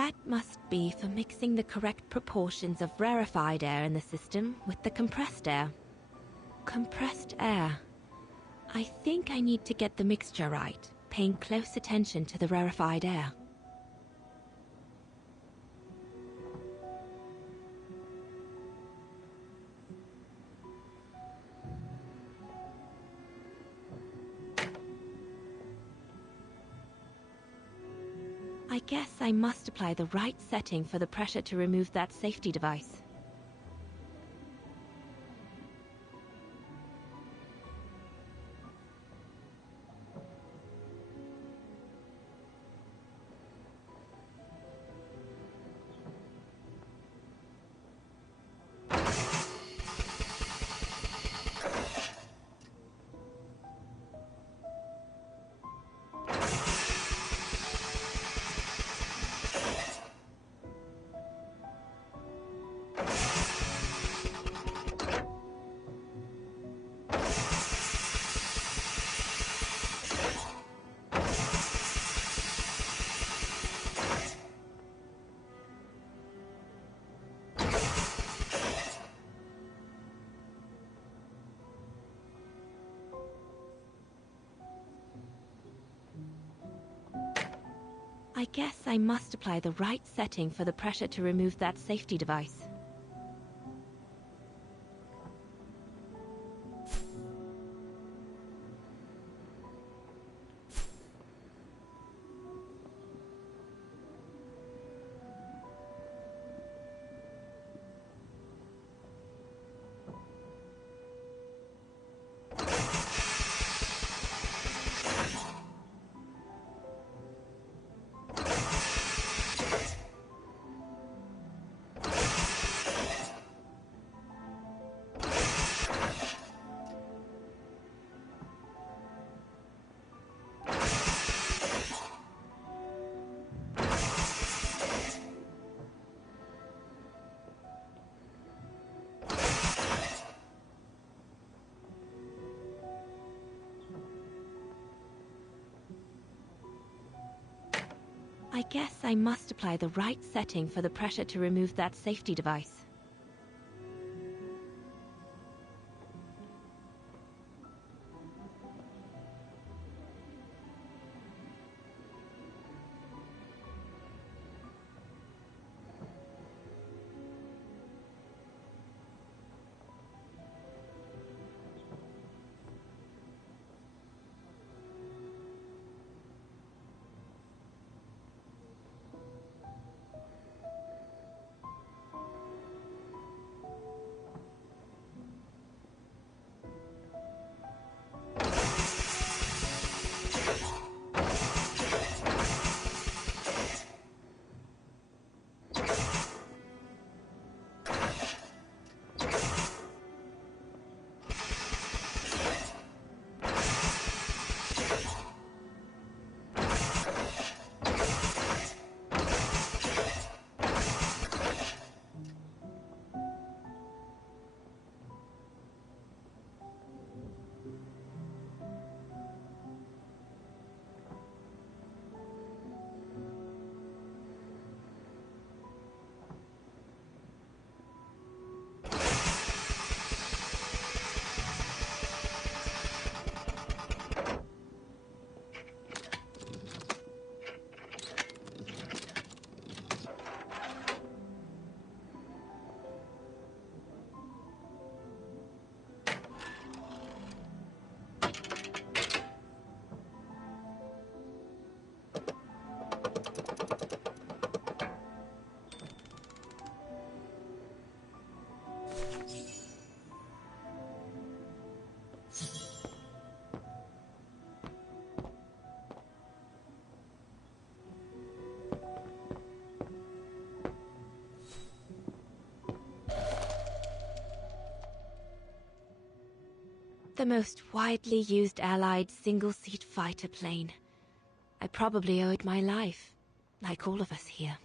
That must be for mixing the correct proportions of rarefied air in the system with the compressed air. Compressed air. I think I need to get the mixture right, paying close attention to the rarefied air. I guess I must apply the right setting for the pressure to remove that safety device. I guess I must apply the right setting for the pressure to remove that safety device. I guess I must apply the right setting for the pressure to remove that safety device. The most widely used Allied single-seat fighter plane. I probably owe it my life, like all of us here.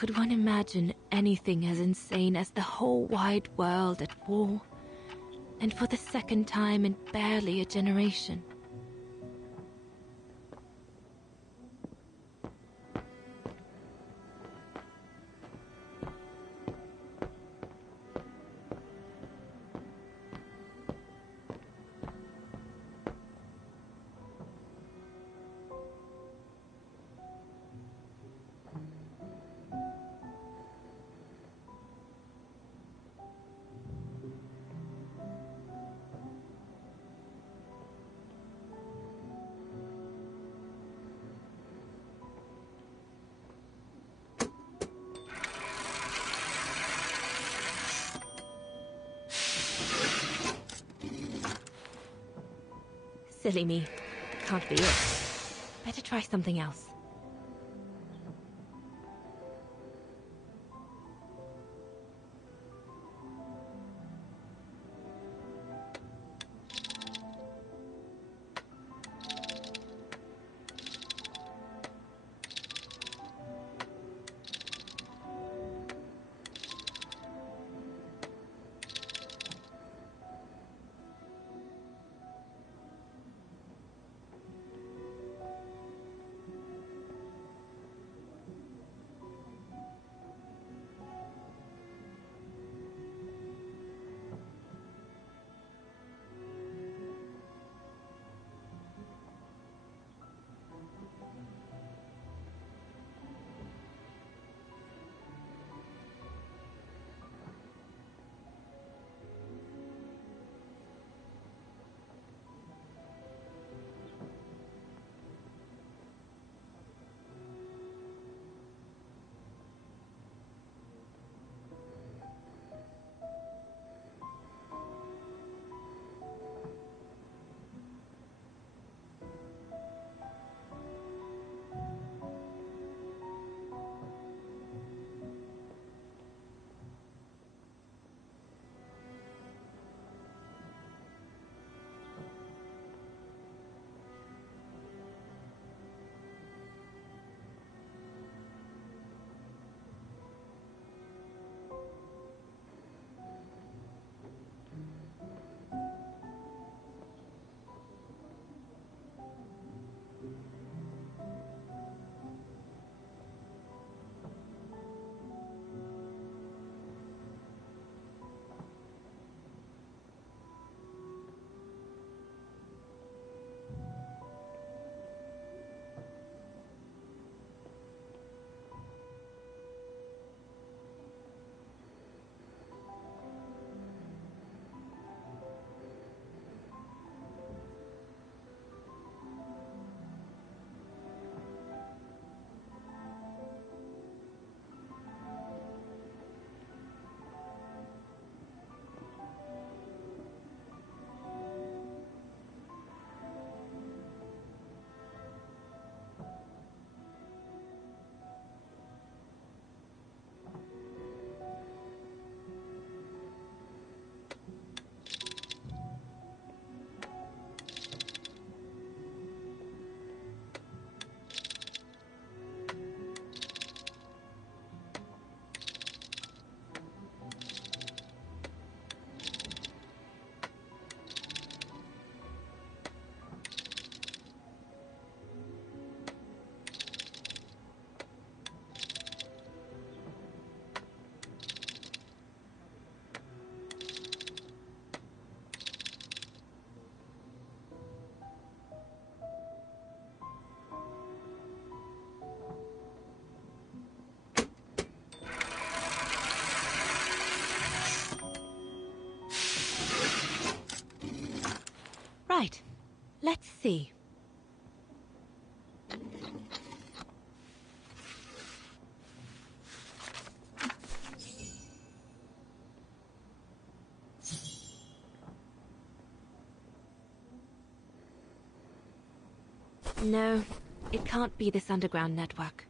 Could one imagine anything as insane as the whole wide world at war? And for the second time in barely a generation. Silly me. Can't be it. Better try something else. Right. Let's see. No, it can't be this underground network.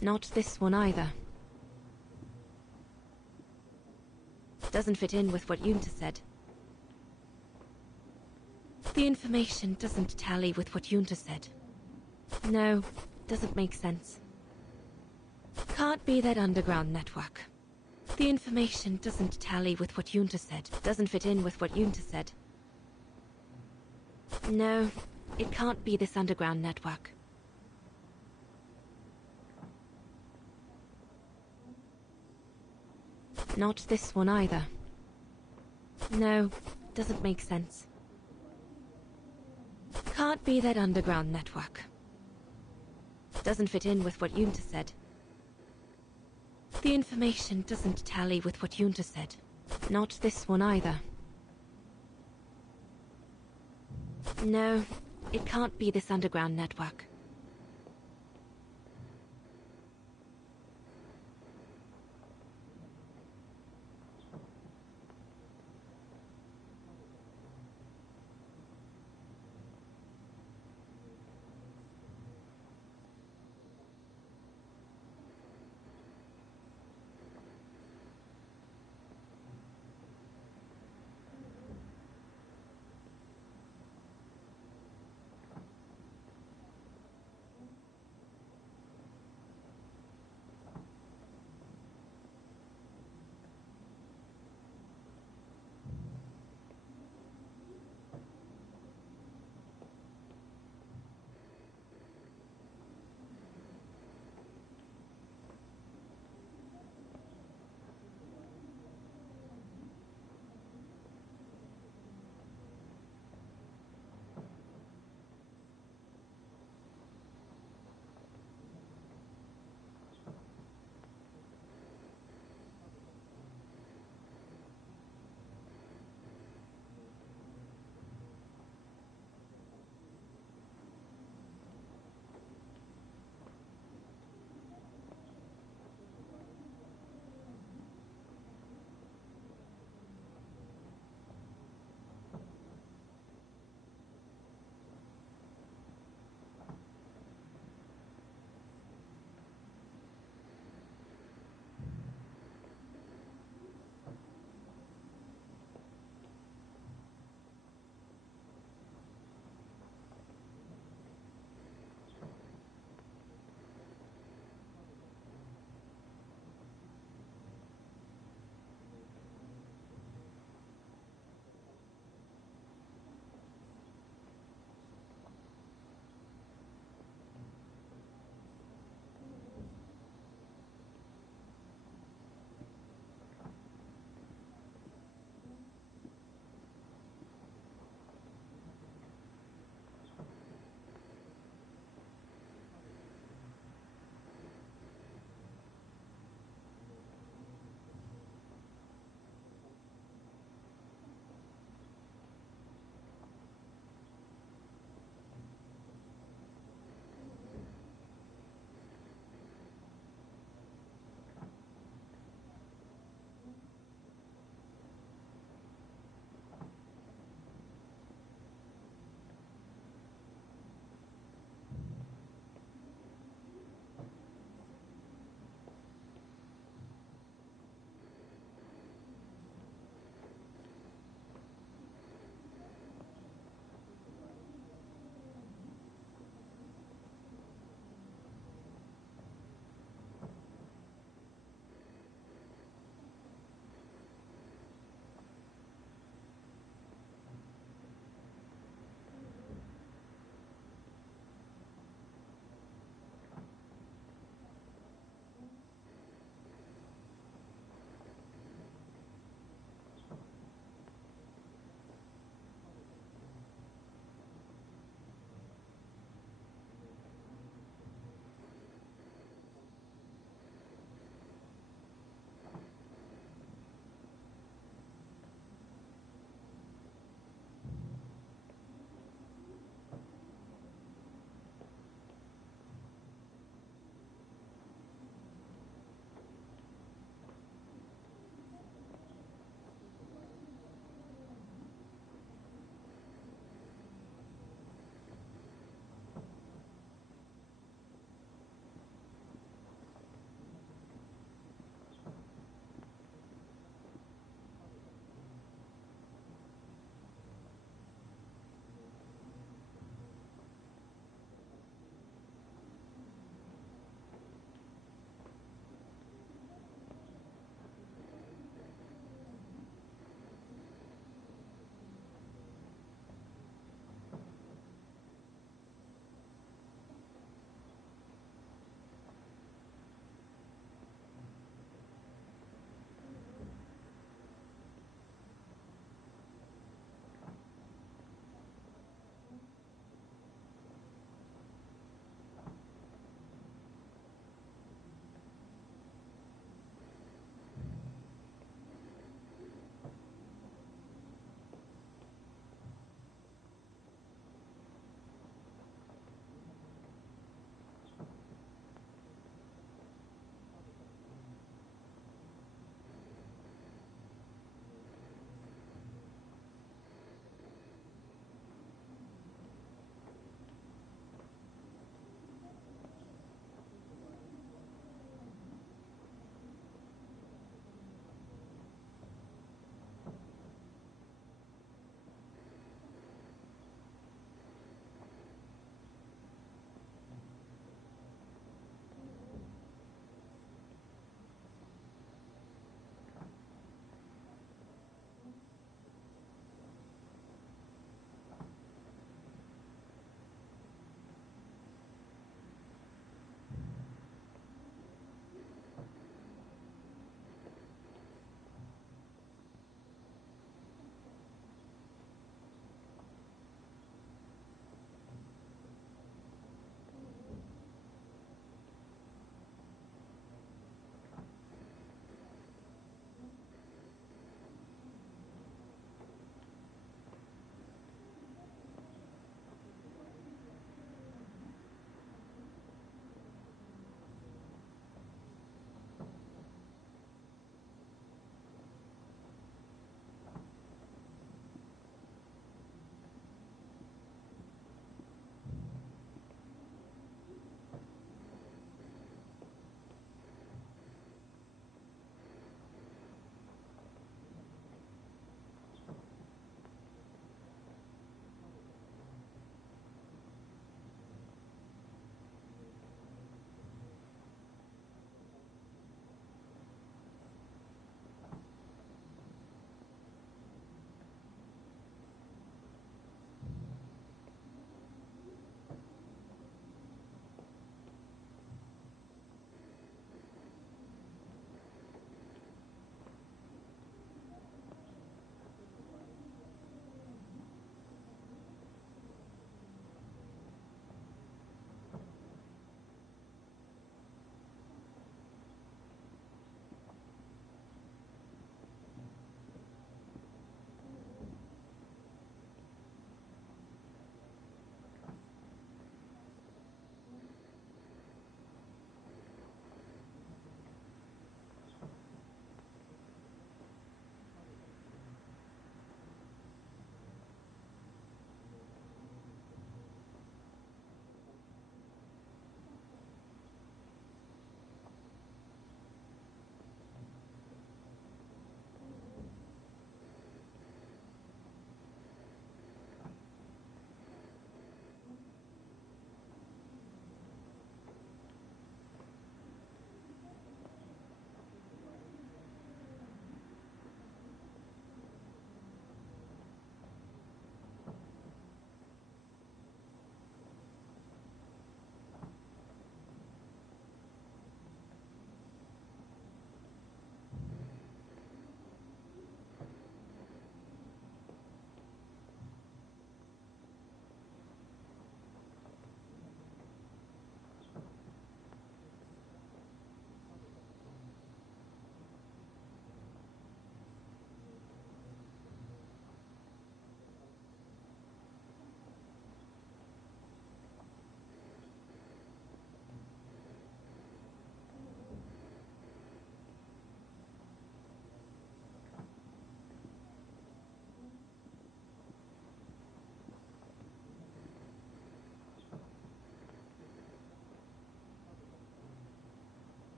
Not this one either. Doesn't fit in with what Yunta said. The information doesn't tally with what Yunta said. No, doesn't make sense. Can't be that underground network. The information doesn't tally with what Yunta said. Doesn't fit in with what Yunta said. No, it can't be this underground network. Not this one either. No, doesn't make sense. Can't be that underground network. Doesn't fit in with what Yunta said. The information doesn't tally with what Yunta said. Not this one either. No, it can't be this underground network.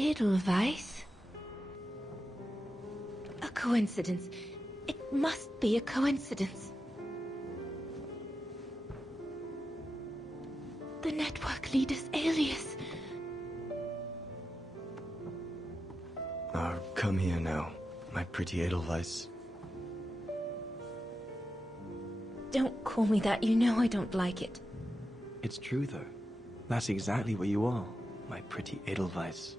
Edelweiss? A coincidence. It must be a coincidence. The network leader's alias. Come here now, my pretty Edelweiss. Don't call me that, you know I don't like it. It's true, though. That's exactly what you are, my pretty Edelweiss.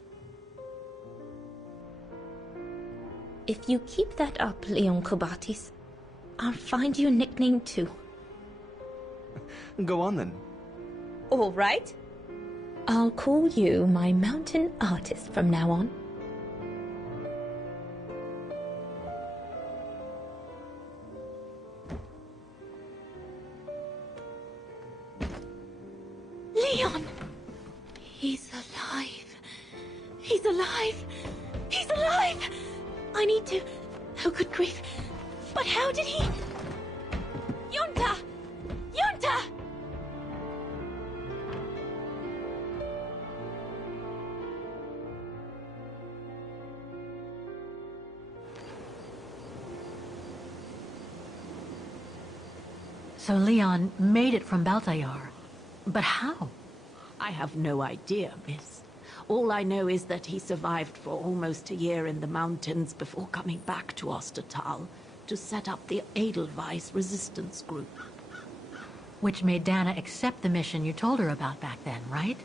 If you keep that up, Leon Kobatis, I'll find you a nickname too. Go on then. All right. I'll call you my mountain artist from now on. Leon! He's alive. He's alive. He's alive! I need to... Oh, good grief. But how did he... Yunta! Yunta! So Leon made it from Baltayar. But how? I have no idea, miss. All I know is that he survived for almost a year in the mountains before coming back to Ostertal to set up the Edelweiss resistance group. Which made Dana accept the mission you told her about back then, right?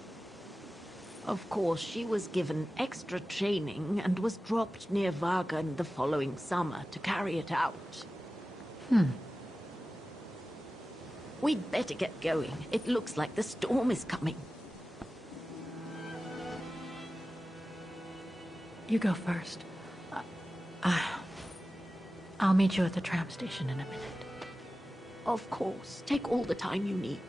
Of course, she was given extra training and was dropped near Vagan the following summer to carry it out. We'd better get going. It looks like the storm is coming. You go first. I'll meet you at the tram station in a minute. Of course. Take all the time you need.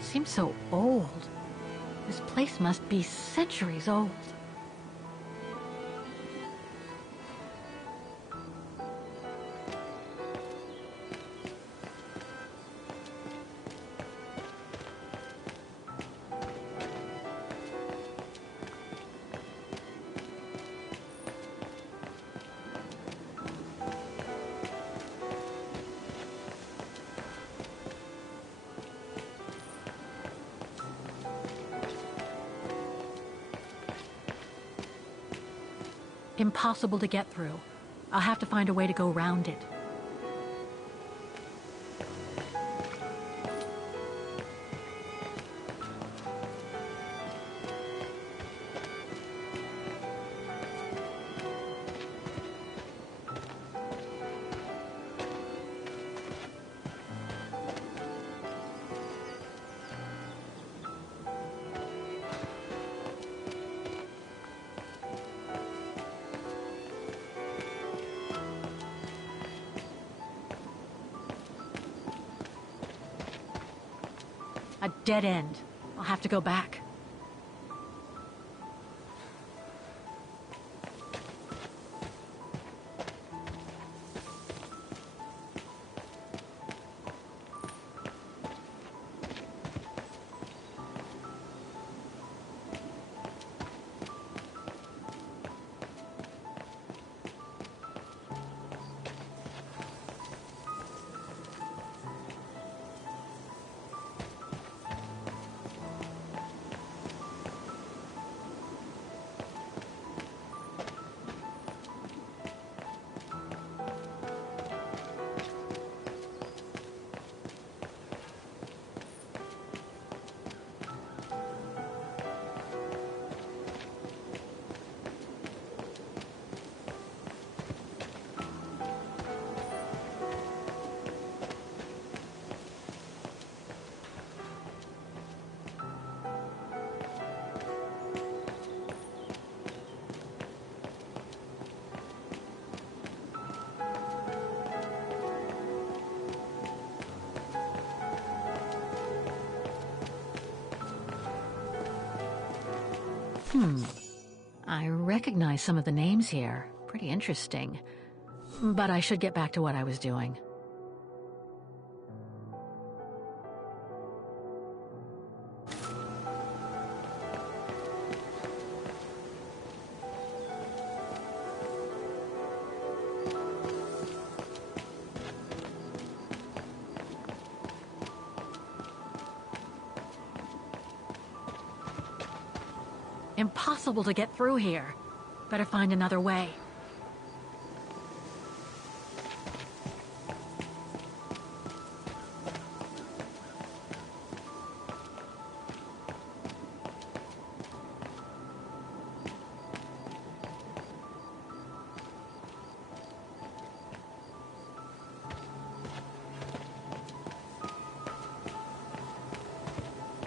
Seems so old. This place must be centuries old. Impossible to get through. I'll have to find a way to go round it. A dead end. I'll have to go back. I recognize some of the names here. Pretty interesting. But I should get back to what I was doing. Impossible to get through here. Better find another way.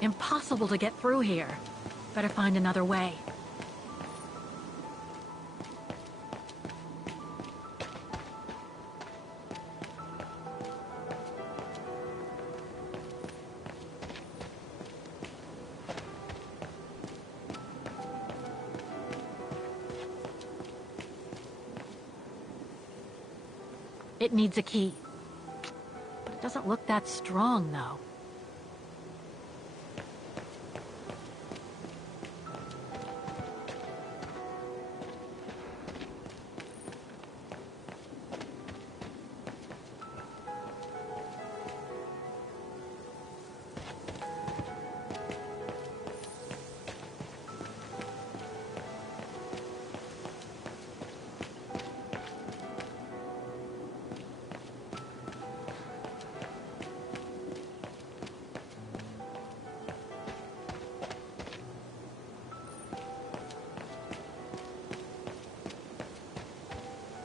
Impossible to get through here. Better find another way. It needs a key. But it doesn't look that strong, though.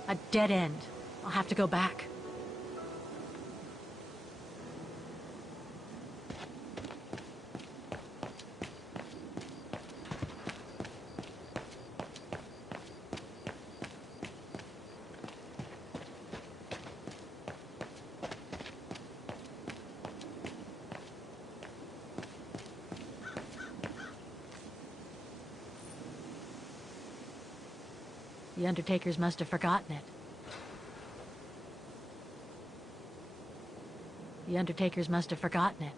A dead end. I'll have to go back. The Undertakers must have forgotten it. The Undertakers must have forgotten it.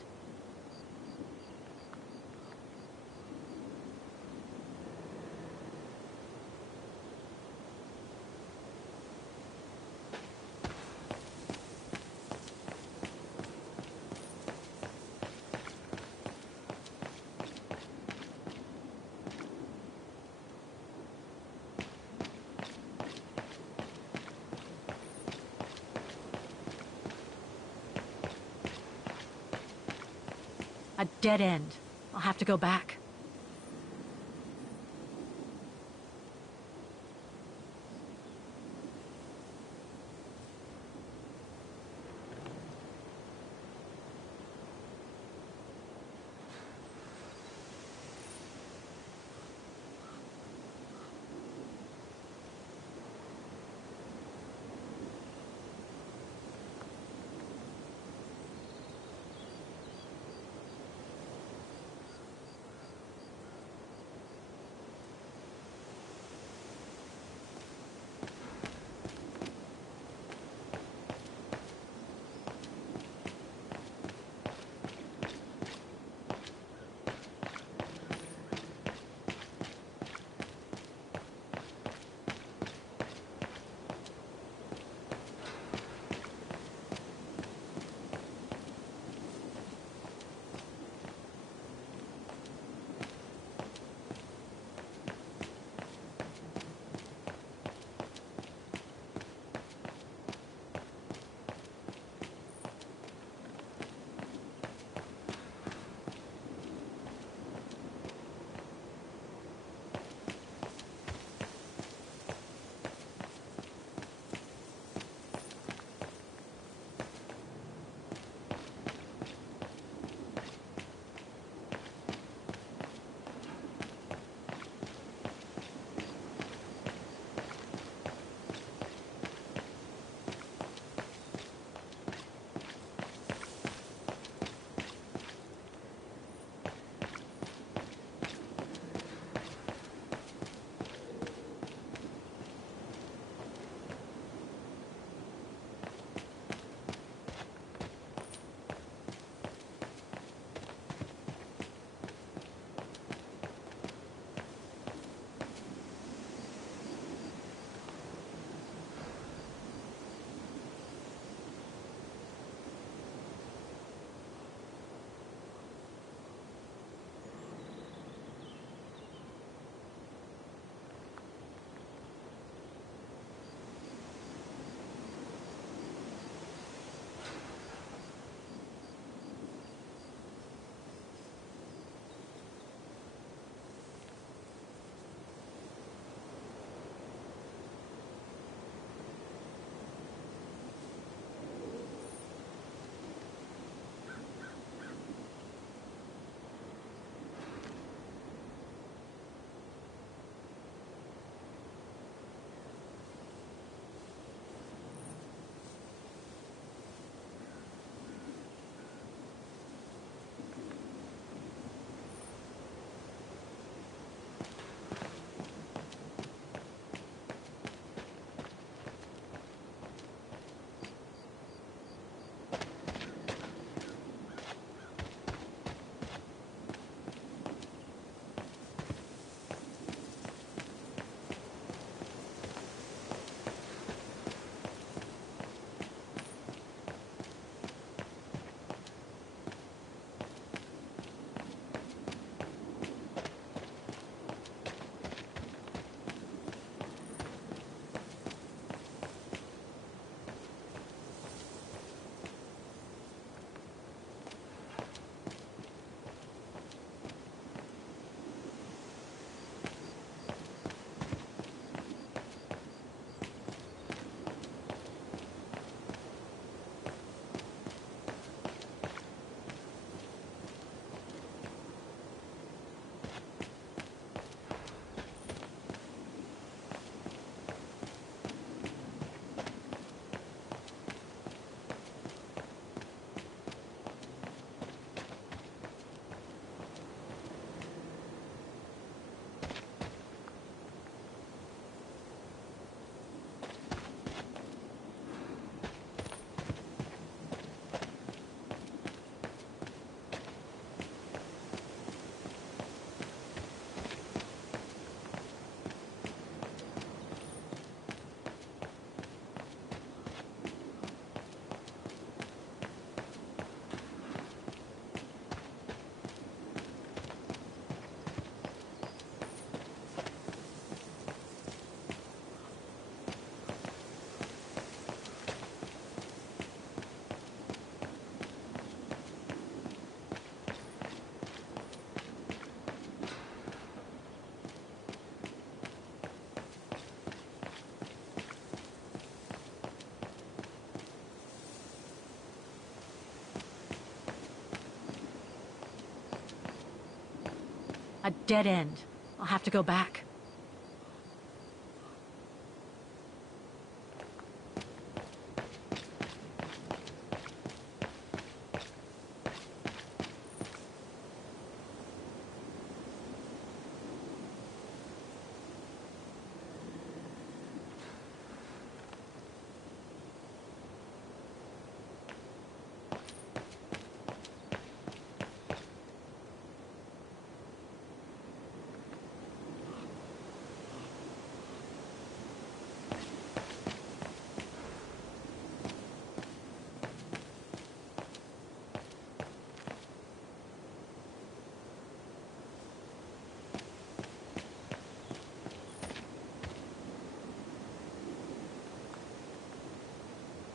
A dead end. I'll have to go back. A dead end. I'll have to go back.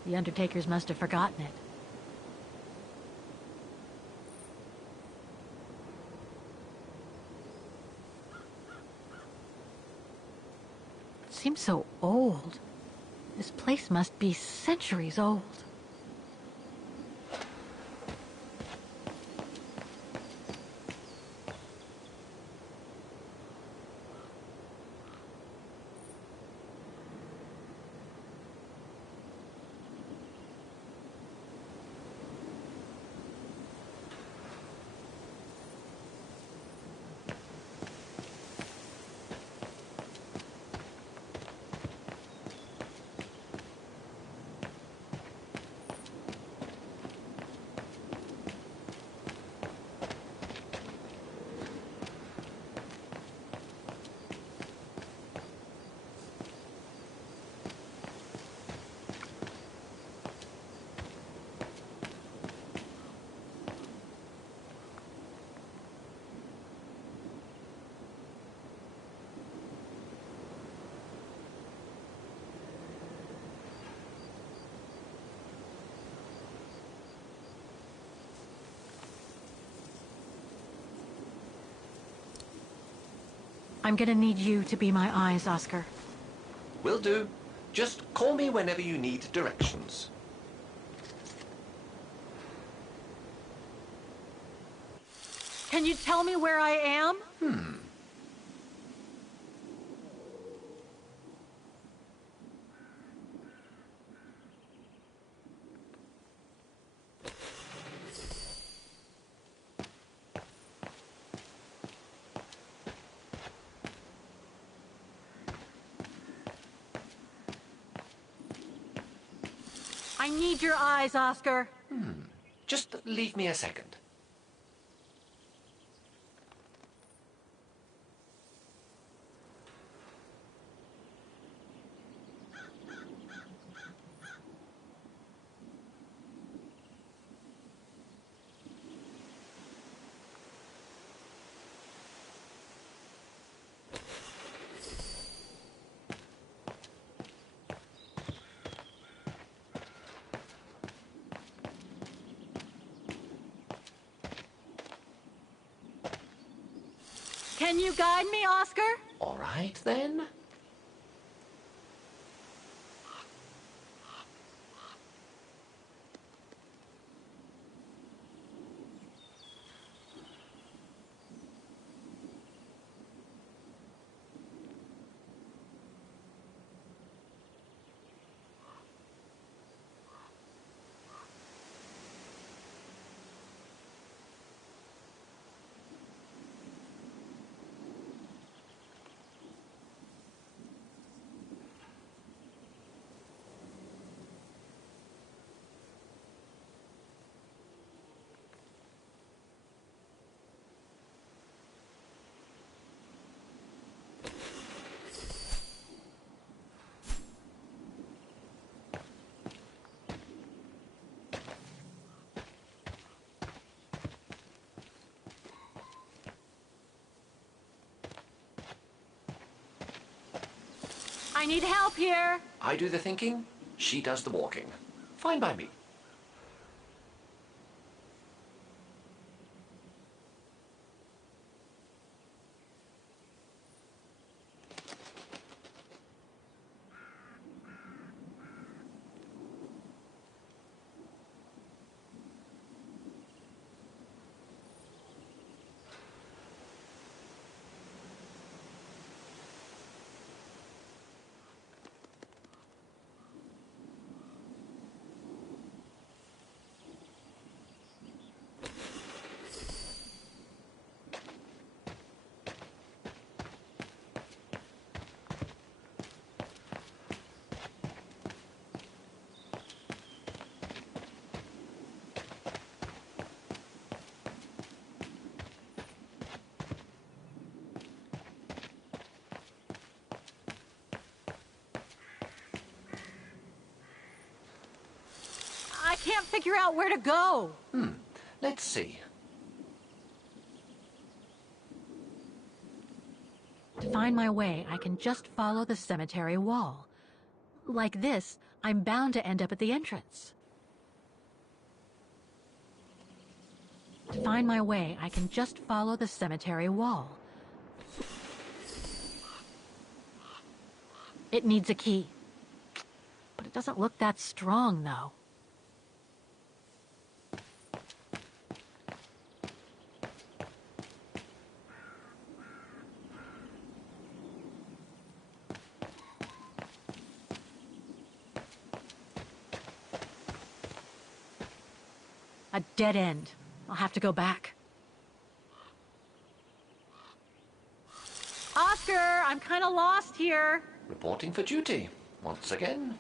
The Undertakers must have forgotten it. It seems so old. This place must be centuries old. I'm gonna need you to be my eyes, Oscar. Will do. Just call me whenever you need directions. Can you tell me where I am? I need your eyes, Oscar. Just leave me a second. Can you guide me, Oscar? All right, then. I need help here. I do the thinking, she does the walking. Fine by me. figure out where to go. Let's see. To find my way, I can just follow the cemetery wall. Like this, I'm bound to end up at the entrance. To find my way, I can just follow the cemetery wall. It needs a key. But it doesn't look that strong, though. A dead end. I'll have to go back. Oscar, I'm kind of lost here. Reporting for duty. Once again.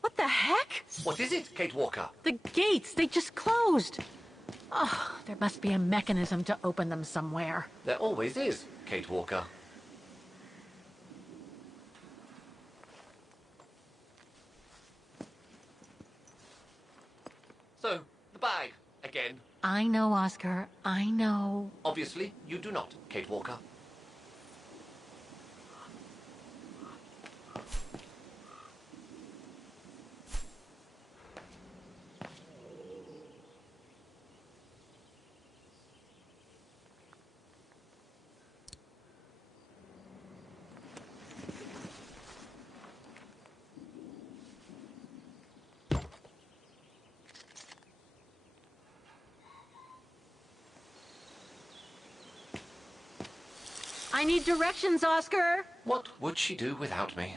What the heck? What is it, Kate Walker? The gates, they just closed. Oh, there must be a mechanism to open them somewhere. There always is, Kate Walker. So, the bag, again. I know, Oscar. I know. Obviously, you do not, Kate Walker. I need directions, Oscar. What would she do without me?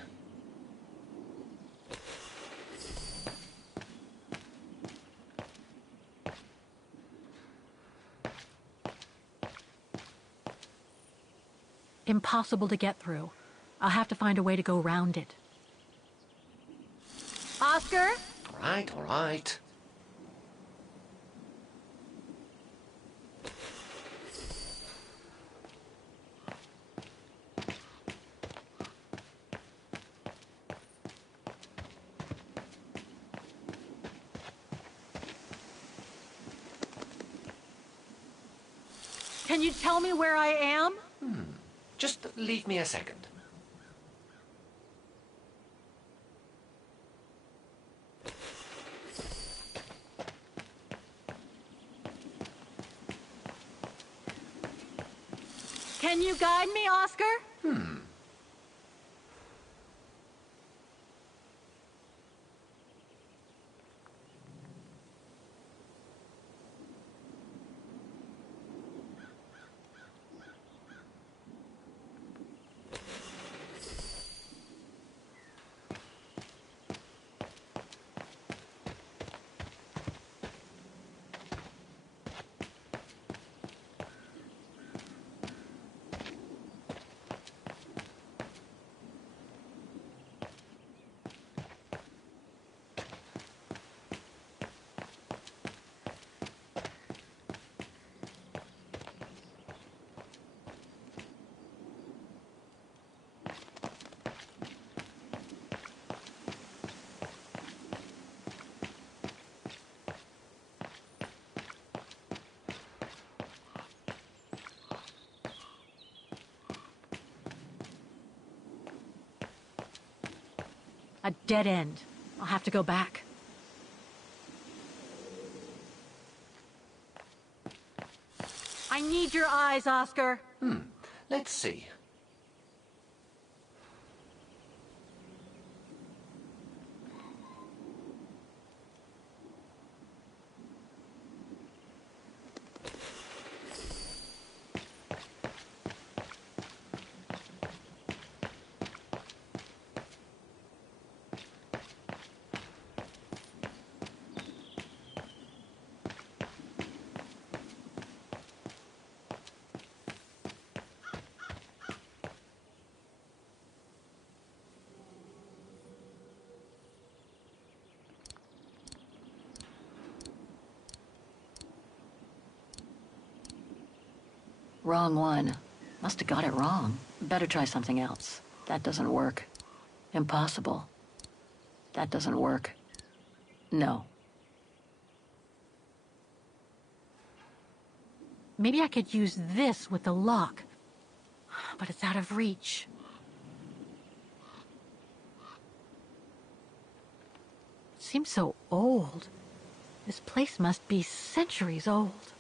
Impossible to get through. I'll have to find a way to go around it. Oscar? All right, all right. Can you tell me where I am? Just leave me a second. Can you guide me, Oscar? A dead end. I'll have to go back. I need your eyes, Oscar. Let's see. Wrong one. Must have got it wrong. Better try something else. That doesn't work. Impossible. That doesn't work. No. Maybe I could use this with the lock, but it's out of reach. It seems so old. This place must be centuries old.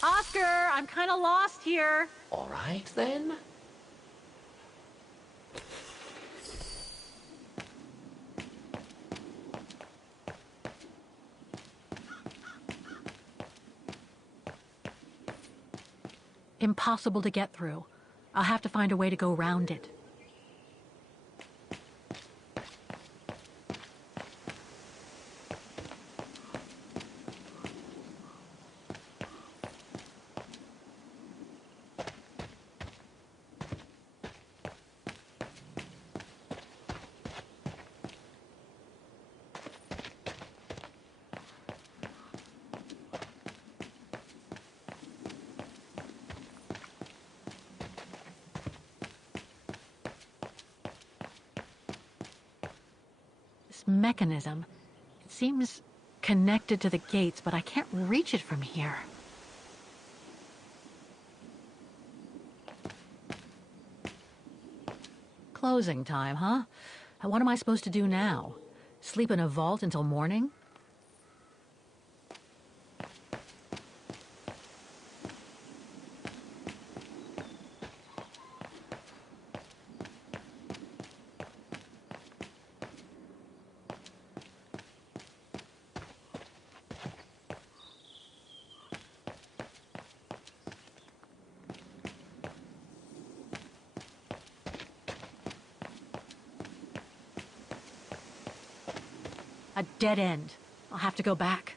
Oscar, I'm kind of lost here. All right, then. Impossible to get through. I'll have to find a way to go around it. Mechanism. It seems connected to the gates, but I can't reach it from here. Closing time, huh? What am I supposed to do now? Sleep in a vault until morning? A dead end. I'll have to go back.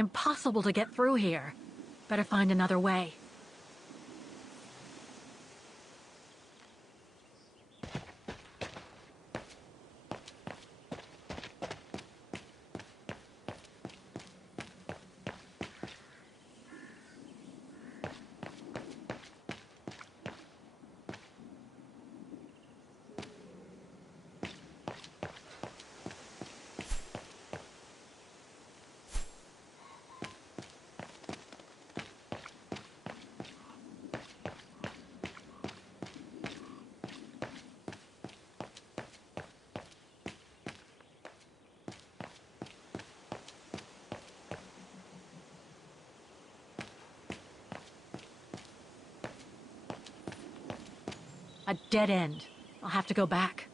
Impossible to get through here. Better find another way. A dead end. I'll have to go back.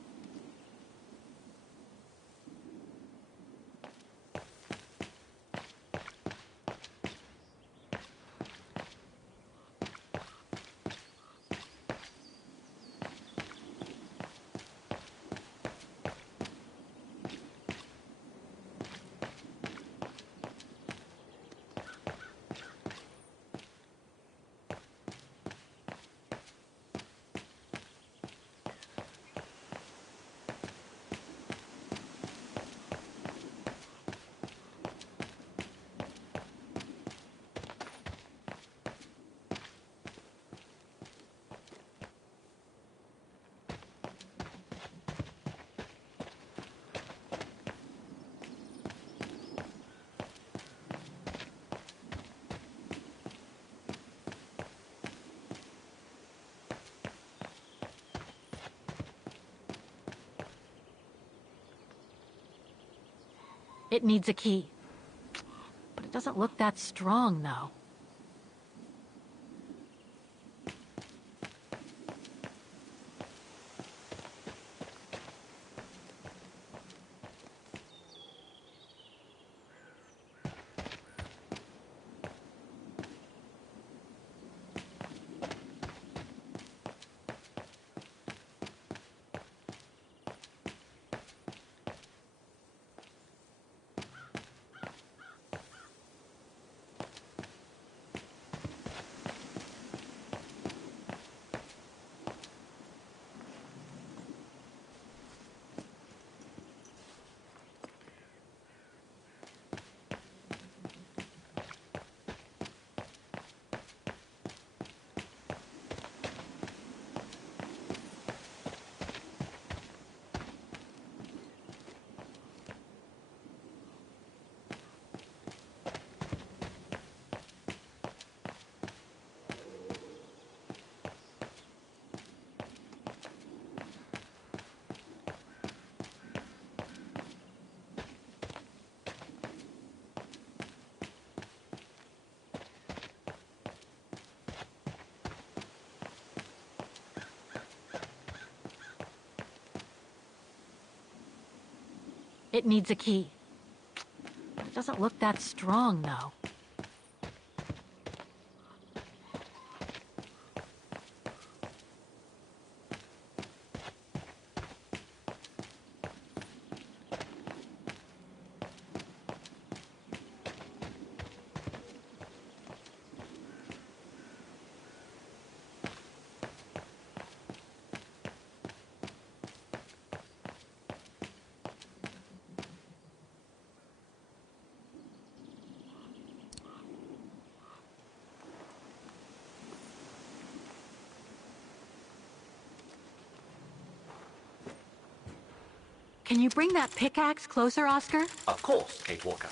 It needs a key. But it doesn't look that strong, though. It needs a key. But it doesn't look that strong, though. Can you bring that pickaxe closer, Oscar? Of course, Kate Walker.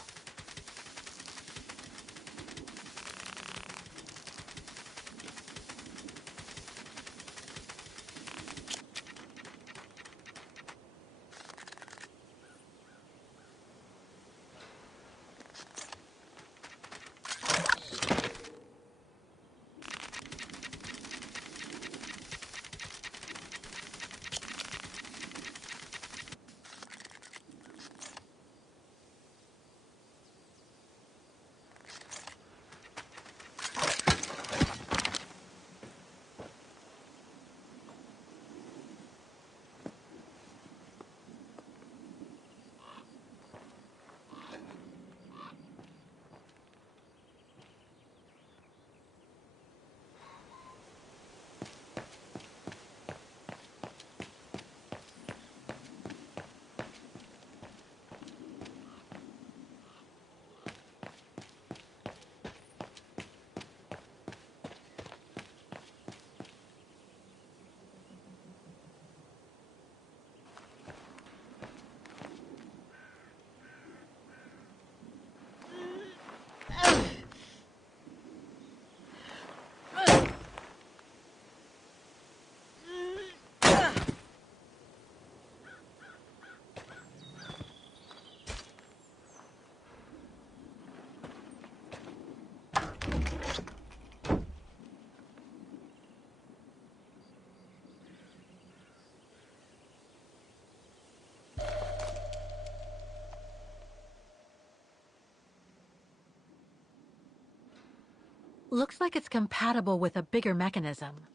Looks like it's compatible with a bigger mechanism.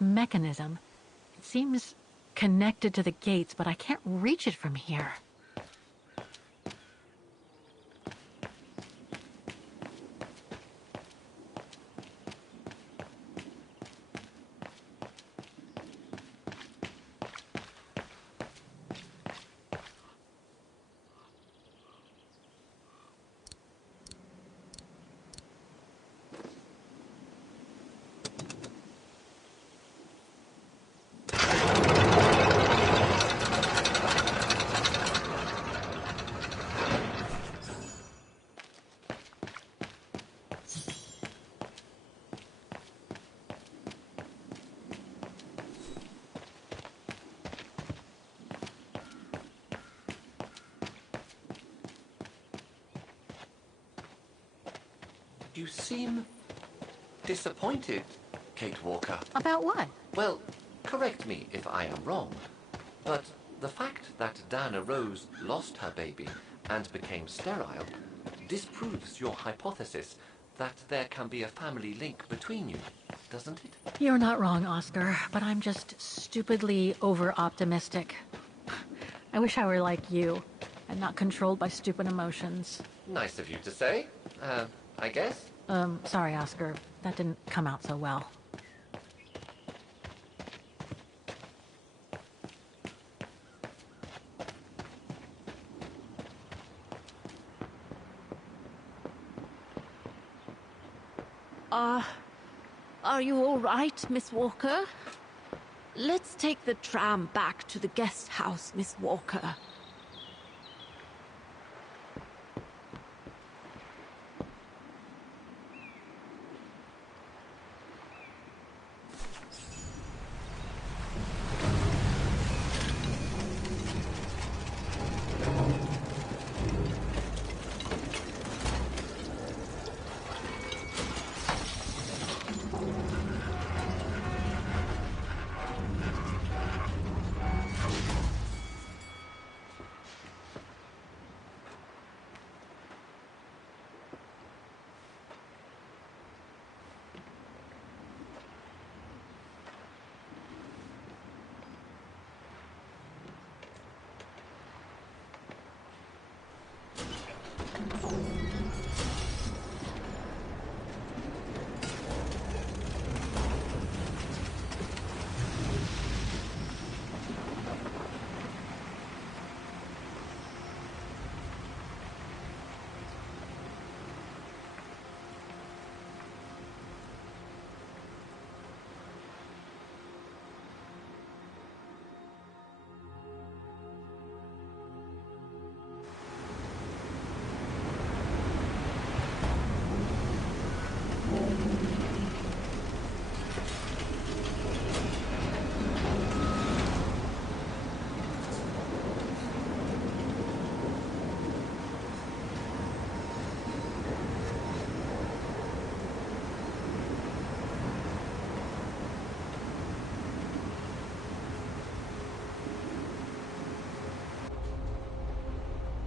Mechanism. It seems connected to the gates, but I can't reach it from here. You seem disappointed, Kate Walker. About what? Well, correct me if I am wrong, but the fact that Dana Rose lost her baby and became sterile disproves your hypothesis that there can be a family link between you, doesn't it? You're not wrong, Oscar, but I'm just stupidly over-optimistic. I wish I were like you, and not controlled by stupid emotions. Nice of you to say, I guess. Sorry, Oscar. That didn't come out so well. Are you all right, Miss Walker? Let's take the tram back to the guest house, Miss Walker.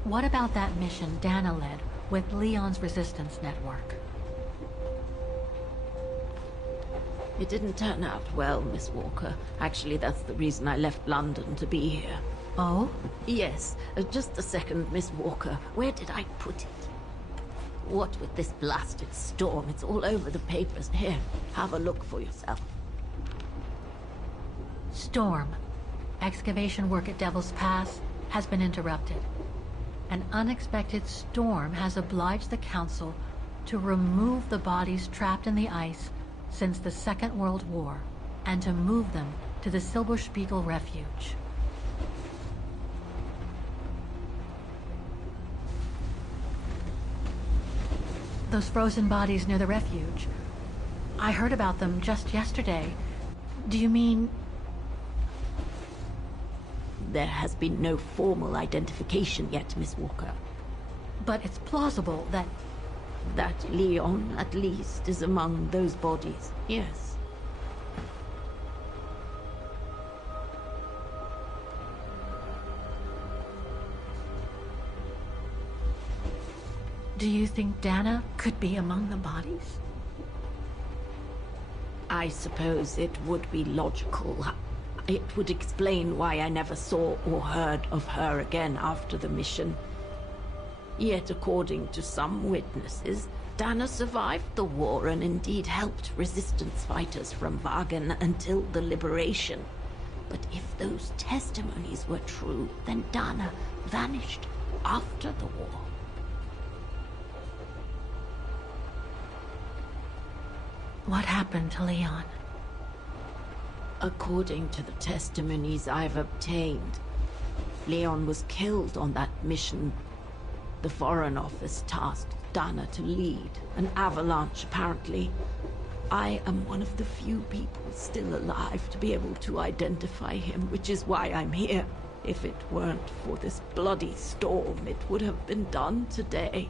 What about that mission Dana led with Leon's resistance network? It didn't turn out well, Miss Walker. Actually, that's the reason I left London to be here. Oh? Yes. Just a second, Miss Walker. Where did I put it? What with this blasted storm? It's all over the papers. Here, have a look for yourself. Storm. Excavation work at Devil's Pass has been interrupted. An unexpected storm has obliged the Council to remove the bodies trapped in the ice since the Second World War, and to move them to the Silberspiegel Refuge. Those frozen bodies near the refuge. I heard about them just yesterday. Do you mean... There has been no formal identification yet, Miss Walker. But it's plausible that... That Leon, at least, is among those bodies, yes. Do you think Dana could be among the bodies? I suppose it would be logical. It would explain why I never saw or heard of her again after the mission. Yet, according to some witnesses, Dana survived the war and indeed helped resistance fighters from Vagan until the liberation. But if those testimonies were true, then Dana vanished after the war. What happened to Leon? According to the testimonies I've obtained, Leon was killed on that mission. The Foreign Office tasked Dana to lead an avalanche, apparently. I am one of the few people still alive to be able to identify him, which is why I'm here. If it weren't for this bloody storm, it would have been done today.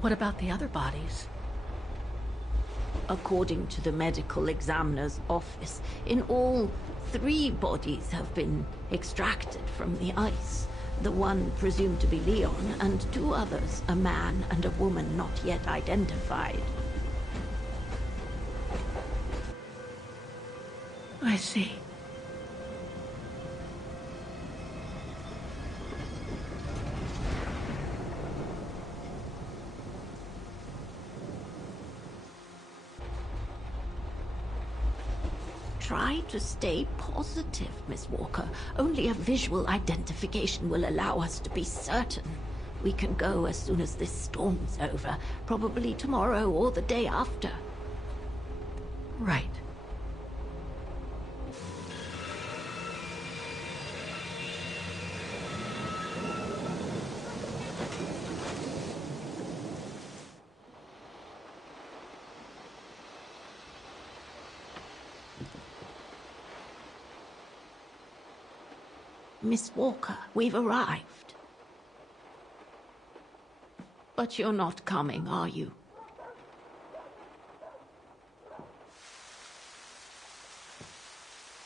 What about the other bodies? According to the medical examiner's office, in all, 3 bodies have been extracted from the ice. The one presumed to be Leon, and 2 others, a man and a woman not yet identified. I see. Try to stay positive, Miss Walker. Only a visual identification will allow us to be certain. We can go as soon as this storm's over, probably tomorrow or the day after. Right. Miss Walker, we've arrived. But you're not coming, are you?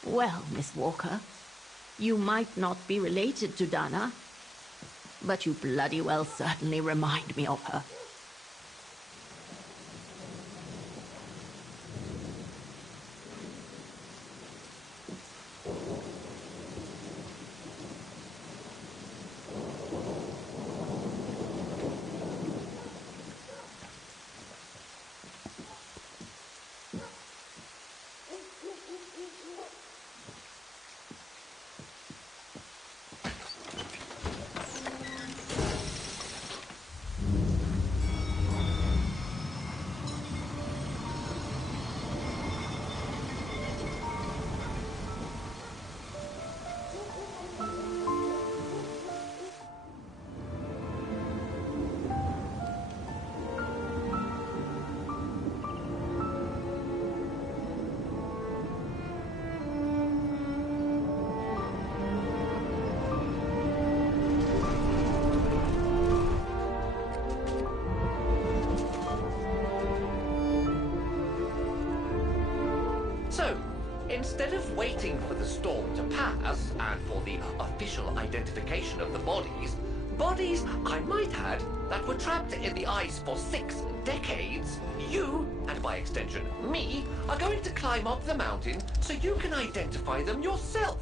Well, Miss Walker, you might not be related to Dana, but you bloody well certainly remind me of her. So, instead of waiting for the storm to pass and for the official identification of the bodies I might add, that were trapped in the ice for 6 decades, you, and by extension me, are going to climb up the mountain so you can identify them yourself.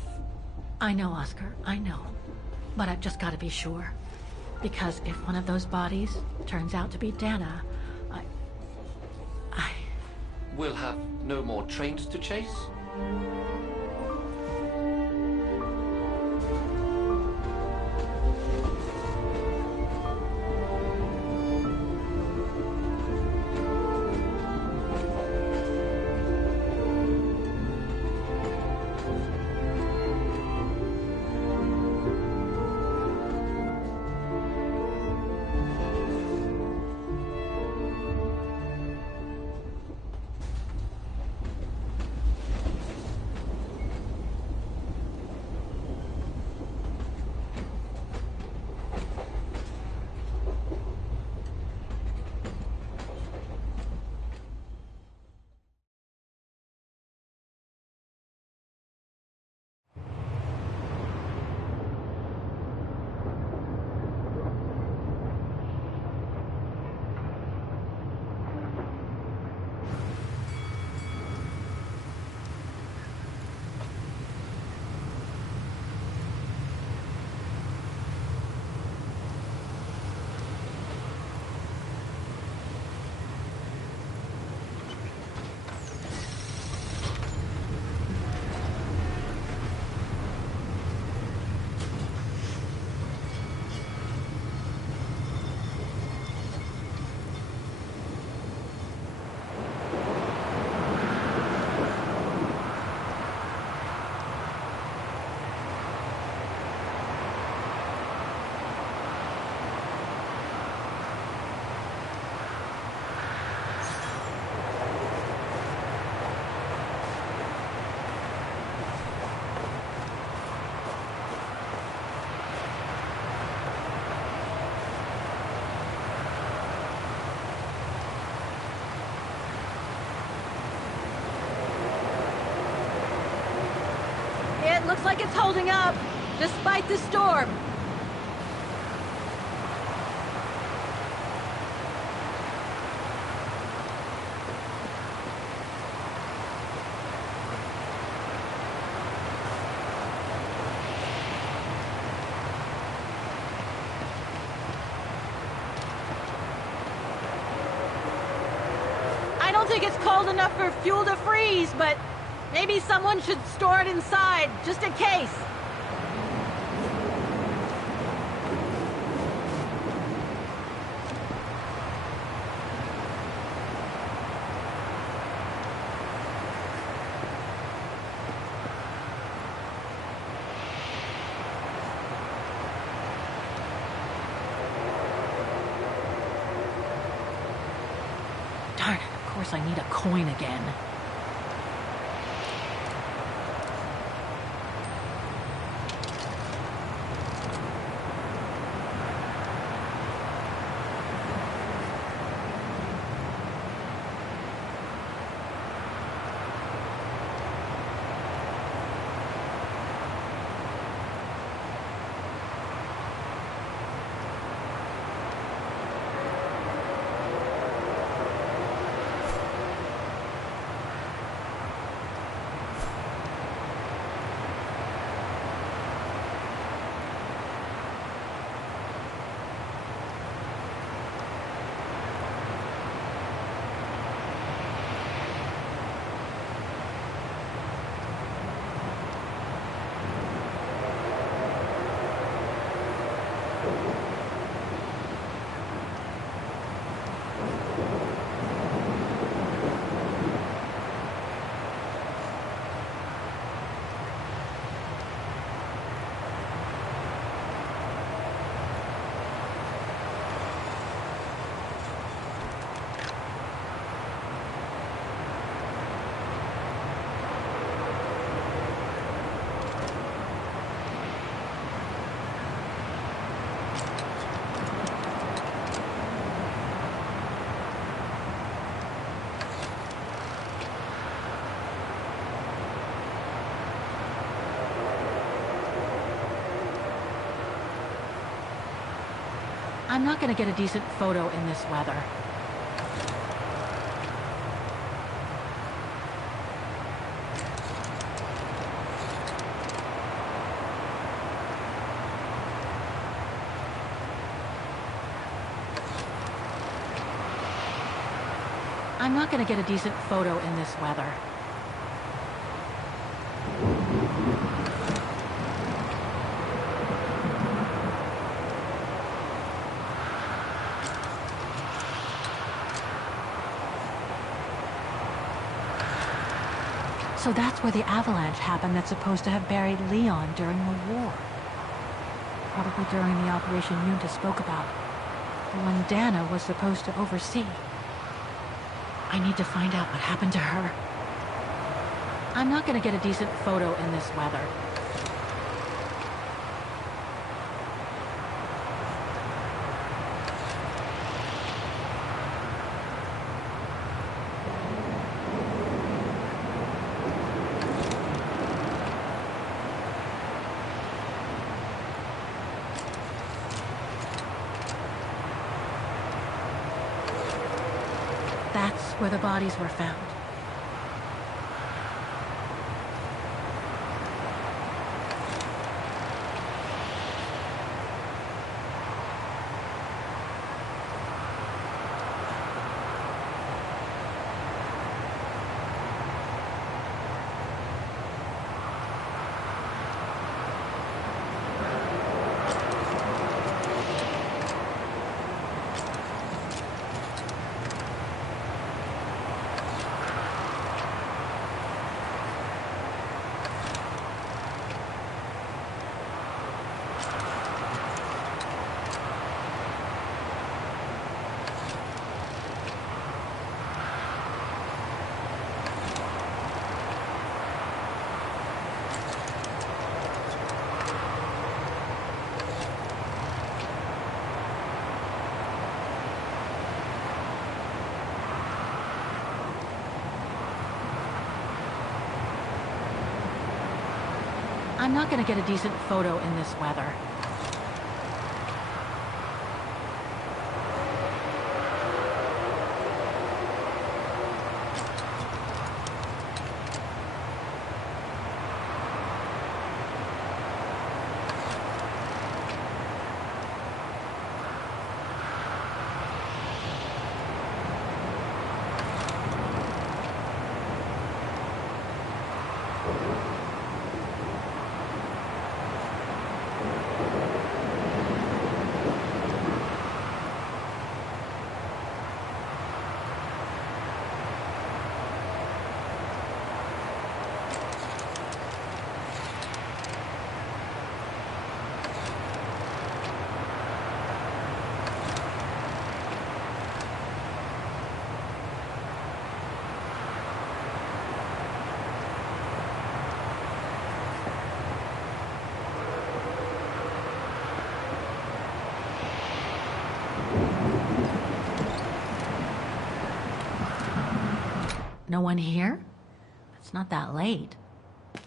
I know, Oscar, I know. But I've just got to be sure. Because if one of those bodies turns out to be Dana, We'll have no more trains to chase? Looks like it's holding up, despite the storm. I don't think it's cold enough for fuel to freeze, but maybe someone should store it inside, just in case. Darn, of course I need a coin again. I'm not gonna get a decent photo in this weather. I'm not gonna get a decent photo in this weather. So that's where the avalanche happened that's supposed to have buried Leon during the war. Probably during the operation Yunta spoke about. The one Dana was supposed to oversee. I need to find out what happened to her. I'm not gonna get a decent photo in this weather. That's where the bodies were found. I'm not gonna get a decent photo in this weather. No one here? It's not that late.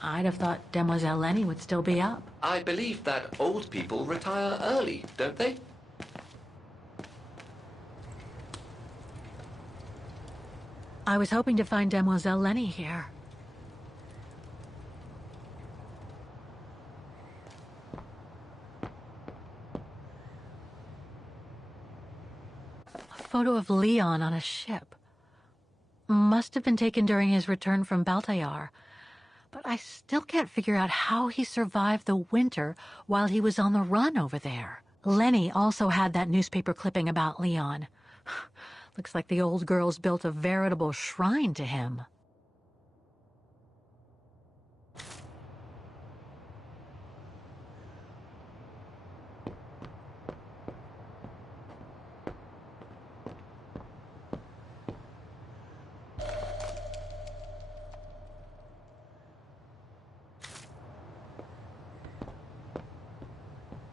I'd have thought Demoiselle Lenny would still be up. I believe that old people retire early, don't they? I was hoping to find Demoiselle Lenny here. A photo of Leon on a ship. Must have been taken during his return from Baltayar. But I still can't figure out how he survived the winter while he was on the run over there. Lenny also had that newspaper clipping about Leon. Looks like the old girl's built a veritable shrine to him.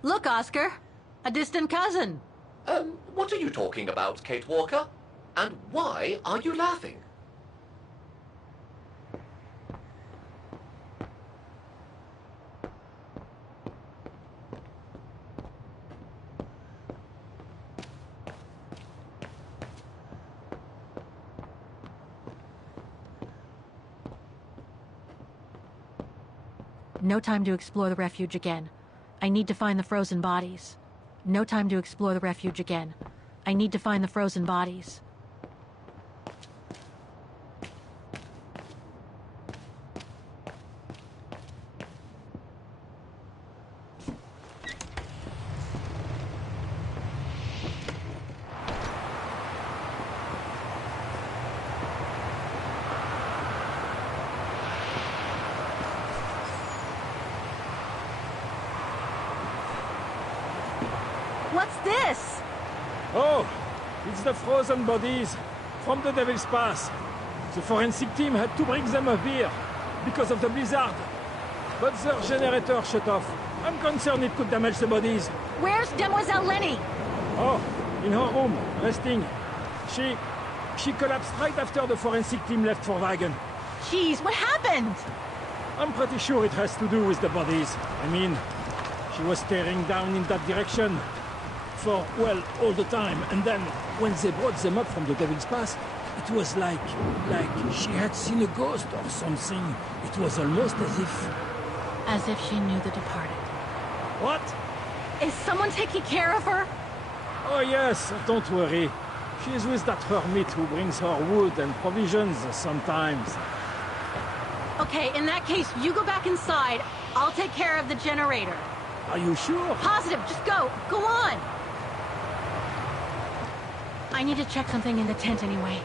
Look, Oscar! A distant cousin! What are you talking about, Kate Walker? And why are you laughing? No time to explore the refuge again. I need to find the frozen bodies. No time to explore the refuge again. I need to find the frozen bodies. What's this? Oh, it's the frozen bodies from the Devil's Pass. The forensic team had to bring them up here because of the blizzard. But their generator shut off. I'm concerned it could damage the bodies. Where's Demoiselle Lenny? Oh, in her room, resting. She collapsed right after the forensic team left for Wagen. Jeez, what happened? I'm pretty sure it has to do with the bodies. I mean, she was staring down in that direction for, well, all the time. And then, when they brought them up from the Devil's Pass, it was like she had seen a ghost or something. It was almost as if... As if she knew the departed. What? Is someone taking care of her? Oh yes, don't worry. She's with that hermit who brings her wood and provisions sometimes. Okay, in that case, you go back inside. I'll take care of the generator. Are you sure? Positive, just go. Go on. I need to check something in the tent anyway.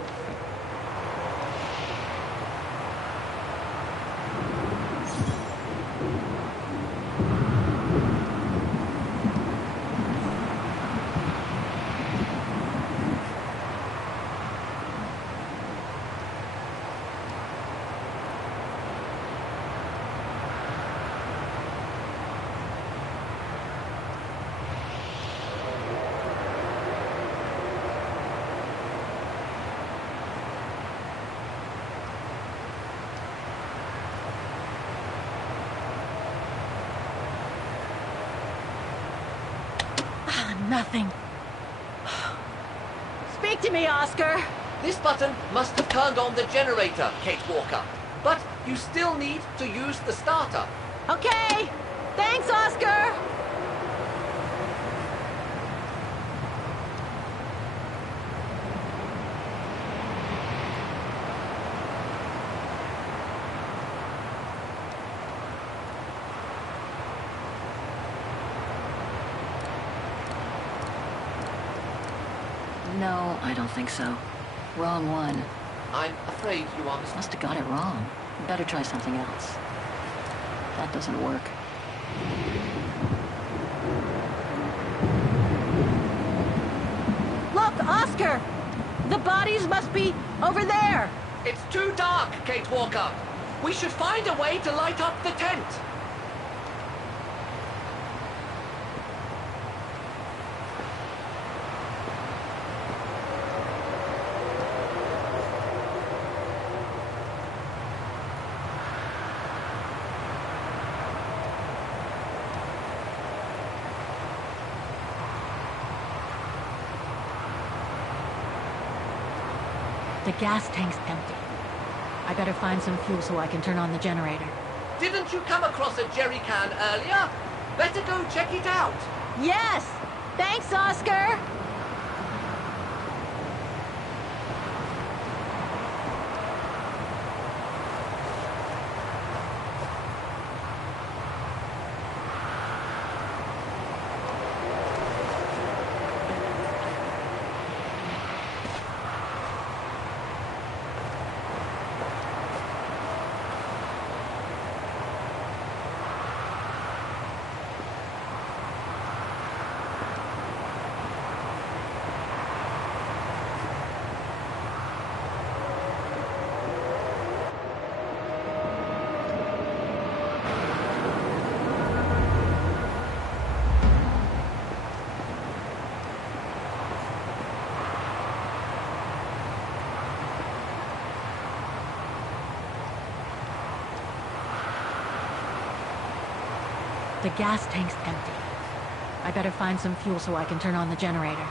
Nothing. Speak to me, Oscar! This button must have turned on the generator, Kate Walker. But you still need to use the starter. Okay! Thanks, Oscar! No, I don't think so. Wrong one. I'm afraid you are Must have got it wrong. Better try something else. That doesn't work. Look, Oscar! The bodies must be over there! It's too dark, Kate Walker. We should find a way to light up the tent. The gas tank's empty. I better find some fuel so I can turn on the generator. Didn't you come across a jerry can earlier? Better go check it out. Yes! Thanks, Oscar! The gas tank's empty. I better find some fuel so I can turn on the generator.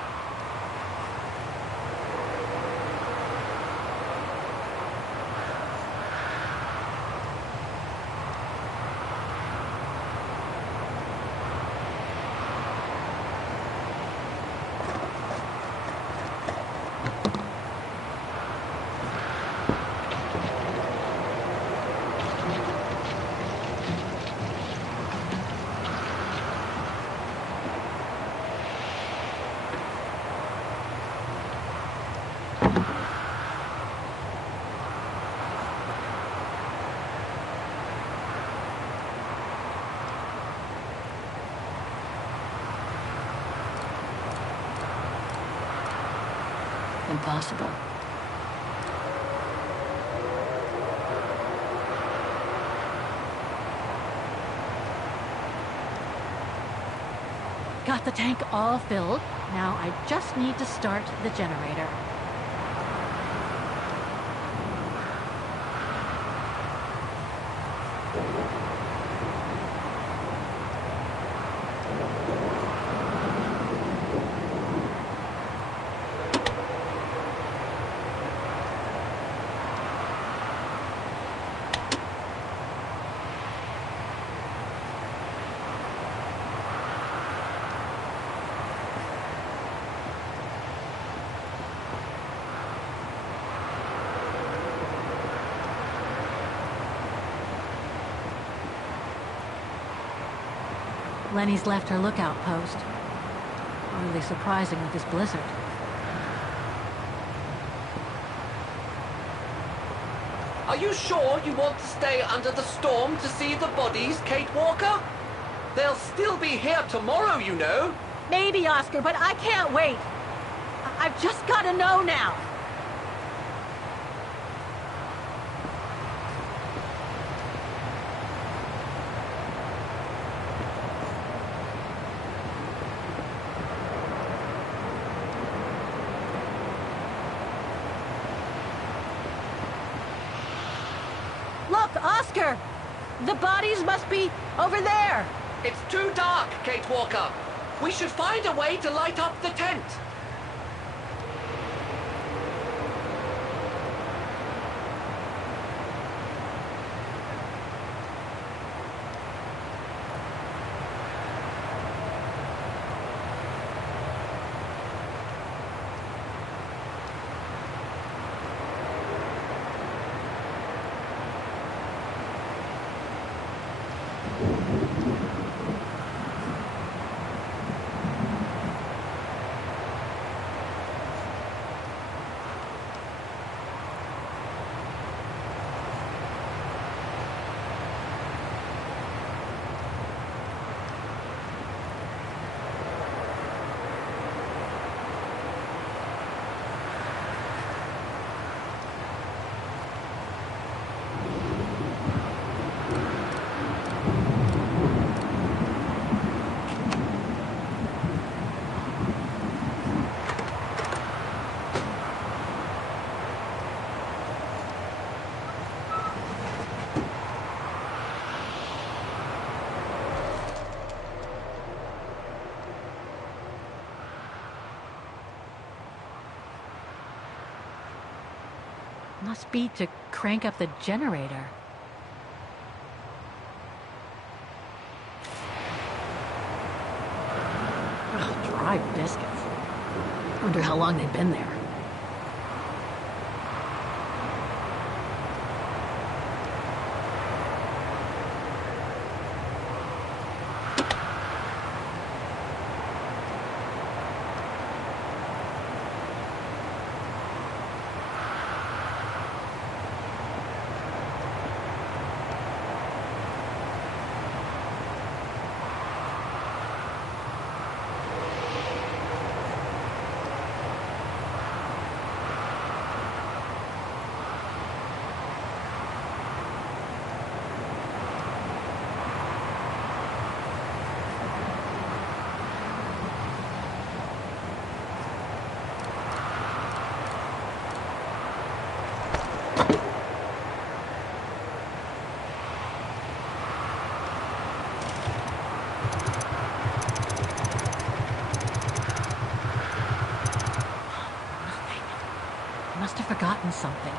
Impossible. Got the tank all filled. Now I just need to start the generator. Lenny's left her lookout post. Really surprising with this blizzard. Are you sure you want to stay under the storm to see the bodies, Kate Walker? They'll still be here tomorrow, you know. Maybe, Oscar, but I can't wait. I've just got to know now. Look, Oscar! The bodies must be over there! It's too dark, Kate Walker. We should find a way to light up the tent! Must be to crank up the generator. Oh, dry biscuits. Wonder how long they've been there. Must have forgotten something.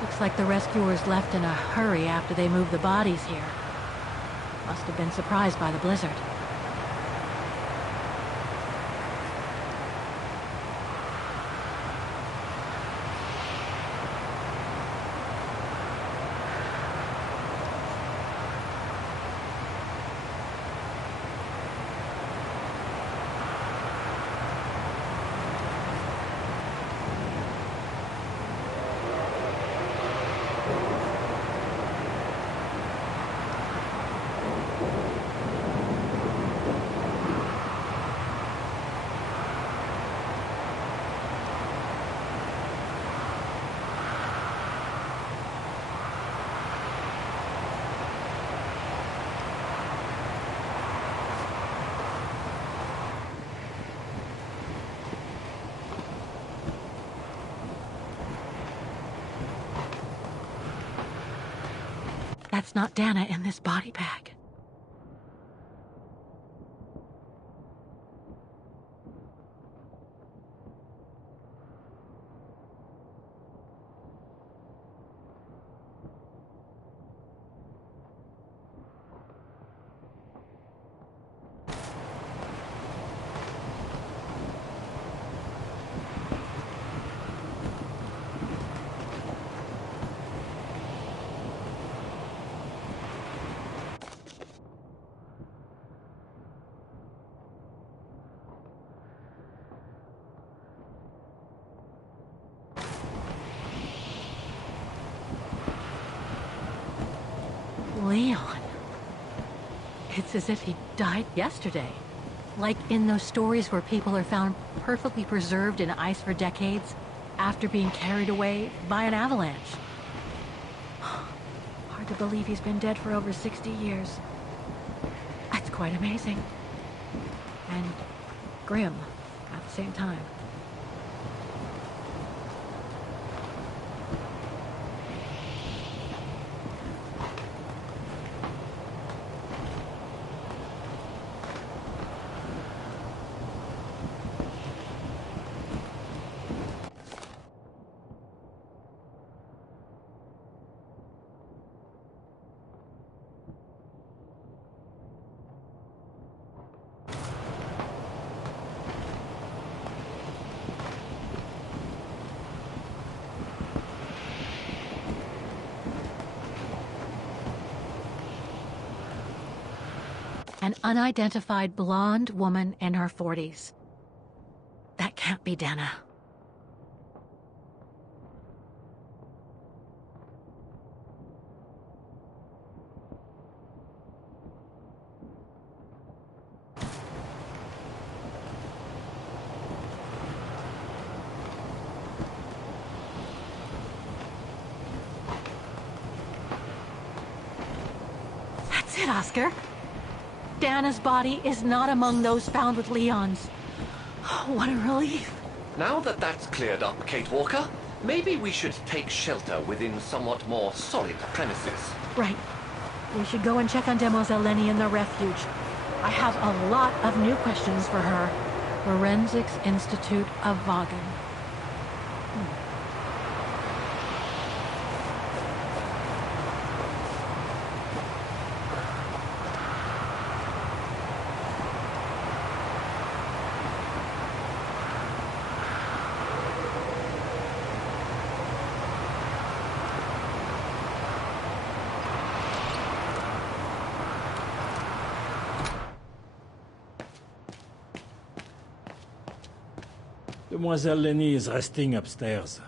Looks like the rescuers left in a hurry after they moved the bodies here. Must have been surprised by the blizzard. That's not Dana in this body bag. It's as if he died yesterday. Like in those stories where people are found perfectly preserved in ice for decades after being carried away by an avalanche. Hard to believe he's been dead for over 60 years. That's quite amazing. And grim at the same time. An unidentified blonde woman in her 40s. That can't be Dana. That's it, Oscar. Dana's body is not among those found with Leon's. Oh, what a relief. Now that that's cleared up, Kate Walker, maybe we should take shelter within somewhat more solid premises. Right. We should go and check on Demoiselle Lenny in the refuge. I have a lot of new questions for her. Forensics Institute of Vagen. Demoiselle Lenny is resting upstairs.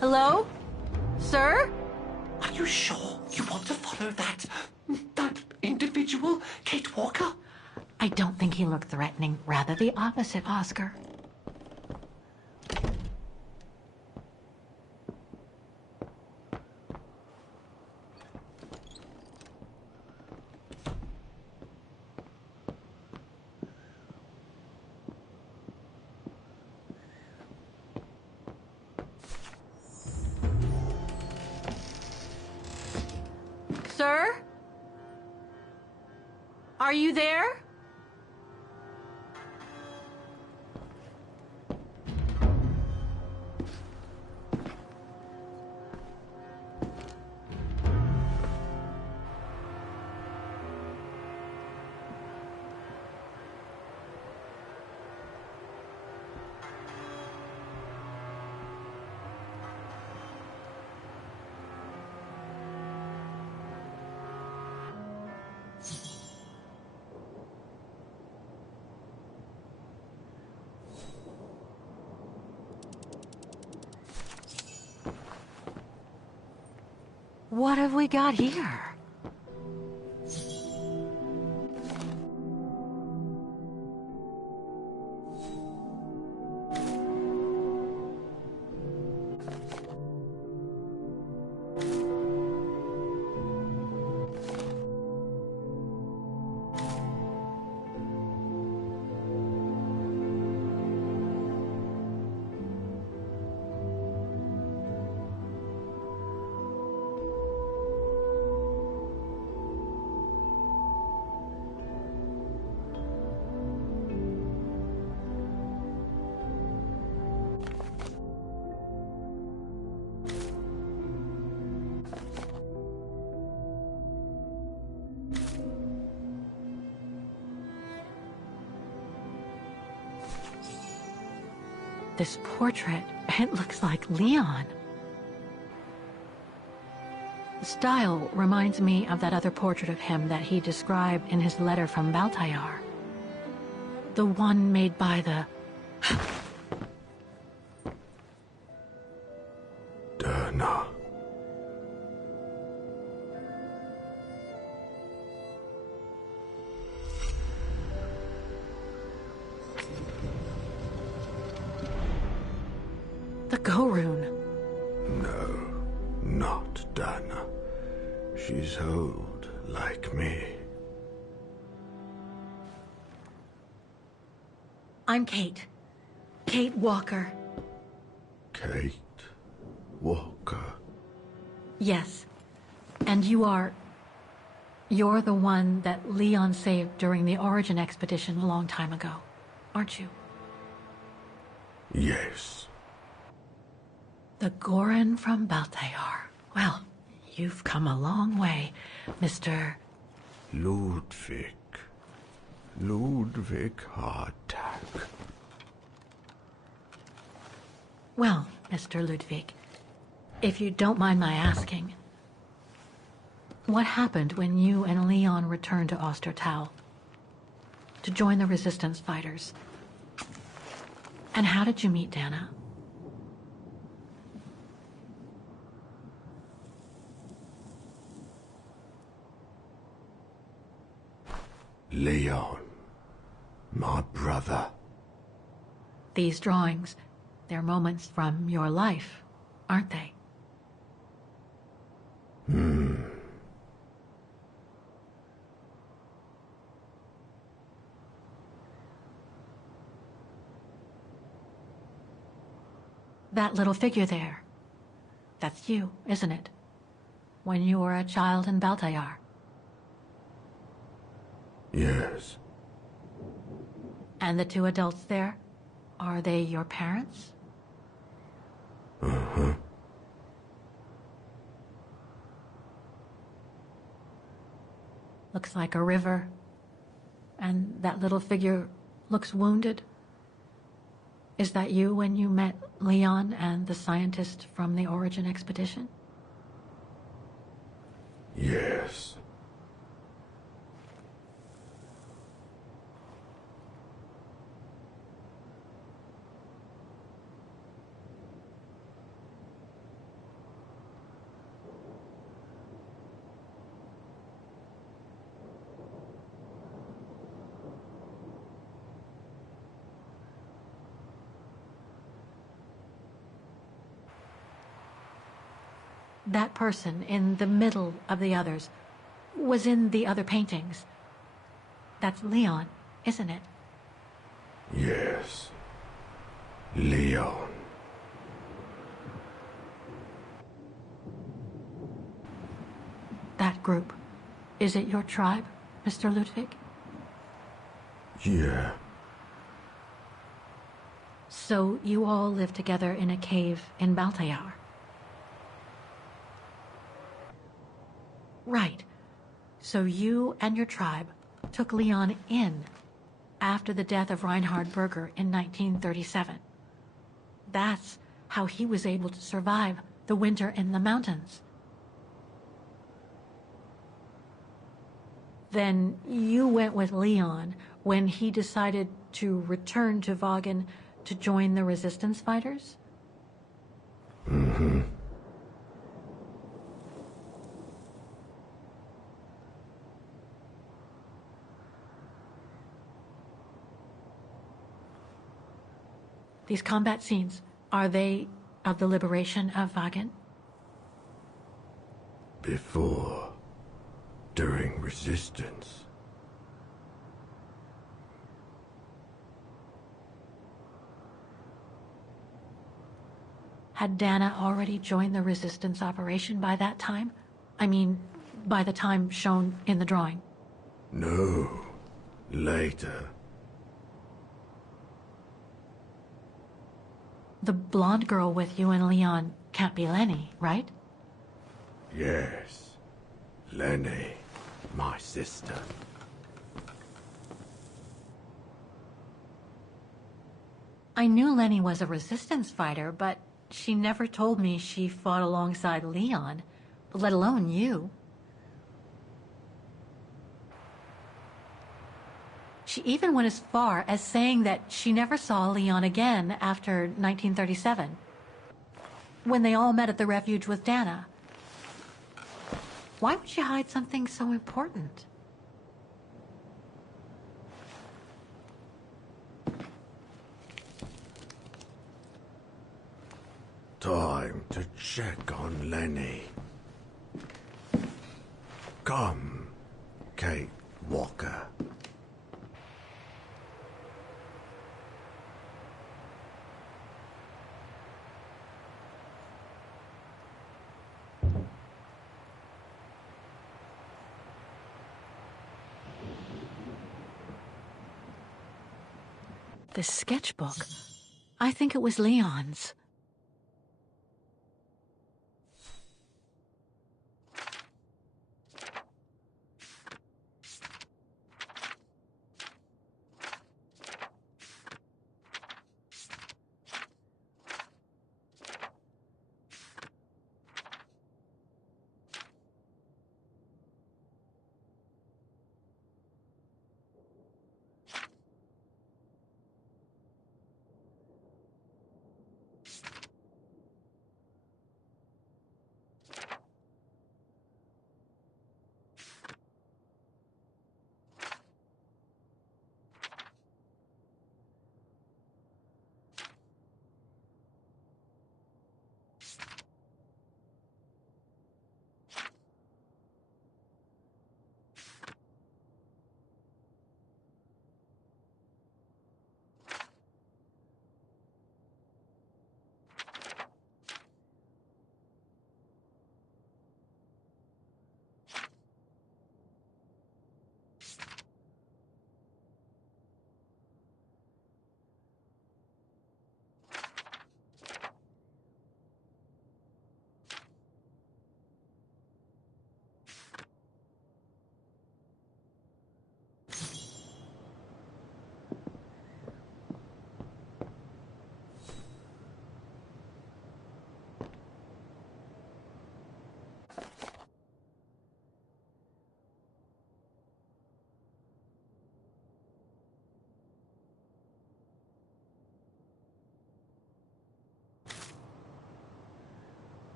Hello? Sir? Are you sure you want to follow that individual, Kate Walker? I don't think he looked threatening. Rather the opposite, Oscar. Sir? Are you there? What have we got here? this portrait, it looks like Leon. The style reminds me of that other portrait of him that he described in his letter from Baltayar. The one made by the... Derna. The Gorun. No, not Dana. She's old, like me. I'm Kate. Kate Walker. Kate Walker. Yes. And you're the one that Leon saved during the Origin expedition a long time ago, aren't you? Yes. The Goran from Baltayar. Well, you've come a long way, Mr. Ludwig. Ludwig Hardtack. Well, Mr. Ludwig, if you don't mind my asking, what happened when you and Leon returned to Ostertal to join the resistance fighters? And how did you meet Dana? Leon, my brother. These drawings, they're moments from your life, aren't they? That little figure there, that's you, isn't it? When you were a child in Baltayar. Yes. And the two adults there, are they your parents? Uh-huh. Looks like a river. And that little figure looks wounded. Is that you when you met Leon and the scientist from the Origin expedition? Yes. That person in the middle of the others was in the other paintings. That's Leon, isn't it? Yes. Leon. That group. Is it your tribe, Mr. Ludwig? Yeah. So you all live together in a cave in Baltayar? Right. So you and your tribe took Leon in after the death of Reinhard Berger in 1937. That's how he was able to survive the winter in the mountains. Then you went with Leon when he decided to return to Vagen to join the resistance fighters? Mm-hmm. These combat scenes, are they of the liberation of Vagen? Before. During resistance. Had Dana already joined the resistance operation by that time? I mean, by the time shown in the drawing. No. Later. The blonde girl with you and Leon can't be Lenny, right? Yes. Lenny. My sister. I knew Lenny was a resistance fighter, but she never told me she fought alongside Leon, let alone you. She even went as far as saying that she never saw Leon again after 1937, when they all met at the refuge with Dana. Why would she hide something so important? Time to check on Lenny. Come, Kate Walker. This sketchbook. I think it was Leon's.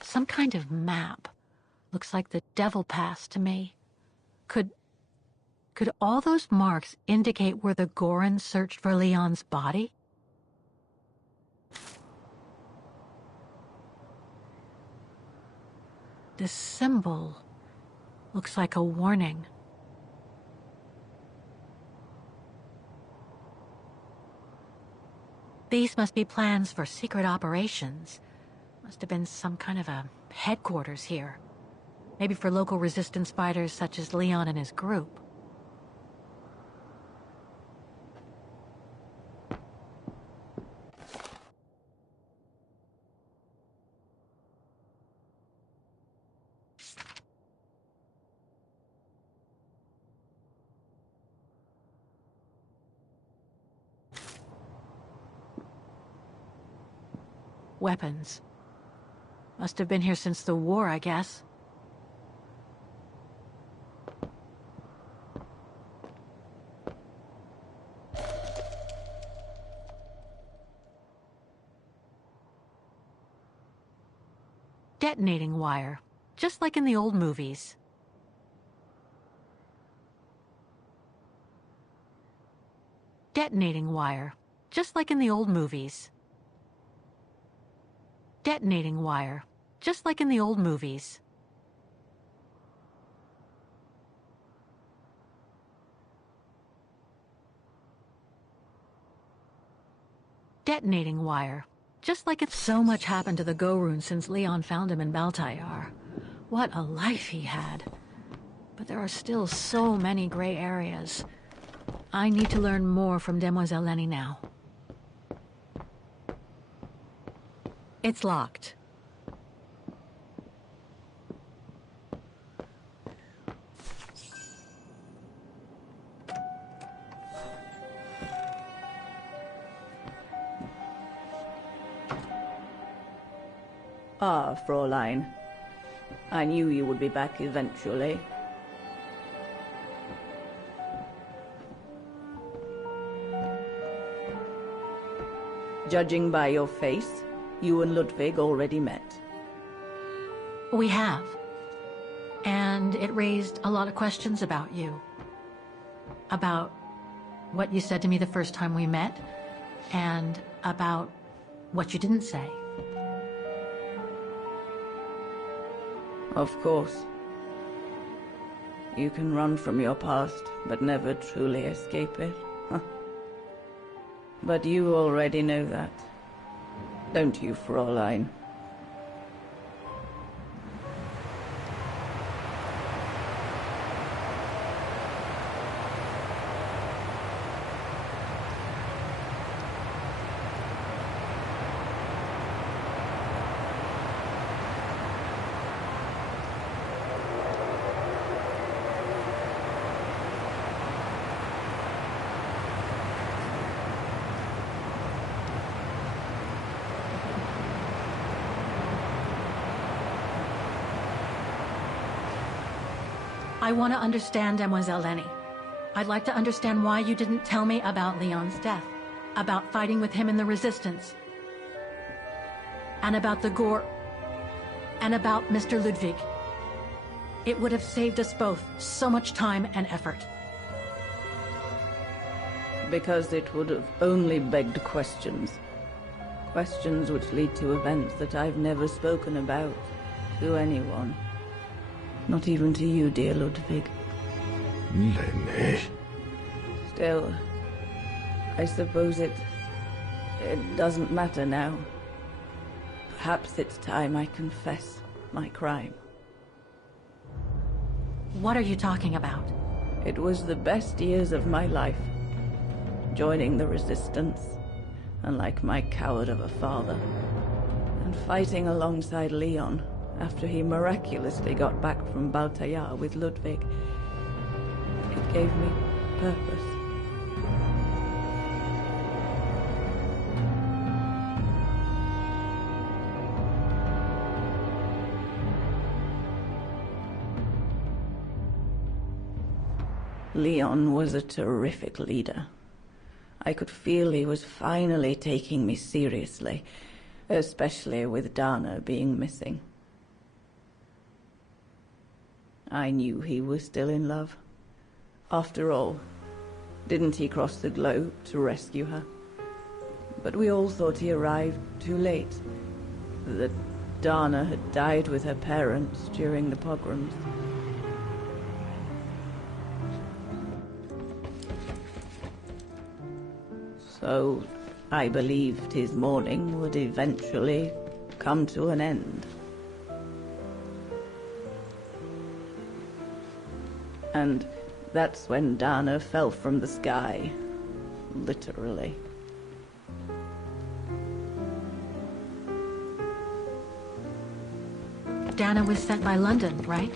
Some kind of map. Looks like the Devil Pass to me. Could all those marks indicate where the Gorons searched for Leon's body? This symbol looks like a warning. These must be plans for secret operations. Must have been some kind of a headquarters here. Maybe for local resistance fighters such as Leon and his group. Weapons. Must have been here since the war, I guess. Detonating wire, just like in the old movies. Detonating wire, just like in the old movies. Detonating wire, just like in the old movies. Detonating wire, just like it's so much happened to the Gorun since Leon found him in Baltayar. What a life he had. But there are still so many gray areas. I need to learn more from Demoiselle Lenny now. It's locked. Ah, Fräulein. I knew you would be back eventually. Judging by your face, you and Ludwig already met. We have. And it raised a lot of questions about you. About what you said to me the first time we met, and about what you didn't say. Of course. You can run from your past, but never truly escape it. Huh. But you already know that. Don't you, Fräulein? I want to understand Mademoiselle Lenny. I'd like to understand why you didn't tell me about Leon's death, about fighting with him in the Resistance, and about the Gore, and about Mr. Ludwig. It would have saved us both so much time and effort. Because it would have only begged questions. Questions which lead to events that I've never spoken about to anyone. Not even to you, dear Ludwig. Lenny. Still, I suppose it doesn't matter now. Perhaps it's time I confess my crime. What are you talking about? It was the best years of my life. Joining the Resistance, unlike my coward of a father, and fighting alongside Leon after he miraculously got back from Baltayar with Ludwig. It gave me purpose. Leon was a terrific leader. I could feel he was finally taking me seriously, especially with Dana being missing. I knew he was still in love. After all, didn't he cross the globe to rescue her? But we all thought he arrived too late. That Dana had died with her parents during the pogroms. So I believed his mourning would eventually come to an end. And that's when Dana fell from the sky, literally. Dana was sent by London, right?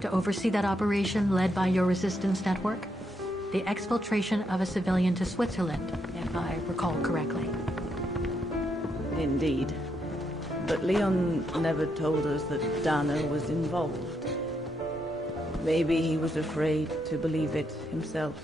To oversee that operation led by your resistance network? The exfiltration of a civilian to Switzerland, if I recall correctly. Indeed. But Leon never told us that Dana was involved. Maybe he was afraid to believe it himself.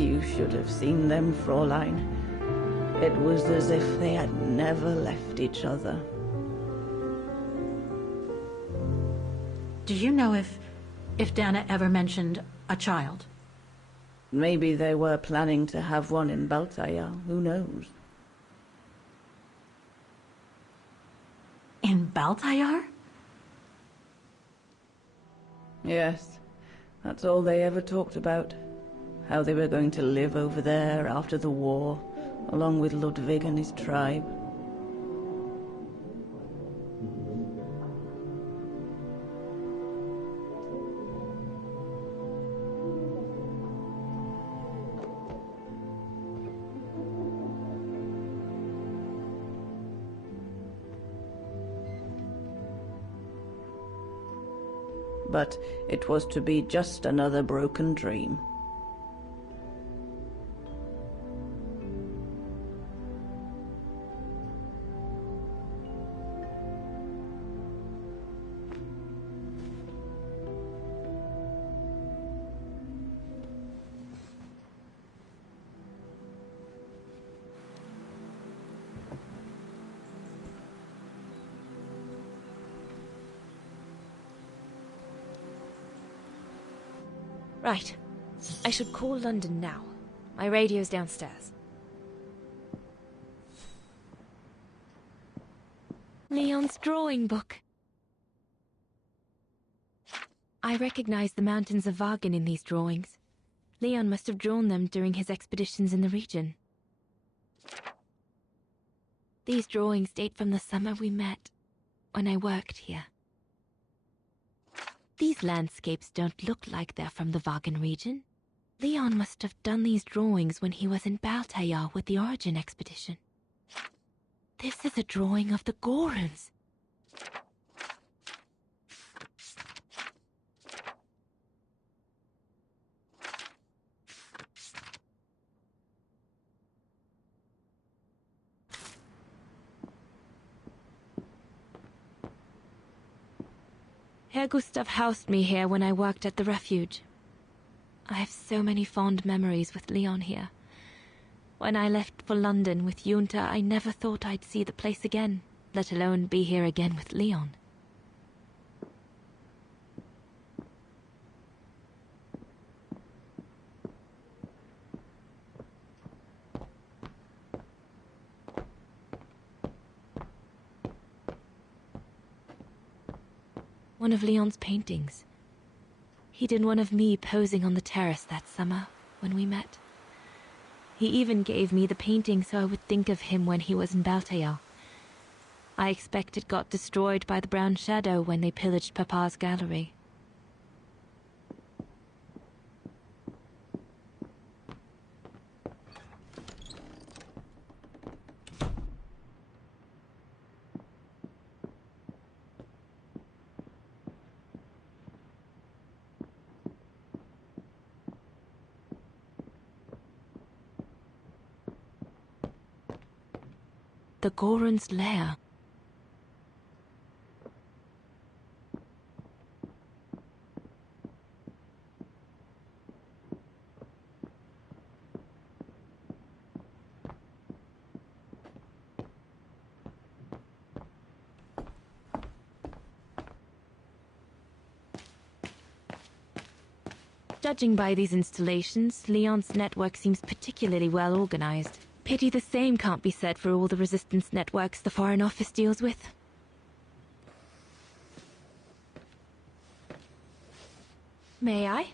You should have seen them, Fräulein. It was as if they had never left each other. Do you know if Dana ever mentioned a child? Maybe they were planning to have one in Baltaya, who knows? In Baltayar? Yes, that's all they ever talked about. How they were going to live over there after the war, along with Ludwig and his tribe. But it was to be just another broken dream. Right. I should call London now. My radio's downstairs. Leon's drawing book. I recognize the mountains of Vagan in these drawings. Leon must have drawn them during his expeditions in the region. These drawings date from the summer we met, when I worked here. These landscapes don't look like they're from the Vagan region. Leon must have done these drawings when he was in Baltayar with the Origin expedition. This is a drawing of the Gorons. Herr Gustav housed me here when I worked at the refuge. I have so many fond memories with Leon here. When I left for London with Junta, I never thought I'd see the place again, let alone be here again with Leon. One of Leon's paintings. He did one of me posing on the terrace that summer when we met. He even gave me the painting so I would think of him when he was in Baltayar. I expect it got destroyed by the Brown Shadow when they pillaged Papa's gallery. The Goron's lair. Judging by these installations, Leon's network seems particularly well organized. Pity the same can't be said for all the resistance networks the Foreign Office deals with. May I?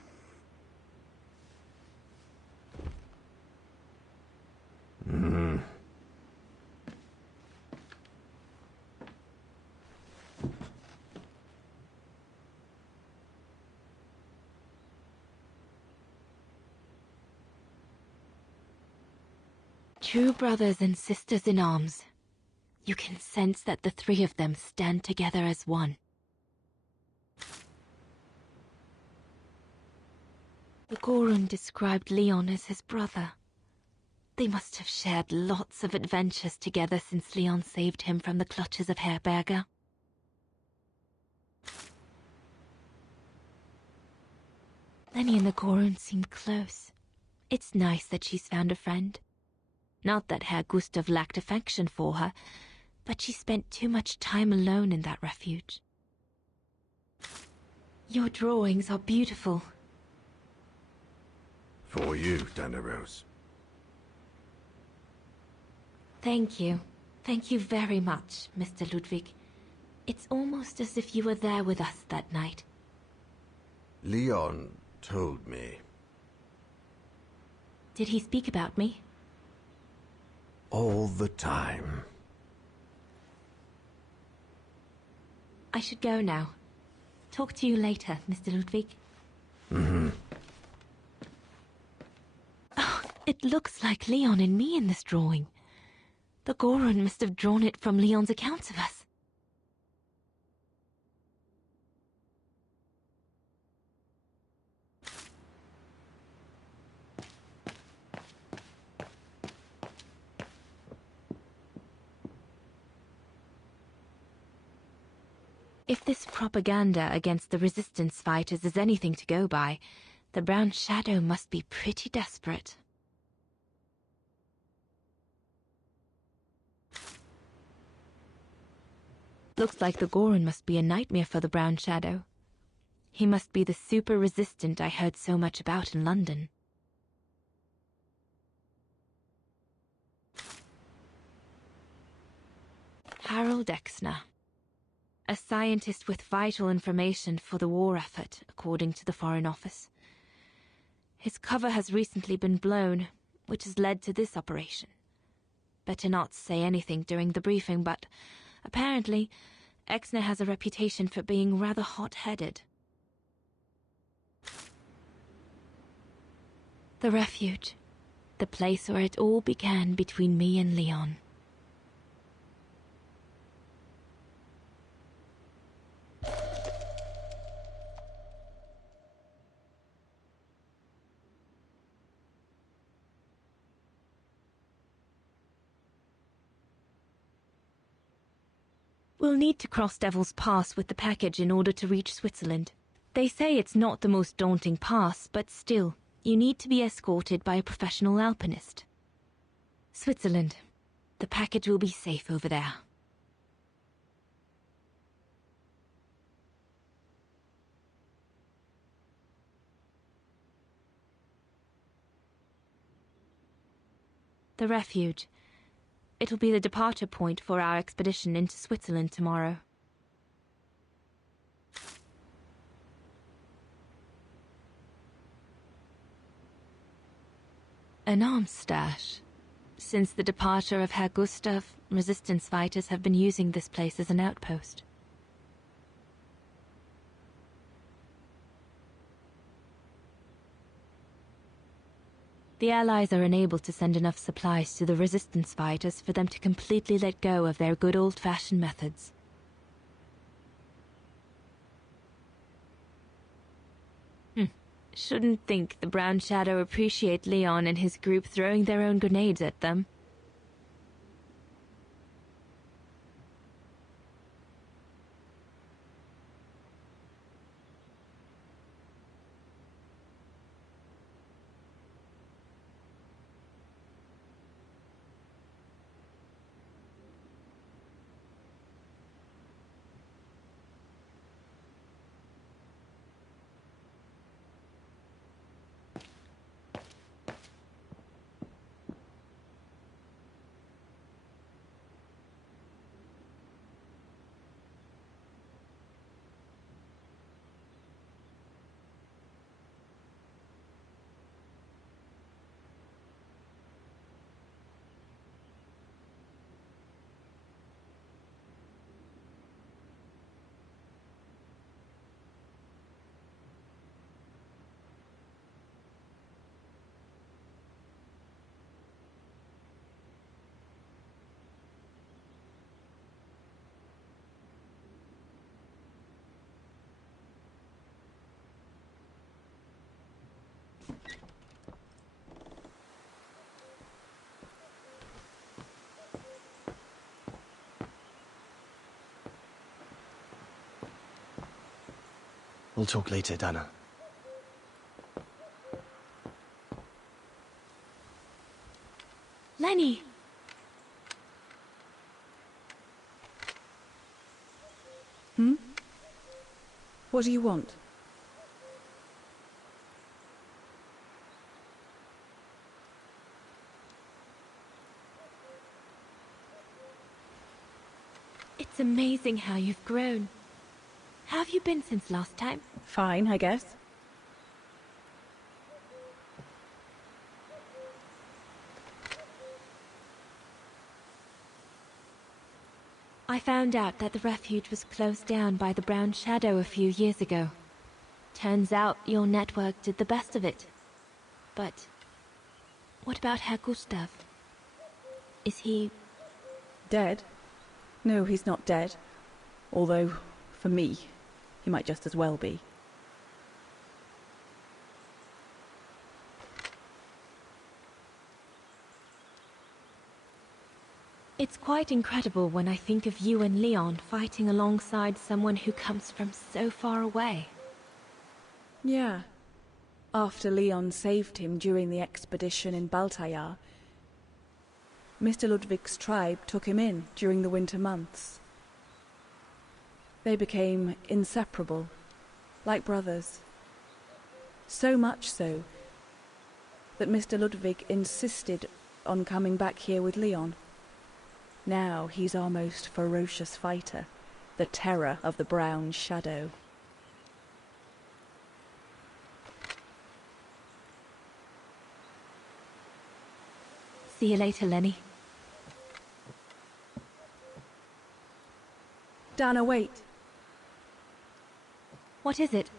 True brothers and sisters in arms. You can sense that the three of them stand together as one. The Goron described Leon as his brother. They must have shared lots of adventures together since Leon saved him from the clutches of Herberger. Lenny and the Goron seemed close. It's nice that she's found a friend. Not that Herr Gustav lacked affection for her, but she spent too much time alone in that refuge. Your drawings are beautiful. For you, Dana Rose. Thank you. Thank you very much, Mr. Ludwig. It's almost as if you were there with us that night. Leon told me. Did he speak about me? All the time. I should go now. Talk to you later, Mr. Ludwig. Mm-hmm. Oh, it looks like Leon and me in this drawing. The Goron must have drawn it from Leon's accounts of us. If this propaganda against the resistance fighters is anything to go by, the Brown Shadow must be pretty desperate. Looks like the Goron must be a nightmare for the Brown Shadow. He must be the super resistant I heard so much about in London. Harold Exner. A scientist with vital information for the war effort, according to the Foreign Office. His cover has recently been blown, which has led to this operation. Better not say anything during the briefing, but apparently, Exner has a reputation for being rather hot-headed. The refuge. The place where it all began between me and Leon. We'll need to cross Devil's Pass with the package in order to reach Switzerland. They say it's not the most daunting pass, but still, you need to be escorted by a professional alpinist. Switzerland. The package will be safe over there. The refuge. It'll be the departure point for our expedition into Switzerland tomorrow. An arms stash. Since the departure of Herr Gustav, resistance fighters have been using this place as an outpost. The Allies are unable to send enough supplies to the resistance fighters for them to completely let go of their good old-fashioned methods. Shouldn't think the Brown Shadow appreciate Leon and his group throwing their own grenades at them. We'll talk later, Dana. Lenny! Hmm? What do you want? It's amazing how you've grown. How have you been since last time? Fine, I guess. I found out that the refuge was closed down by the Brown Shadow a few years ago. Turns out your network did the best of it. But what about Herr Gustav? Is he... Dead? No, he's not dead. Although, for me, he might just as well be. It's quite incredible when I think of you and Leon fighting alongside someone who comes from so far away. Yeah. After Leon saved him during the expedition in Baltayar, Mr. Ludwig's tribe took him in during the winter months. They became inseparable, like brothers. So much so that Mr. Ludwig insisted on coming back here with Leon. Now he's our most ferocious fighter, the terror of the Brown Shadow. See you later, Lenny. Dana, wait. What is it?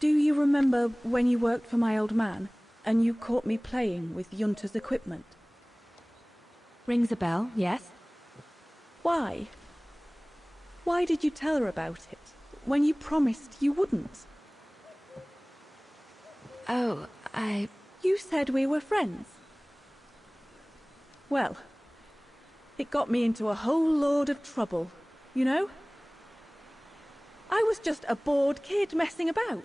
Do you remember when you worked for my old man, and you caught me playing with Junta's equipment? Rings a bell, yes. Why? Why did you tell her about it, when you promised you wouldn't? Oh, You said we were friends. Well, it got me into a whole load of trouble, you know? I was just a bored kid messing about.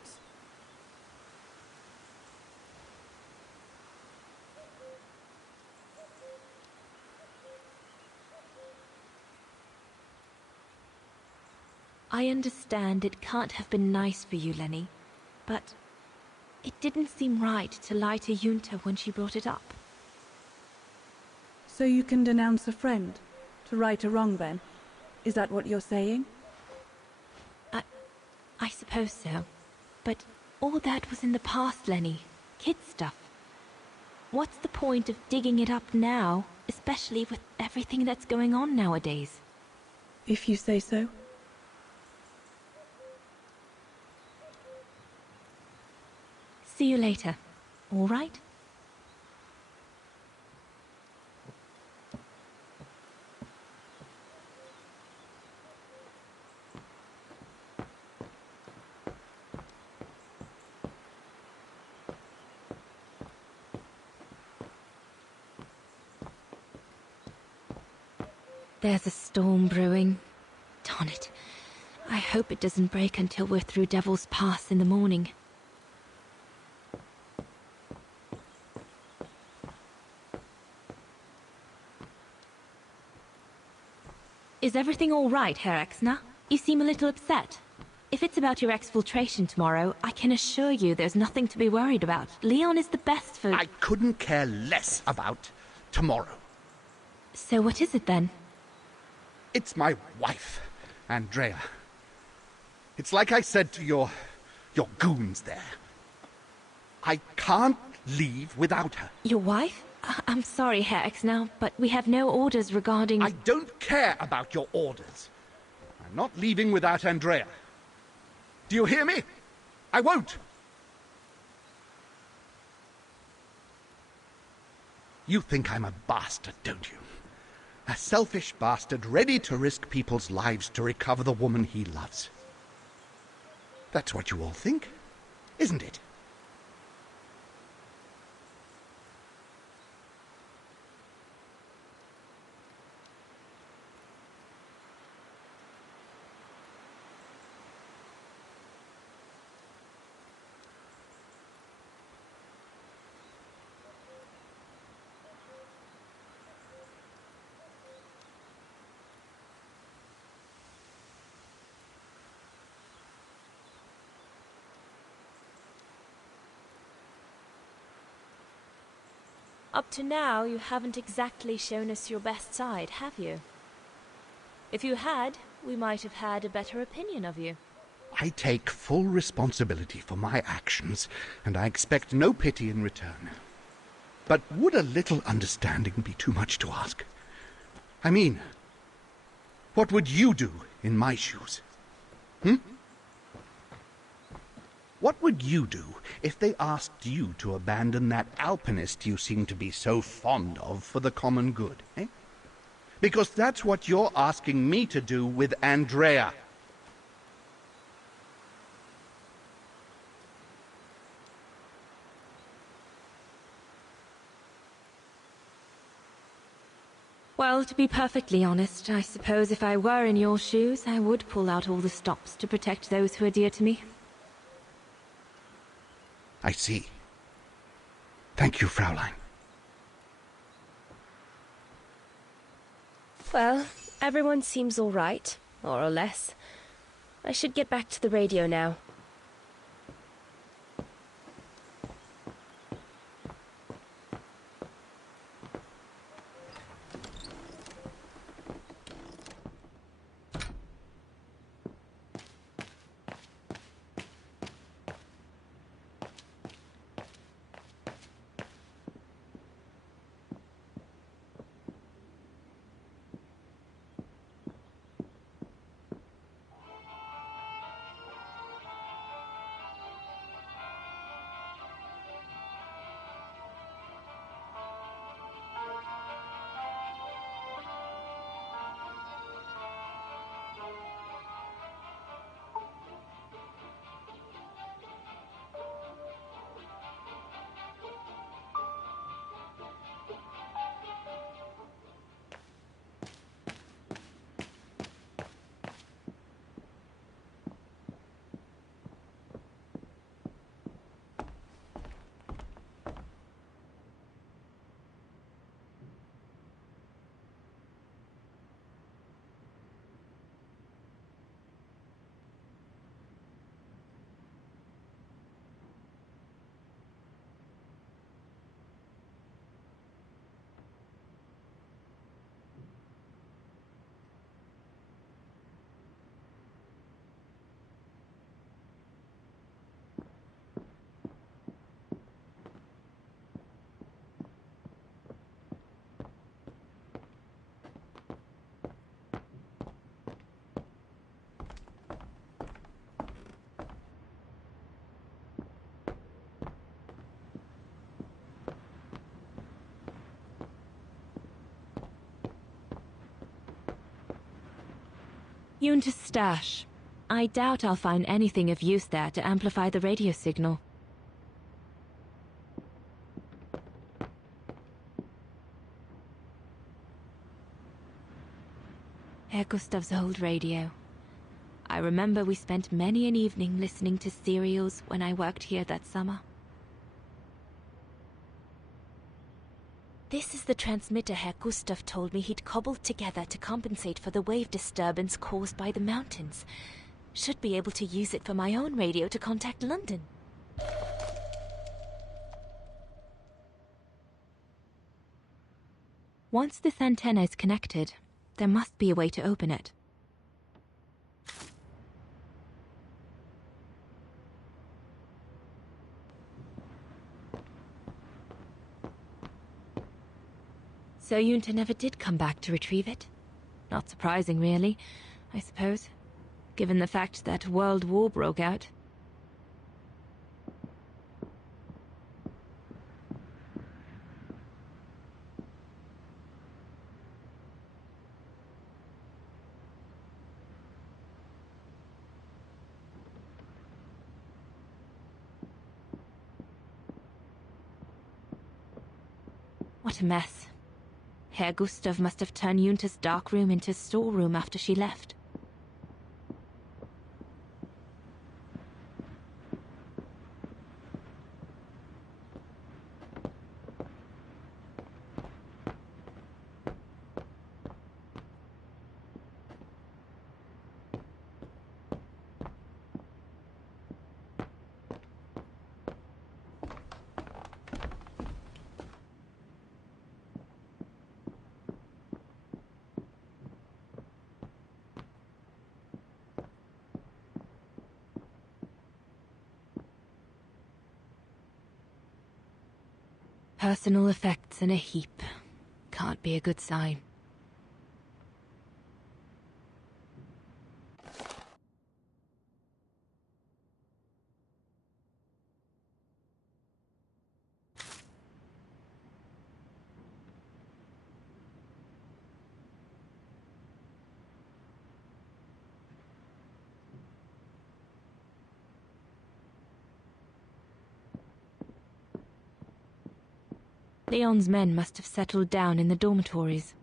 I understand it can't have been nice for you, Lenny, but it didn't seem right to lie to Junta when she brought it up. So you can denounce a friend, to right a wrong then? Is that what you're saying? I suppose so. But all that was in the past, Lenny. Kid stuff. What's the point of digging it up now, especially with everything that's going on nowadays? If you say so. See you later, all right? There's a storm brewing. Darn it. I hope it doesn't break until we're through Devil's Pass in the morning. Is everything all right, Herr Exner? You seem a little upset. If it's about your exfiltration tomorrow, I can assure you there's nothing to be worried about. Leon is the best for... I couldn't care less about tomorrow. So what is it then? It's my wife, Andrea. It's like I said to your goons there. I can't leave without her. Your wife? I'm sorry, Herr Exner, but we have no orders regarding... I don't care about your orders. I'm not leaving without Andrea. Do you hear me? I won't. You think I'm a bastard, don't you? A selfish bastard ready to risk people's lives to recover the woman he loves. That's what you all think, isn't it? Up to now, you haven't exactly shown us your best side, have you? If you had, we might have had a better opinion of you. I take full responsibility for my actions, and I expect no pity in return. But would a little understanding be too much to ask? I mean, what would you do in my shoes? What would you do if they asked you to abandon that alpinist you seem to be so fond of for the common good, eh? Because that's what you're asking me to do with Andrea. Well, to be perfectly honest, I suppose if I were in your shoes, I would pull out all the stops to protect those who are dear to me. I see. Thank you, Fraulein. Well, everyone seems all right, more or less. I should get back to the radio now. Yunta's stash. I doubt I'll find anything of use there to amplify the radio signal. Herr Gustav's old radio. I remember we spent many an evening listening to serials when I worked here that summer. This is the transmitter Herr Gustav told me he'd cobbled together to compensate for the wave disturbance caused by the mountains. Should be able to use it for my own radio to contact London. Once this antenna is connected, there must be a way to open it. So Yunta never did come back to retrieve it? Not surprising, really, I suppose, given the fact that World War broke out. What a mess. Herr Gustav must have turned Yunta's dark room into a storeroom after she left. Personal effects in a heap. Can't be a good sign. Leon's men must have settled down in the dormitories.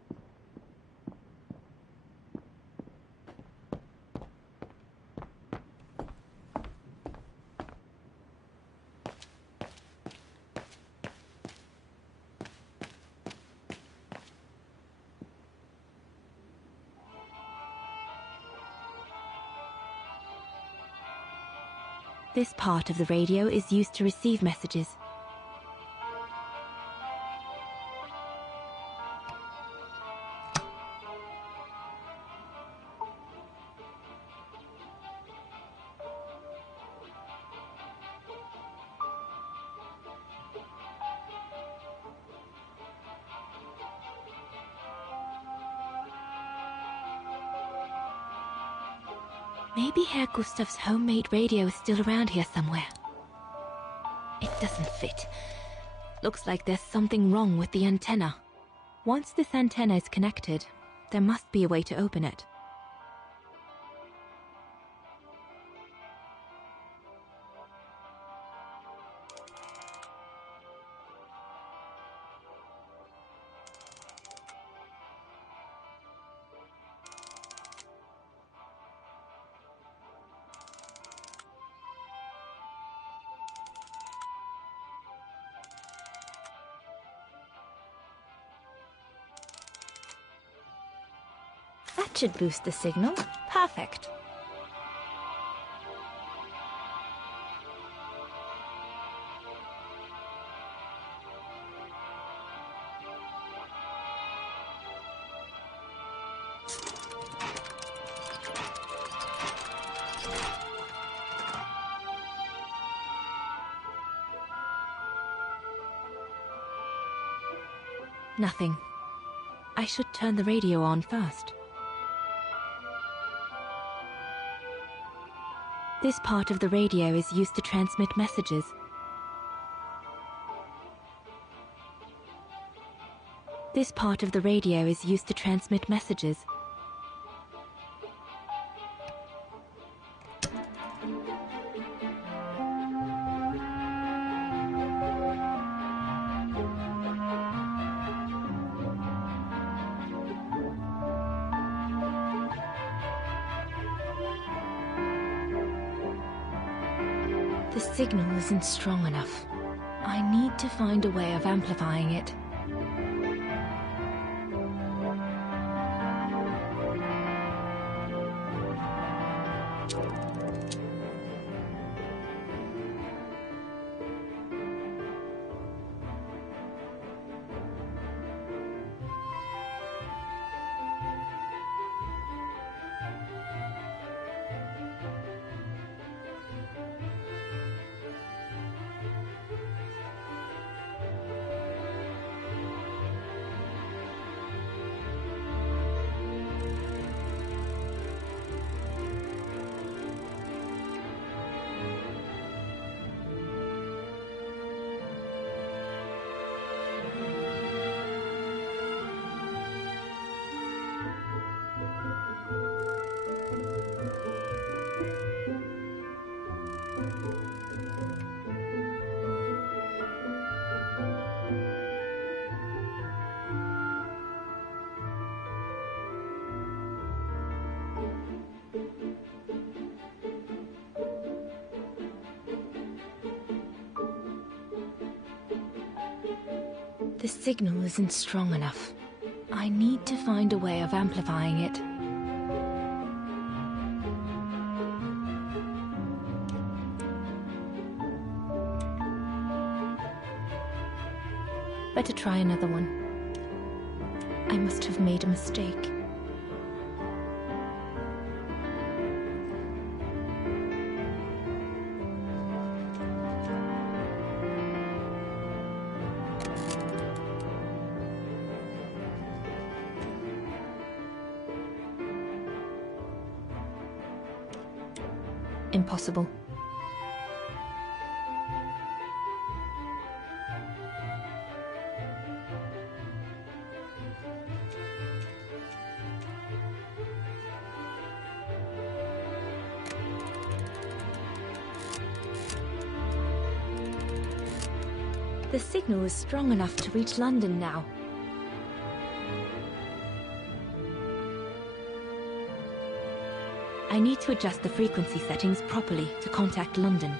This part of the radio is used to receive messages. Maybe Herr Gustav's homemade radio is still around here somewhere. It doesn't fit. Looks like there's something wrong with the antenna. Once this antenna is connected, there must be a way to open it. That should boost the signal. Perfect. Nothing. I should turn the radio on first. This part of the radio is used to transmit messages. This part of the radio is used to transmit messages. The signal isn't strong enough. I need to find a way of amplifying it. The signal isn't strong enough. I need to find a way of amplifying it. Better try another one. I must have made a mistake. Impossible. The signal is strong enough to reach London now. I need to adjust the frequency settings properly to contact London.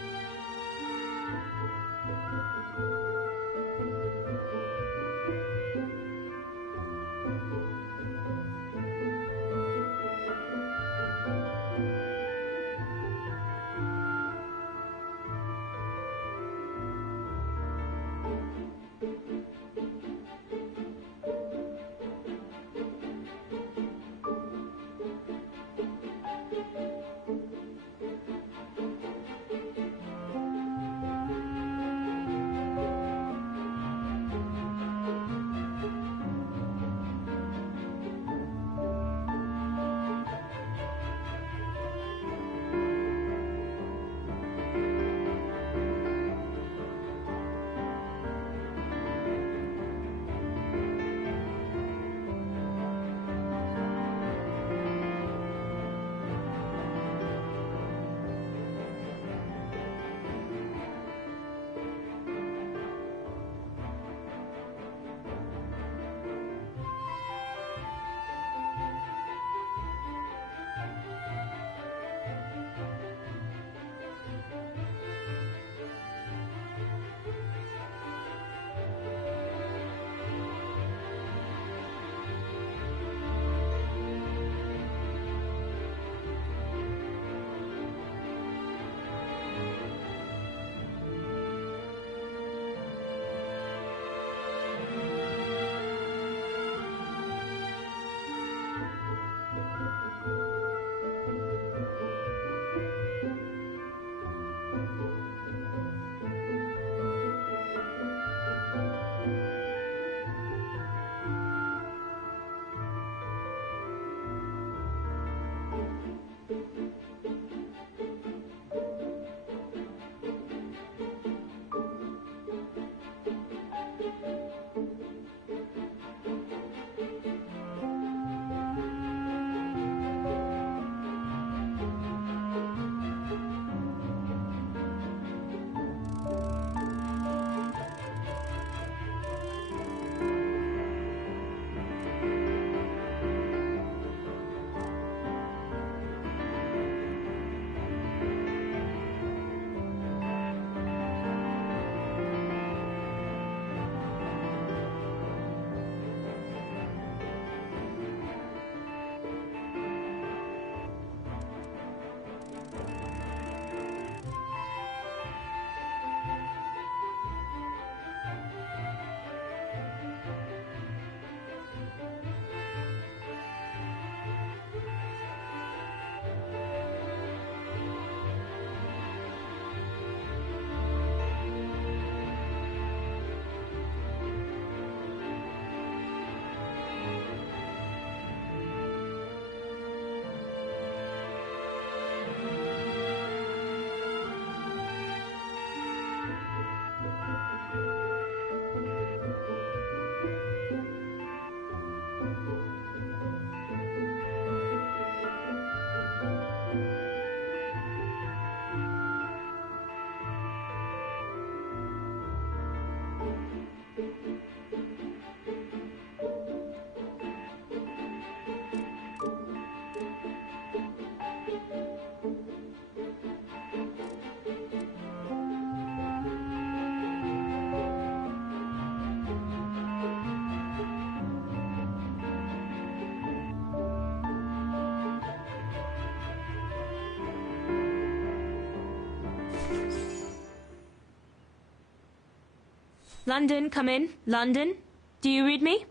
London, come in. London? Do you read me?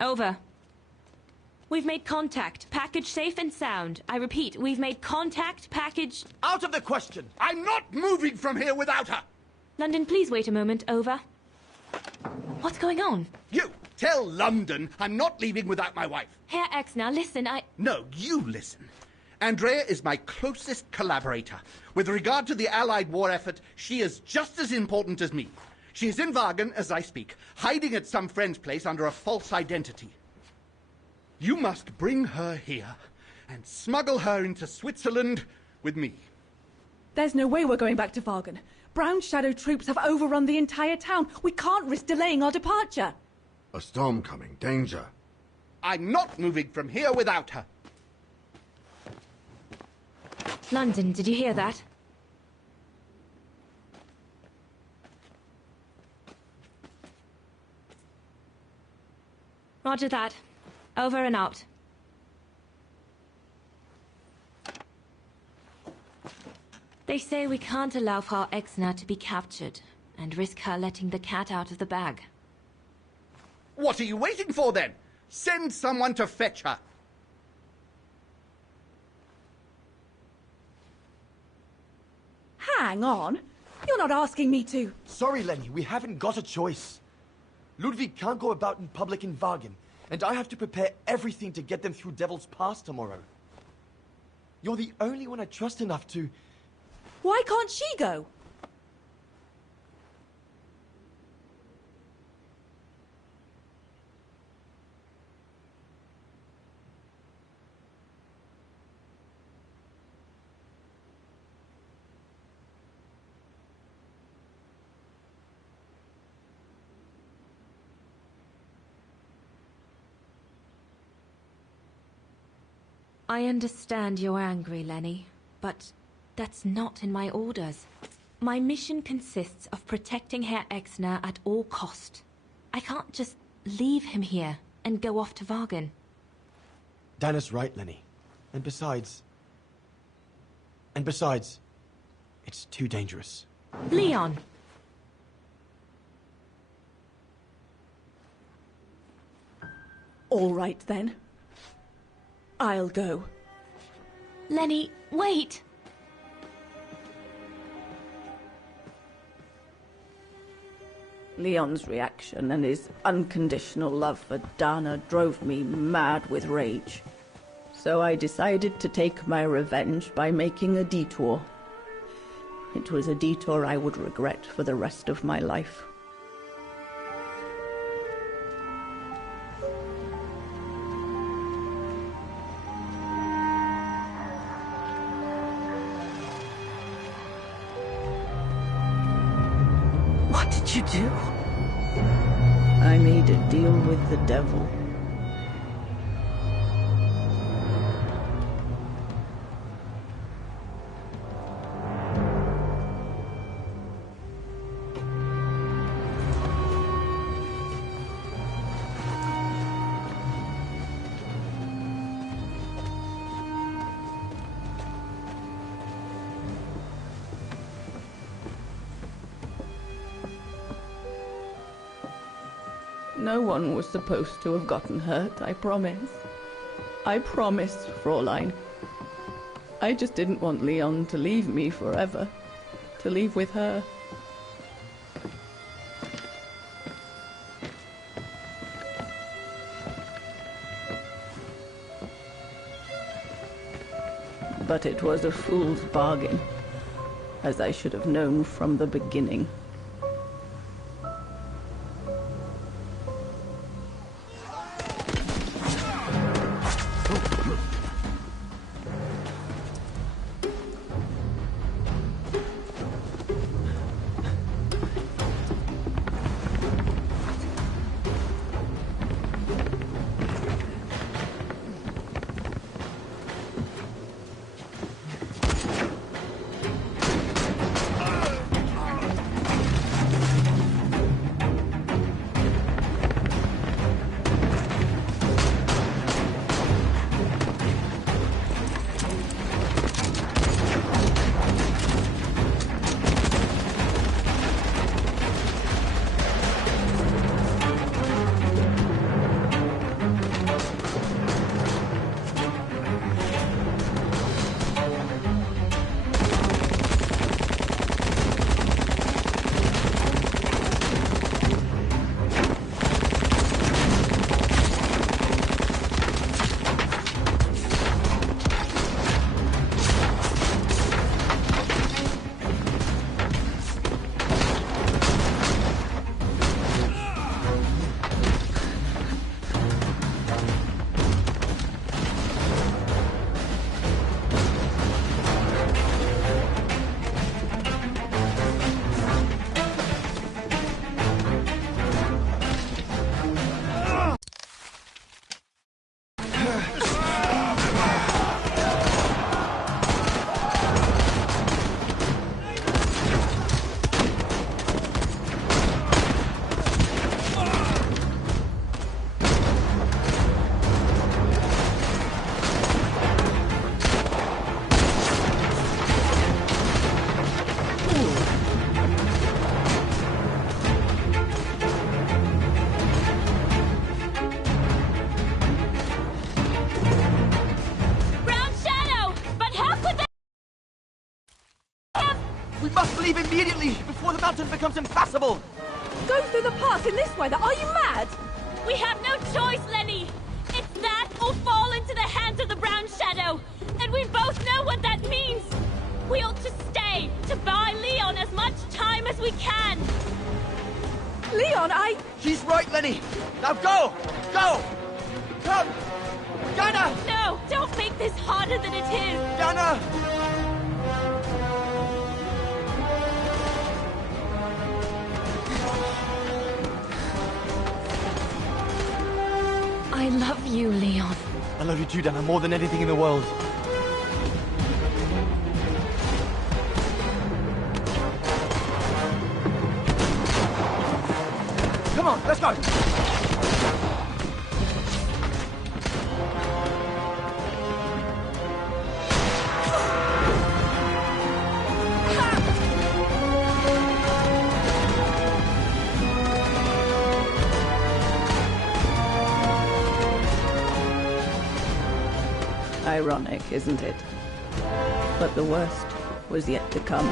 Over. We've made contact. Package safe and sound. I repeat, we've made contact. Package... Out of the question! I'm not moving from here without her! London, please wait a moment. Over. What's going on? You! Tell London I'm not leaving without my wife. Herr X, now listen, No, you listen. Andrea is my closest collaborator. With regard to the Allied war effort, she is just as important as me. She is in Wagen as I speak, hiding at some friend's place under a false identity. You must bring her here and smuggle her into Switzerland with me. There's no way we're going back to Wagen. Brown Shadow troops have overrun the entire town. We can't risk delaying our departure. A storm coming. Danger. I'm not moving from here without her. London, did you hear that? Roger that. Over and out. They say we can't allow Frau Exner to be captured and risk her letting the cat out of the bag. What are you waiting for then? Send someone to fetch her. Hang on. You're not asking me to. Sorry, Lenny, we haven't got a choice. Ludwig can't go about in public in Wagen, and I have to prepare everything to get them through Devil's Pass tomorrow. You're the only one I trust enough to... Why can't she go? I understand you're angry, Lenny, but that's not in my orders. My mission consists of protecting Herr Exner at all cost. I can't just leave him here and go off to Wagen. Dana's right, Lenny. And besides, it's too dangerous. Leon! All right, then. I'll go. Lenny, wait! Leon's reaction and his unconditional love for Dana drove me mad with rage. So I decided to take my revenge by making a detour. It was a detour I would regret for the rest of my life. What did you do? I made a deal with the devil. No one was supposed to have gotten hurt, I promise. I promised, Fräulein. I just didn't want Leon to leave me forever. To leave with her. But it was a fool's bargain, as I should have known from the beginning. leave immediately, before the mountain becomes impassable! Go through the pass in this weather? Are you mad? We have no choice, Lenny! It's that or fall into the hands of the Brown Shadow! And we both know what that means! We ought to stay, to buy Leon as much time as we can! Leon, She's right, Lenny! Now go! Go! Come! Ghana! No! Don't make this harder than it is! Ghana! I love you, Leon. I love you too, Dana, more than anything in the world. Come on, let's go! Ironic, isn't it? But the worst was yet to come.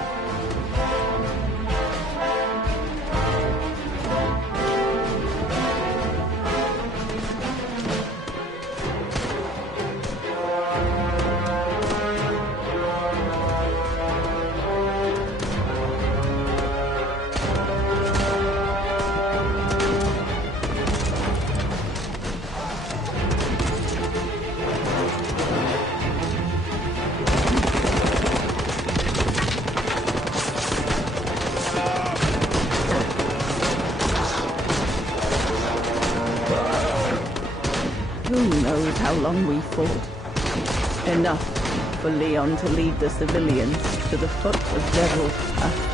Who knows how long we fought? Enough for Leon to lead the civilians to the foot of Devil's Path.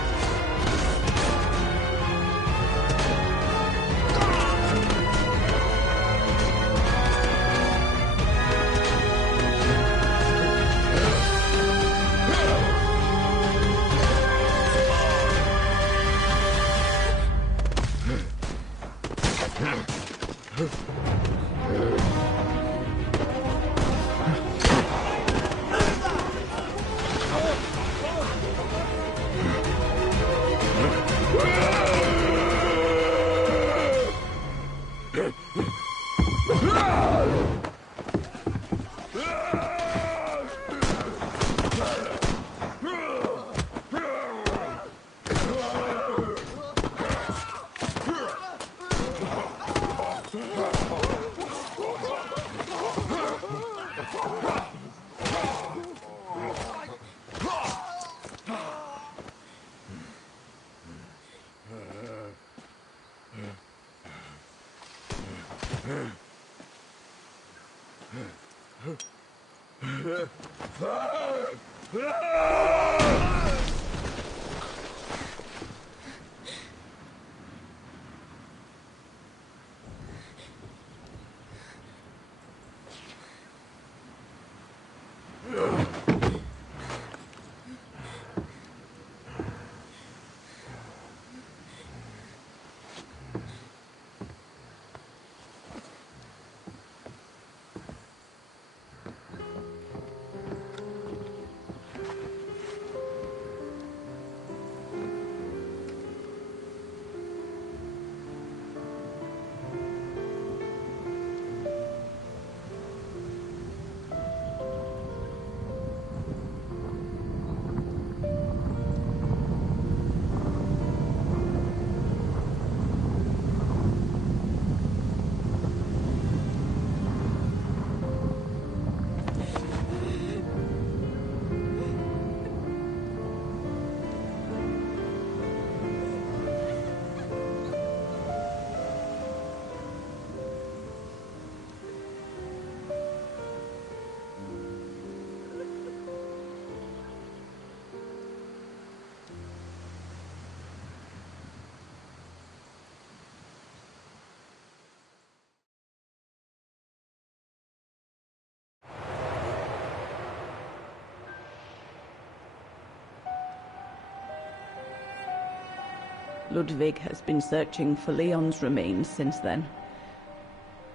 Ludwig has been searching for Leon's remains since then.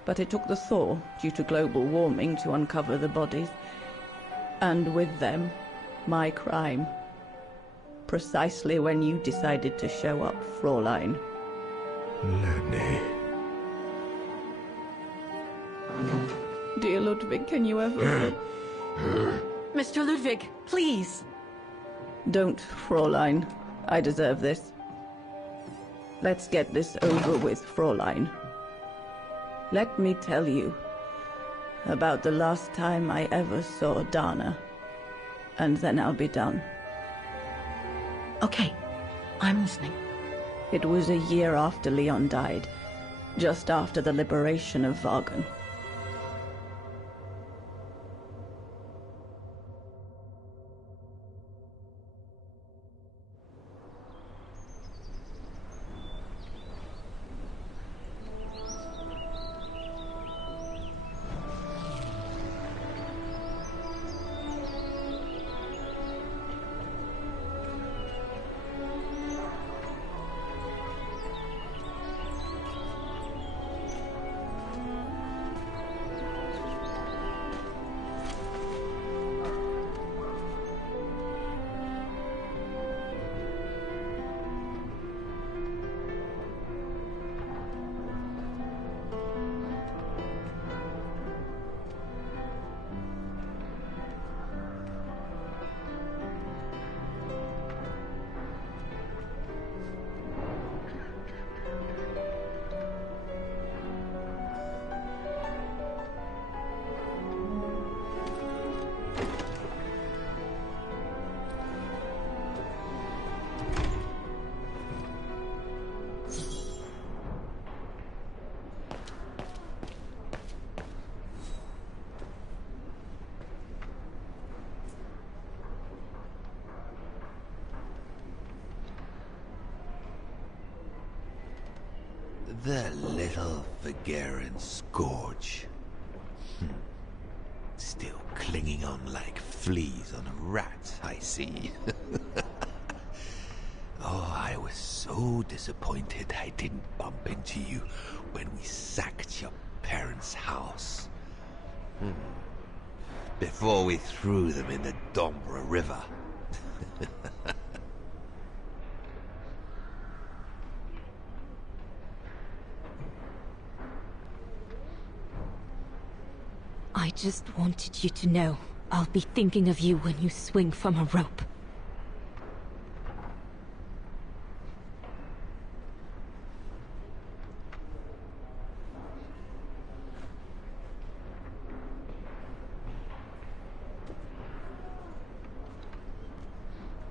But it took the thaw due to global warming to uncover the bodies. And with them, my crime. precisely when you decided to show up, Fräulein. Lenny. Dear Ludwig, can you ever... Mr. Ludwig, please. Don't, Fräulein. I deserve this. Let's get this over with, Fräulein. Let me tell you about the last time I ever saw Dana, and then I'll be done. Okay, I'm listening. It was a year after Leon died, just after the liberation of Vagen. The little Vageran scourge. Still clinging on like fleas on a rat, I see. Oh, I was so disappointed I didn't bump into you when we sacked your parents' house. Before we threw them in the Dombra River. I just wanted you to know I'll be thinking of you when you swing from a rope.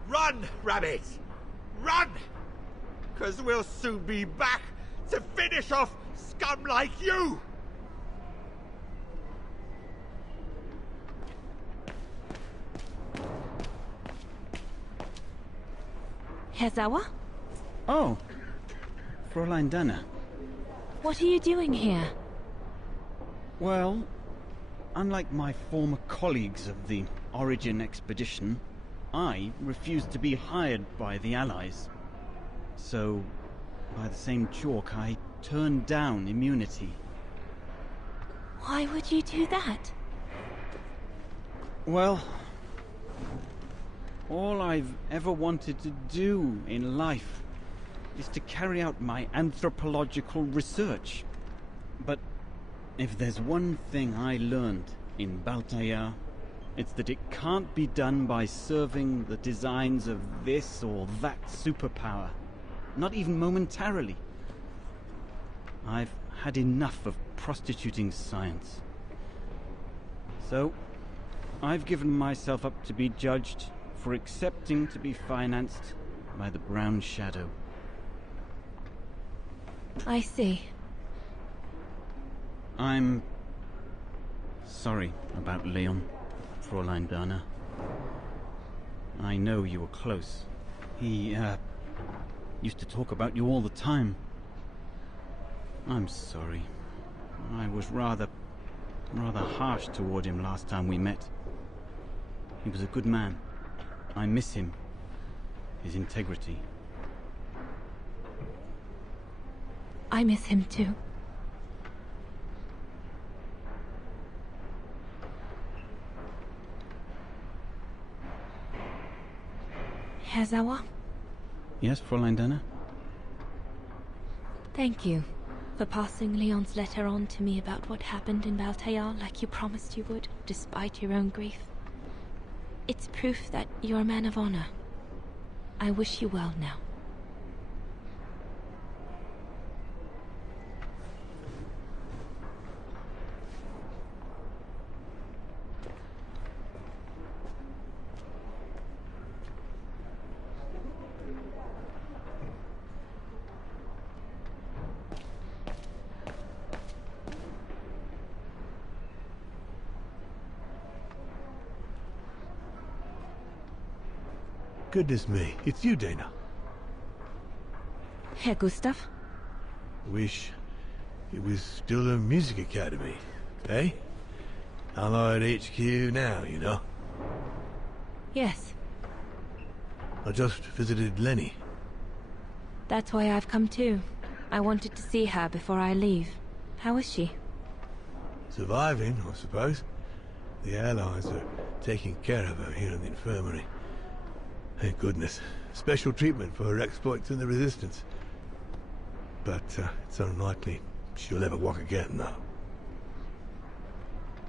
Run, Rabbit! Run! 'Cause we'll soon be back to finish off scum like you! Herr Sauer? Oh, Fräulein Dana. What are you doing here? Well, unlike my former colleagues of the Origin expedition, I refused to be hired by the Allies. So, by the same chalk, I turned down immunity. Why would you do that? Well, all I've ever wanted to do in life is to carry out my anthropological research. But if there's one thing I learned in Baltaya, it's that it can't be done by serving the designs of this or that superpower. Not even momentarily. I've had enough of prostituting science. So, I've given myself up to be judged for accepting to be financed by the Brown Shadow. I see. I'm sorry about Leon, Fräulein Dana. I know you were close. He, used to talk about you all the time. I'm sorry. I was rather harsh toward him last time we met. He was a good man. I miss him. His integrity. I miss him too. Herr Sauer? Yes, Fräulein Dana? Thank you for passing Leon's letter on to me about what happened in Baltayar like you promised you would, despite your own grief. It's proof that you're a man of honor. I wish you well now. Goodness me, it's you, Dana. Herr Gustav? Wish it was still a music academy, eh? Allied HQ now, you know. Yes. I just visited Lenny. That's why I've come too. I wanted to see her before I leave. How is she? Surviving, I suppose. The Allies are taking care of her here in the infirmary. Thank goodness. Special treatment for her exploits in the Resistance. But it's unlikely she'll ever walk again, though.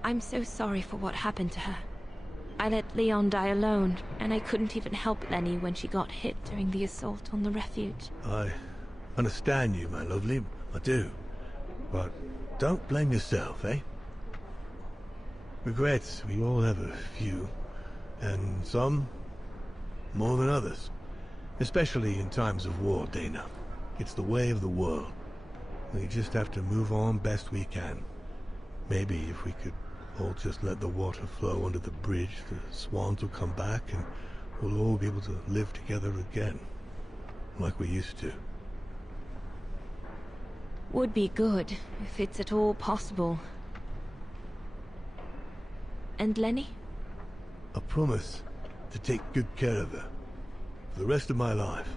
I'm so sorry for what happened to her. I let Leon die alone, and I couldn't even help Lenny when she got hit during the assault on the refuge. I understand you, my lovely. I do. But don't blame yourself, eh? Regrets, we all have a few. And some more than others. Especially in times of war, Dana. It's the way of the world. We just have to move on best we can. Maybe if we could all just let the water flow under the bridge, the swans will come back and we'll all be able to live together again. Like we used to. Would be good, if it's at all possible. And Lenny? I promise to take good care of her. For the rest of my life.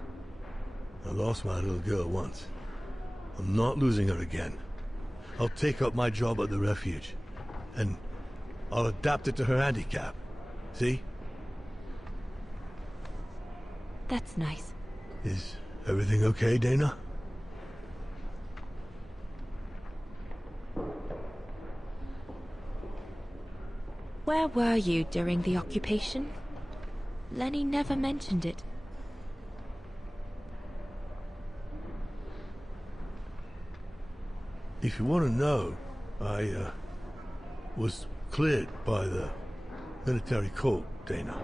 I lost my little girl once. I'm not losing her again. I'll take up my job at the refuge. And I'll adapt it to her handicap. See? That's nice. Is everything okay, Dana? Where were you during the occupation? Lenny never mentioned it. If you want to know, I was cleared by the military court, Dana.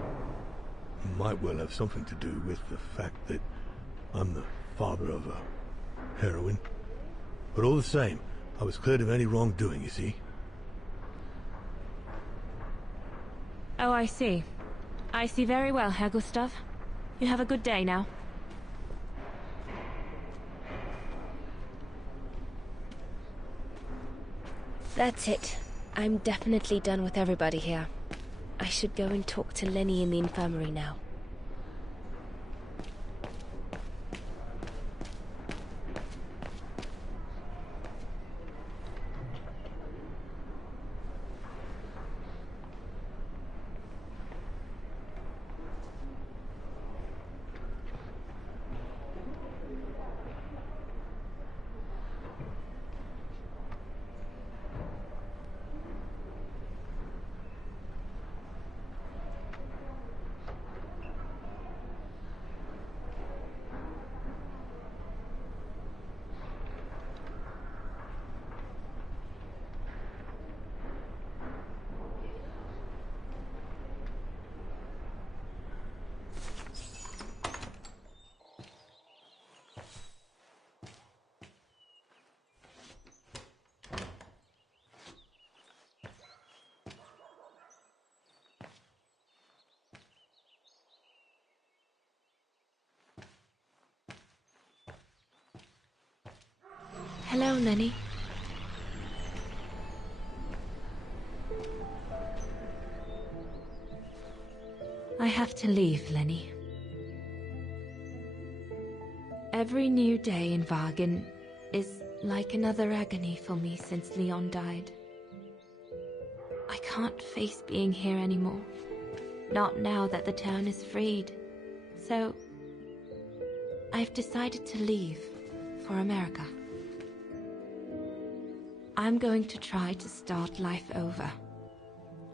It might well have something to do with the fact that I'm the father of a heroine. But all the same, I was cleared of any wrongdoing, you see. Oh, I see. I see very well, Herr Gustav. You have a good day now. That's it. I'm definitely done with everybody here. I should go and talk to Lenny in the infirmary now. Hello, Lenny. I have to leave, Lenny. Every new day in Wagen is like another agony for me since Leon died. I can't face being here anymore. Not now that the town is freed. So, I've decided to leave for America. I'm going to try to start life over.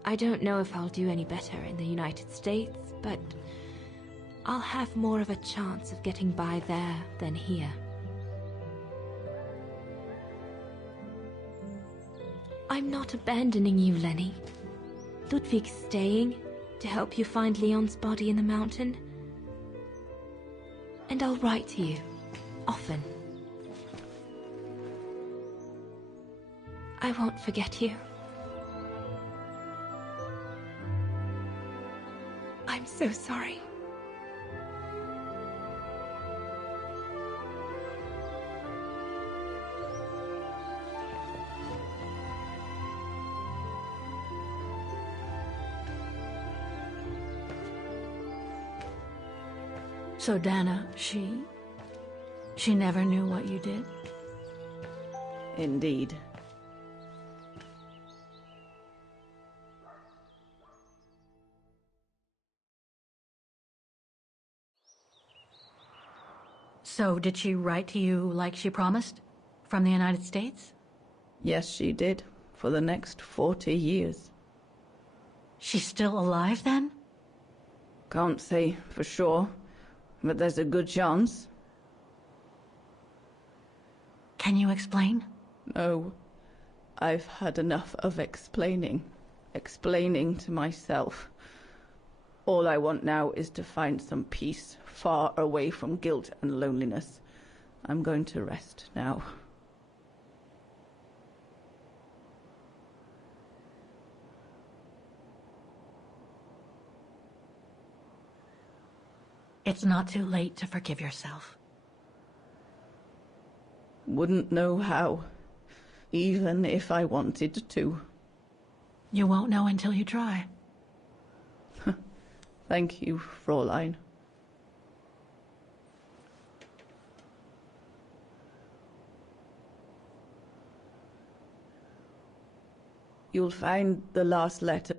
I don't know if I'll do any better in the United States, but I'll have more of a chance of getting by there than here. I'm not abandoning you, Lenny. Ludwig's staying to help you find Leon's body in the mountain. And I'll write to you, often. I won't forget you. I'm so sorry. So Dana, she never knew what you did? Indeed. So did she write to you like she promised? From the United States? Yes, she did. For the next 40 years. She's still alive then? Can't say for sure, but there's a good chance. Can you explain? No. I've had enough of explaining. Explaining to myself. All I want now is to find some peace, far away from guilt and loneliness. I'm going to rest now. It's not too late to forgive yourself. Wouldn't know how, even if I wanted to. You won't know until you try. Thank you, Fräulein. You'll find the last letter